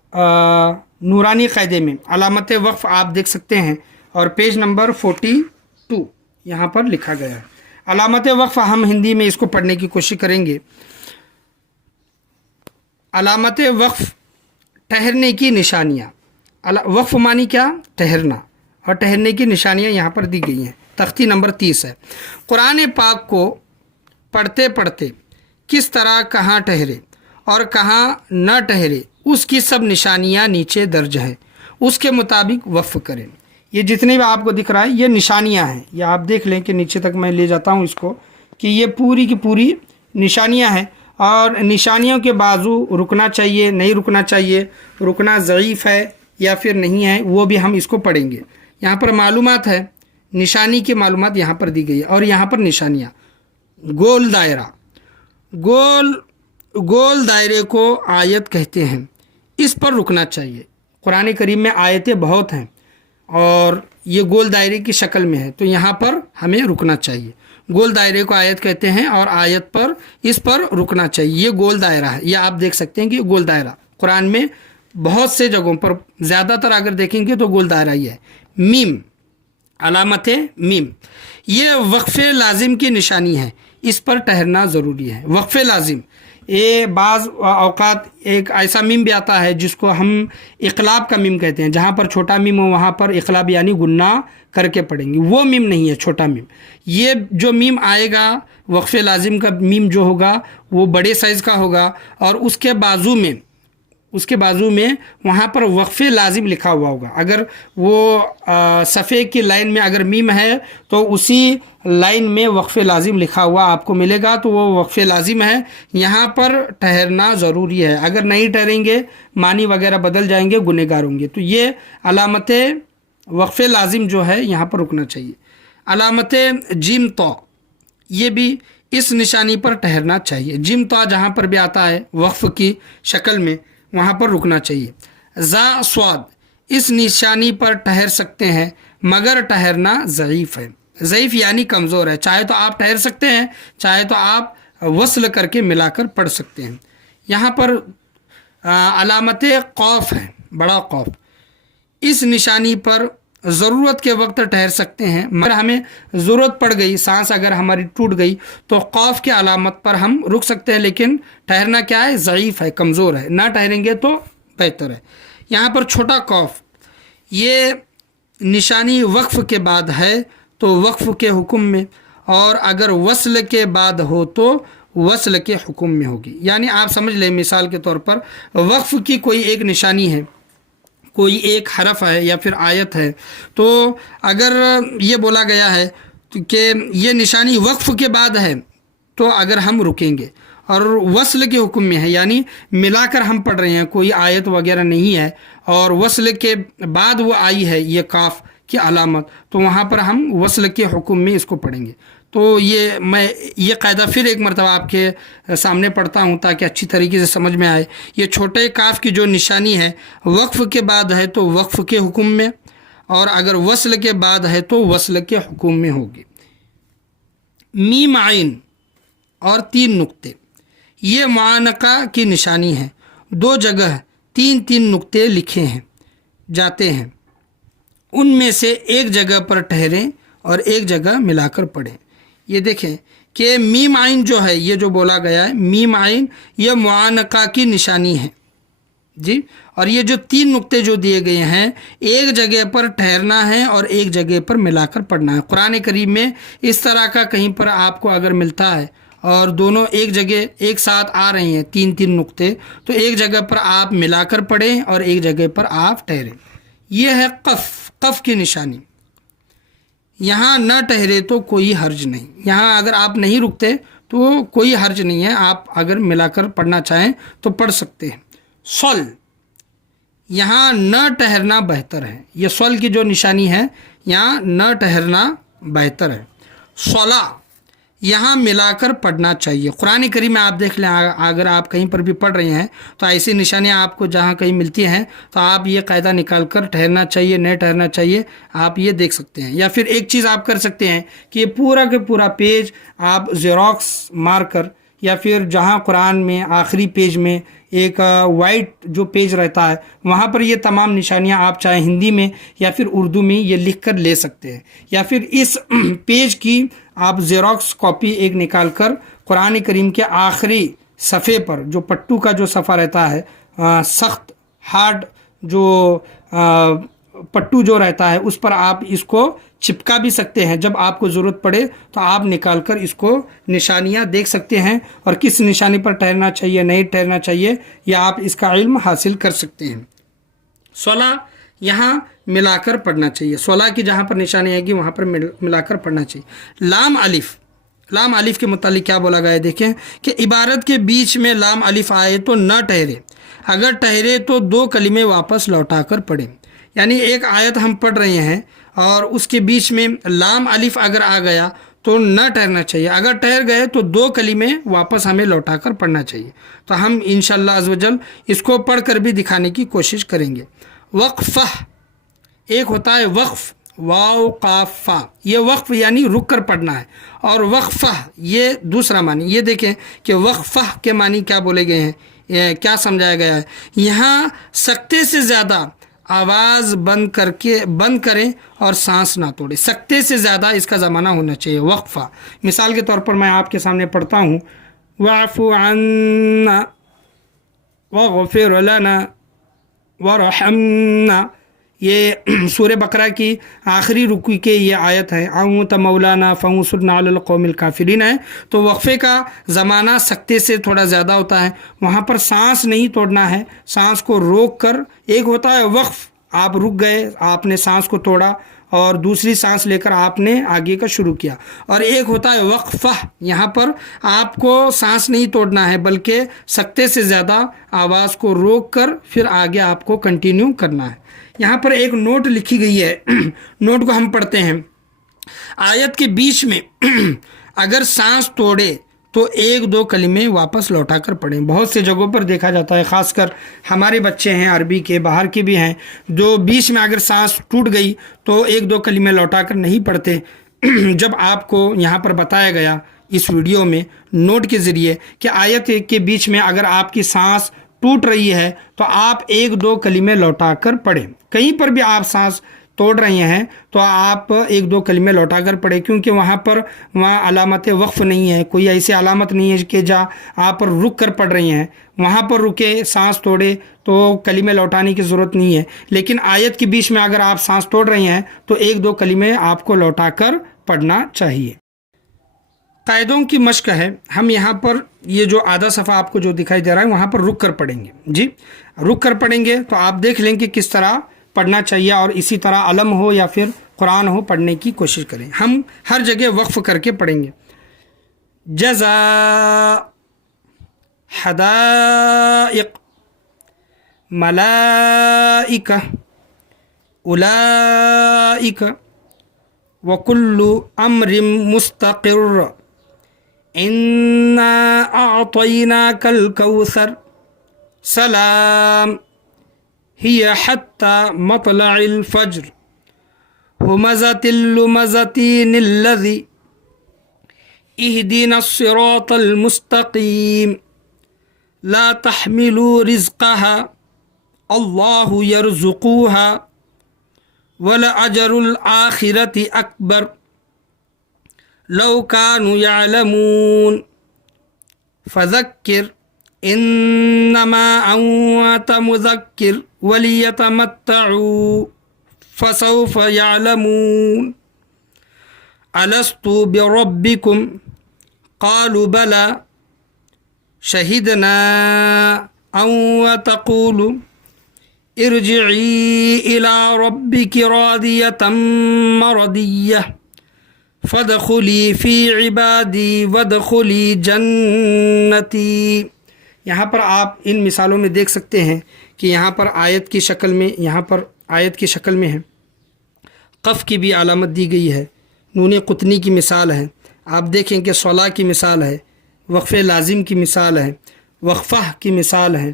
नूरानी कायदे में अलामत वक्फ आप देख सकते हैं और पेज नंबर 42 यहाँ पर लिखा गया है। अलामत वक्फ हम हिंदी में इसको पढ़ने की कोशिश करेंगे। अलामत वक्फ ठहरने की निशानियाँ। वक्फ मानी क्या? ठहरना, और ठहरने की निशानियाँ यहाँ पर दी गई हैं। तख्ती नंबर 30 है। कुरान पाक को पढ़ते पढ़ते किस तरह कहाँ ठहरे और कहाँ न ठहरे उसकी सब निशानियाँ नीचे दर्ज है, उसके मुताबिक वक्फ करें। ये जितने भी आपको दिख रहा है ये निशानियाँ हैं, ये आप देख लें कि नीचे तक मैं ले जाता हूँ इसको, कि ये पूरी की पूरी निशानियाँ हैं। और निशानियों के बाजू रुकना चाहिए, नहीं रुकना चाहिए, रुकना ज़ईफ़ है या फिर नहीं है, वो भी हम इसको पढ़ेंगे। यहाँ पर मालूमात है, निशानी की मालूमात यहाँ पर दी गई है। और यहाँ पर निशानियाँ, गोल दायरा, गोल दायरे को आयत कहते हैं, इस पर रुकना चाहिए। कुरान करीम में आयतें बहुत हैं और ये गोल दायरे की शक्ल में है, तो यहाँ पर हमें रुकना चाहिए। गोल दायरे को आयत कहते हैं और आयत पर, इस पर रुकना चाहिए। ये गोल दायरा है, ये आप देख सकते हैं कि गोल दायरा कुरान में बहुत से जगहों पर, ज़्यादातर अगर देखेंगे तो गोल दायरा ही है। मीम, अलामत मीम, ये वक्फ़े लाजिम की निशानी है, इस पर ठहरना ज़रूरी है। वक्फ़े लाजिम, ये बाज़ औक़ात एक ऐसा मीम भी आता है जिसको हम इक़लाब का मीम कहते हैं, जहाँ पर छोटा मीम हो वहाँ पर इक़लाब यानी गुन्ना करके पढ़ेंगे, वो मीम नहीं है छोटा मीम। ये जो मीम आएगा वक्फ़े लाजिम का मीम जो होगा वो बड़े साइज़ का होगा, और उसके बाजू में वहाँ पर वक्फ़े लाजिम लिखा हुआ होगा। अगर वो सफ़े की लाइन में अगर मीम है तो उसी लाइन में वक्फ़े लाजिम लिखा हुआ आपको मिलेगा, तो वो वक्फ़े लाजिम है, यहाँ पर ठहरना ज़रूरी है। अगर नहीं ठहरेंगे मानी वगैरह बदल जाएंगे, गुनहगार होंगे। तो ये अलामत वक्फ़े लाजिम जो है यहाँ पर रुकना चाहिए। अलामत जिम तो, ये भी इस निशानी पर ठहरना चाहिए। जिम तो जहाँ पर भी आता है वक्फ़ की शक्ल में, वहाँ पर रुकना चाहिए। ज़ा स्वाद, इस निशानी पर ठहर सकते हैं मगर ठहरना ज़ईफ़ है। ज़ईफ़ यानी कमज़ोर है, चाहे तो आप ठहर सकते हैं, चाहे तो आप वस्ल करके मिलाकर पढ़ सकते हैं। यहाँ पर अलामत क़ौफ़ है, बड़ा क़ौफ़, इस निशानी पर ज़रूरत के वक्त ठहर सकते हैं, मगर हमें ज़रूरत पड़ गई, सांस अगर हमारी टूट गई तो क़ौफ़ के अलामत पर हम रुक सकते हैं, लेकिन ठहरना क्या है? ज़ईफ़ है, कमज़ोर है, ना ठहरेंगे तो बेहतर है। यहाँ पर छोटा क़ौफ़, ये निशानी वक्फ़ के बाद है तो वक्फ़ के हुक्म में, और अगर वस्ल के बाद हो तो वस्ल के हुक्म में होगी। यानी आप समझ लें, मिसाल के तौर पर वक्फ़ की कोई एक निशानी है, कोई एक हरफ है या फिर आयत है, तो अगर ये बोला गया है कि ये निशानी वक्फ़ के बाद है तो अगर हम रुकेंगे, और वस्ल के हुक्म में है यानी मिलाकर हम पढ़ रहे हैं, कोई आयत वगैरह नहीं है और वस्ल के बाद वो आई है ये काफ की अलामत, तो वहाँ पर हम वस्ल के हुक्म में इसको पढ़ेंगे। तो ये मैं ये कायदा फिर एक मरतबा आपके सामने पढ़ता हूँ ताकि अच्छी तरीके से समझ में आए। ये छोटे काफ की जो निशानी है वक्फ़ के बाद है तो वक्फ़ के हुक्म में, और अगर वस्ल के बाद है तो वस्ल के हुक्म में होगी। मीम आइन और 3 नुक्ते, ये मुआनका की निशानी है। 2 जगह 3-3 नुक्ते लिखे हैं जाते हैं, उनमें से एक जगह पर ठहरें और एक जगह मिलाकर पढ़ें। ये देखें कि मीम आइन जो है, ये जो बोला गया है मीम आइन, ये मुआनका की निशानी है जी। और ये जो 3 नुक्ते जो दिए गए हैं, एक जगह पर ठहरना है और एक जगह पर मिलाकर पढ़ना है। कुरान करीम में इस तरह का कहीं पर आपको अगर मिलता है और दोनों एक जगह एक साथ आ रहे हैं 3-3 नुक्ते, तो एक जगह पर आप मिलाकर पढ़ें और एक जगह पर आप ठहरें। यह है कफ़ की निशानी। यहाँ न ठहरे तो कोई हर्ज नहीं, यहाँ अगर आप नहीं रुकते तो कोई हर्ज नहीं है, आप अगर मिलाकर पढ़ना चाहें तो पढ़ सकते हैं। सॉल, यहाँ न ठहरना बेहतर है, ये सॉल की जो निशानी है यहाँ न ठहरना बेहतर है। सौला, यहाँ मिलाकर पढ़ना चाहिए। कुरान करीम में आप देख लें, अगर आप कहीं पर भी पढ़ रहे हैं तो ऐसी निशानियाँ आपको जहाँ कहीं मिलती हैं तो आप ये कायदा निकाल कर ठहरना चाहिए नहीं ठहरना चाहिए आप ये देख सकते हैं। या फिर एक चीज़ आप कर सकते हैं कि ये पूरा के पूरा पेज आप ज़ेरॉक्स मार कर یا پھر جہاں قرآن میں آخری پیج میں ایک وائٹ جو پیج رہتا ہے وہاں پر یہ تمام نشانیاں آپ چاہے ہندی میں یا پھر اردو میں یہ لکھ کر لے سکتے ہیں، یا پھر اس پیج کی آپ زیروکس کاپی ایک نکال کر قرآن کریم کے آخری صفحے پر جو پٹو کا جو صفحہ رہتا ہے، سخت ہارڈ جو پٹو جو رہتا ہے اس پر آپ اس کو چپکا بھی سکتے ہیں، جب آپ کو ضرورت پڑے تو آپ نکال کر اس کو نشانیاں دیکھ سکتے ہیں اور کس نشانی پر ٹھہرنا چاہیے نہیں ٹھہرنا چاہیے یہ آپ اس کا علم حاصل کر سکتے ہیں۔ 16 یہاں ملا کر پڑھنا چاہیے، 16 کی جہاں پر نشانی آئے گی وہاں پر ملا کر پڑھنا چاہیے۔ لام الف کے متعلق کیا بولا گیا ہے دیکھیں کہ عبارت کے بیچ میں لام الف آئے تو نہ ٹھہرے، اگر ٹھہرے تو 2 کلمے واپس لوٹا کر پڑھیں، یعنی ایک آیت ہم پڑھ رہے ہیں اور اس کے بیچ میں لام الف اگر آ گیا تو نہ ٹھہرنا چاہیے، اگر ٹھہر گئے تو 2 کلمے واپس ہمیں لوٹا کر پڑھنا چاہیے۔ تو ہم انشاءاللہ عز و جل اس کو پڑھ کر بھی دکھانے کی کوشش کریں گے۔ وقفہ، ایک ہوتا ہے وقف، واو قاف فا، یہ وقف یعنی رک کر پڑھنا ہے، اور وقفہ یہ دوسرا معنی۔ یہ دیکھیں کہ وقفہ کے معنی کیا بولے گئے ہیں، کیا سمجھایا گیا ہے۔ یہاں سکتے سے زیادہ آواز بند کریں اور سانس نہ توڑیں، سکتے سے زیادہ اس کا زمانہ ہونا چاہیے وقفہ۔ مثال کے طور پر میں آپ کے سامنے پڑھتا ہوں، واعف عنا واغفر لنا وارحمنا، یہ سورہ بقرہ کی آخری رکوع کے یہ آیت ہے، اعوذ مولانا فانصرنا علی القوم الکافرین ہے۔ تو وقفے کا زمانہ سکتے سے تھوڑا زیادہ ہوتا ہے، وہاں پر سانس نہیں توڑنا ہے، سانس کو روک کر۔ ایک ہوتا ہے وقف، آپ رک گئے، آپ نے سانس کو توڑا اور دوسری سانس لے کر آپ نے آگے کا شروع کیا، اور ایک ہوتا ہے وقفہ، یہاں پر آپ کو سانس نہیں توڑنا ہے بلکہ سکتے سے زیادہ آواز کو روک کر پھر آگے آپ کو کنٹینیو کرنا ہے۔ یہاں پر ایک نوٹ لکھی گئی ہے، نوٹ کو ہم پڑھتے ہیں۔ آیت کے بیچ میں اگر سانس توڑے تو 1-2 کلمے واپس لوٹا کر پڑھیں۔ بہت سے جگہوں پر دیکھا جاتا ہے، خاص کر ہمارے بچے ہیں عربی کے، باہر کے بھی ہیں، جو بیچ میں اگر سانس ٹوٹ گئی تو 1-2 کلمے لوٹا کر نہیں پڑھتے۔ جب آپ کو یہاں پر بتایا گیا اس ویڈیو میں نوٹ کے ذریعے کہ آیت کے بیچ میں اگر آپ کی سانس ٹوٹ رہی ہے تو آپ 1-2 کلمے لوٹا کر پڑھیں، کہیں پر بھی آپ سانس توڑ رہے ہیں تو آپ 1-2 کلمے لوٹا کر پڑھیں، کیونکہ وہاں علامت وقف نہیں ہے، کوئی ایسی علامت نہیں ہے کہ جہاں آپ رک کر پڑھ رہے ہیں، وہاں پر رکے سانس توڑے تو کلمے لوٹانے کی ضرورت نہیں ہے۔ لیکن آیت کے بیچ میں اگر آپ سانس توڑ رہے ہیں تو 1-2 کلمے آپ کو لوٹا کر پڑھنا چاہیے۔ قاعدوں کی مشق ہے، ہم یہاں پر یہ جو آدھا صفحہ آپ کو جو دکھائی دے رہا ہے وہاں پر رک کر پڑھیں گے، جی رک کر پڑھیں گے تو آپ دیکھ لیں کہ کس طرح پڑھنا چاہیے، اور اسی طرح علم ہو یا پھر قرآن ہو پڑھنے کی کوشش کریں۔ ہم ہر جگہ وقف کر کے پڑھیں گے۔ جزا، حدائق، ملائکہ، اولئک، وکل امر مستقر، انا اعطیناک الکوثر، سلام ہی حتی مطلع الفجر، ہمزۃ اللمزتین الذی، اہدنا الصراط المستقیم، لا تحملوا رزقها اللہ یرزقوها ولأجر الآخرة اکبر لو كانوا يعلمون، فذکر انما انت مذکر ولیتمتعوا فسوف يعلمون، الست بربکم قالوا بلى شہدنا ان تقولوا ارجعی الى ربک راضیۃ مرضیہ فادخلی فی عبادی وادخلی جنتی۔ یہاں پر آپ ان مثالوں میں دیکھ سکتے ہیں کہ یہاں پر آیت کی شکل میں ہے، قف کی بھی علامت دی گئی ہے، نون قطنی کی مثال ہے، آپ دیکھیں کہ صلا کی مثال ہے، وقف لازم کی مثال ہے، وقفہ کی مثال ہے،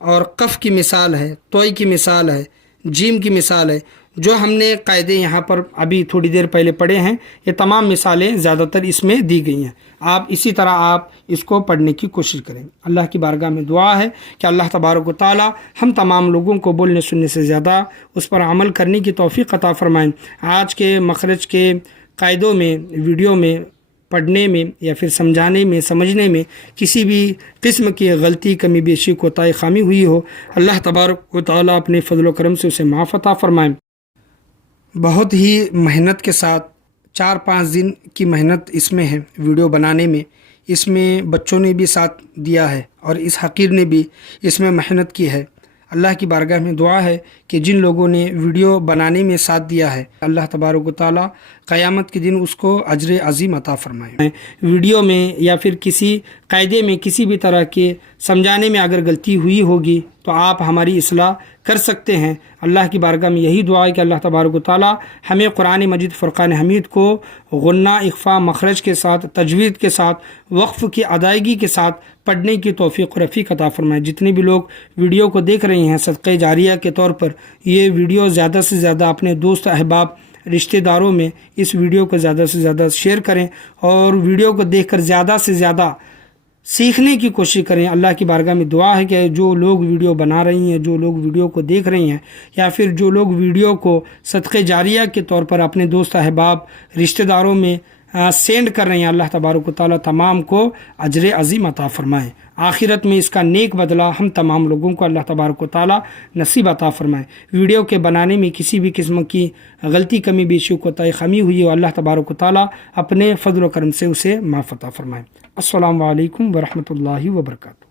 اور قف کی مثال ہے، توئی کی مثال ہے، جیم کی مثال ہے۔ جو ہم نے قاعدے یہاں پر ابھی تھوڑی دیر پہلے پڑھے ہیں، یہ تمام مثالیں زیادہ تر اس میں دی گئی ہیں۔ آپ اسی طرح آپ اس کو پڑھنے کی کوشش کریں۔ اللہ کی بارگاہ میں دعا ہے کہ اللہ تبارک و تعالی ہم تمام لوگوں کو بولنے سننے سے زیادہ اس پر عمل کرنے کی توفیق عطا فرمائیں۔ آج کے مخرج کے قاعدوں میں، ویڈیو میں پڑھنے میں یا پھر سمجھانے میں، سمجھنے میں کسی بھی قسم کی غلطی، کمی بیشی، کوتاہی، خامی ہوئی ہو، اللہ تبارک و تعالی اپنے فضل و کرم سے اسے معاف عطا فرمائیں۔ بہت ہی محنت کے ساتھ 4-5 دن کی محنت اس میں ہے ویڈیو بنانے میں۔ اس میں بچوں نے بھی ساتھ دیا ہے اور اس حقیر نے بھی اس میں محنت کی ہے۔ اللہ کی بارگاہ میں دعا ہے کہ جن لوگوں نے ویڈیو بنانے میں ساتھ دیا ہے، اللہ تبارک و تعالی قیامت کے دن اس کو اجر عظیم عطا فرمائے۔ ویڈیو میں یا پھر کسی قاعدے میں کسی بھی طرح کے سمجھانے میں اگر غلطی ہوئی ہوگی تو آپ ہماری اصلاح کر سکتے ہیں۔ اللہ کی بارگاہ میں یہی دعا ہے کہ اللہ تبارک و تعالی ہمیں قرآن مجید فرقان حمید کو غنہ، اخفا، مخرج کے ساتھ، تجوید کے ساتھ، وقف کی ادائیگی کے ساتھ پڑھنے کی توفیق و رفیق عطا فرمائے۔ جتنے بھی لوگ ویڈیو کو دیکھ رہے ہیں، صدقہ جاریہ کے طور پر یہ ویڈیو زیادہ سے زیادہ اپنے دوست، احباب، رشتہ داروں میں اس ویڈیو کو زیادہ سے زیادہ شیئر کریں اور ویڈیو کو دیکھ کر زیادہ سے زیادہ سیکھنے کی کوشش کریں۔ اللہ کی بارگاہ میں دعا ہے کہ جو لوگ ویڈیو بنا رہی ہیں، جو لوگ ویڈیو کو دیکھ رہی ہیں یا پھر جو لوگ ویڈیو کو صدقہ جاریہ کے طور پر اپنے دوست، احباب، رشتہ داروں میں سینڈ کر رہے ہیں، اللہ تبارک و تعالی تمام کو اجر عظیم عطا فرمائے۔ آخرت میں اس کا نیک بدلہ ہم تمام لوگوں کو اللہ تبارک و تعالی نصیب عطا فرمائے۔ ویڈیو کے بنانے میں کسی بھی قسم کی غلطی، کمی بیشی، کوتاہی، خامی ہوئی ہو، اللہ تبارک و تعالی اپنے فضل و کرم سے اسے معاف عطا فرمائے۔ السلام علیکم ورحمۃ اللہ وبرکاتہ۔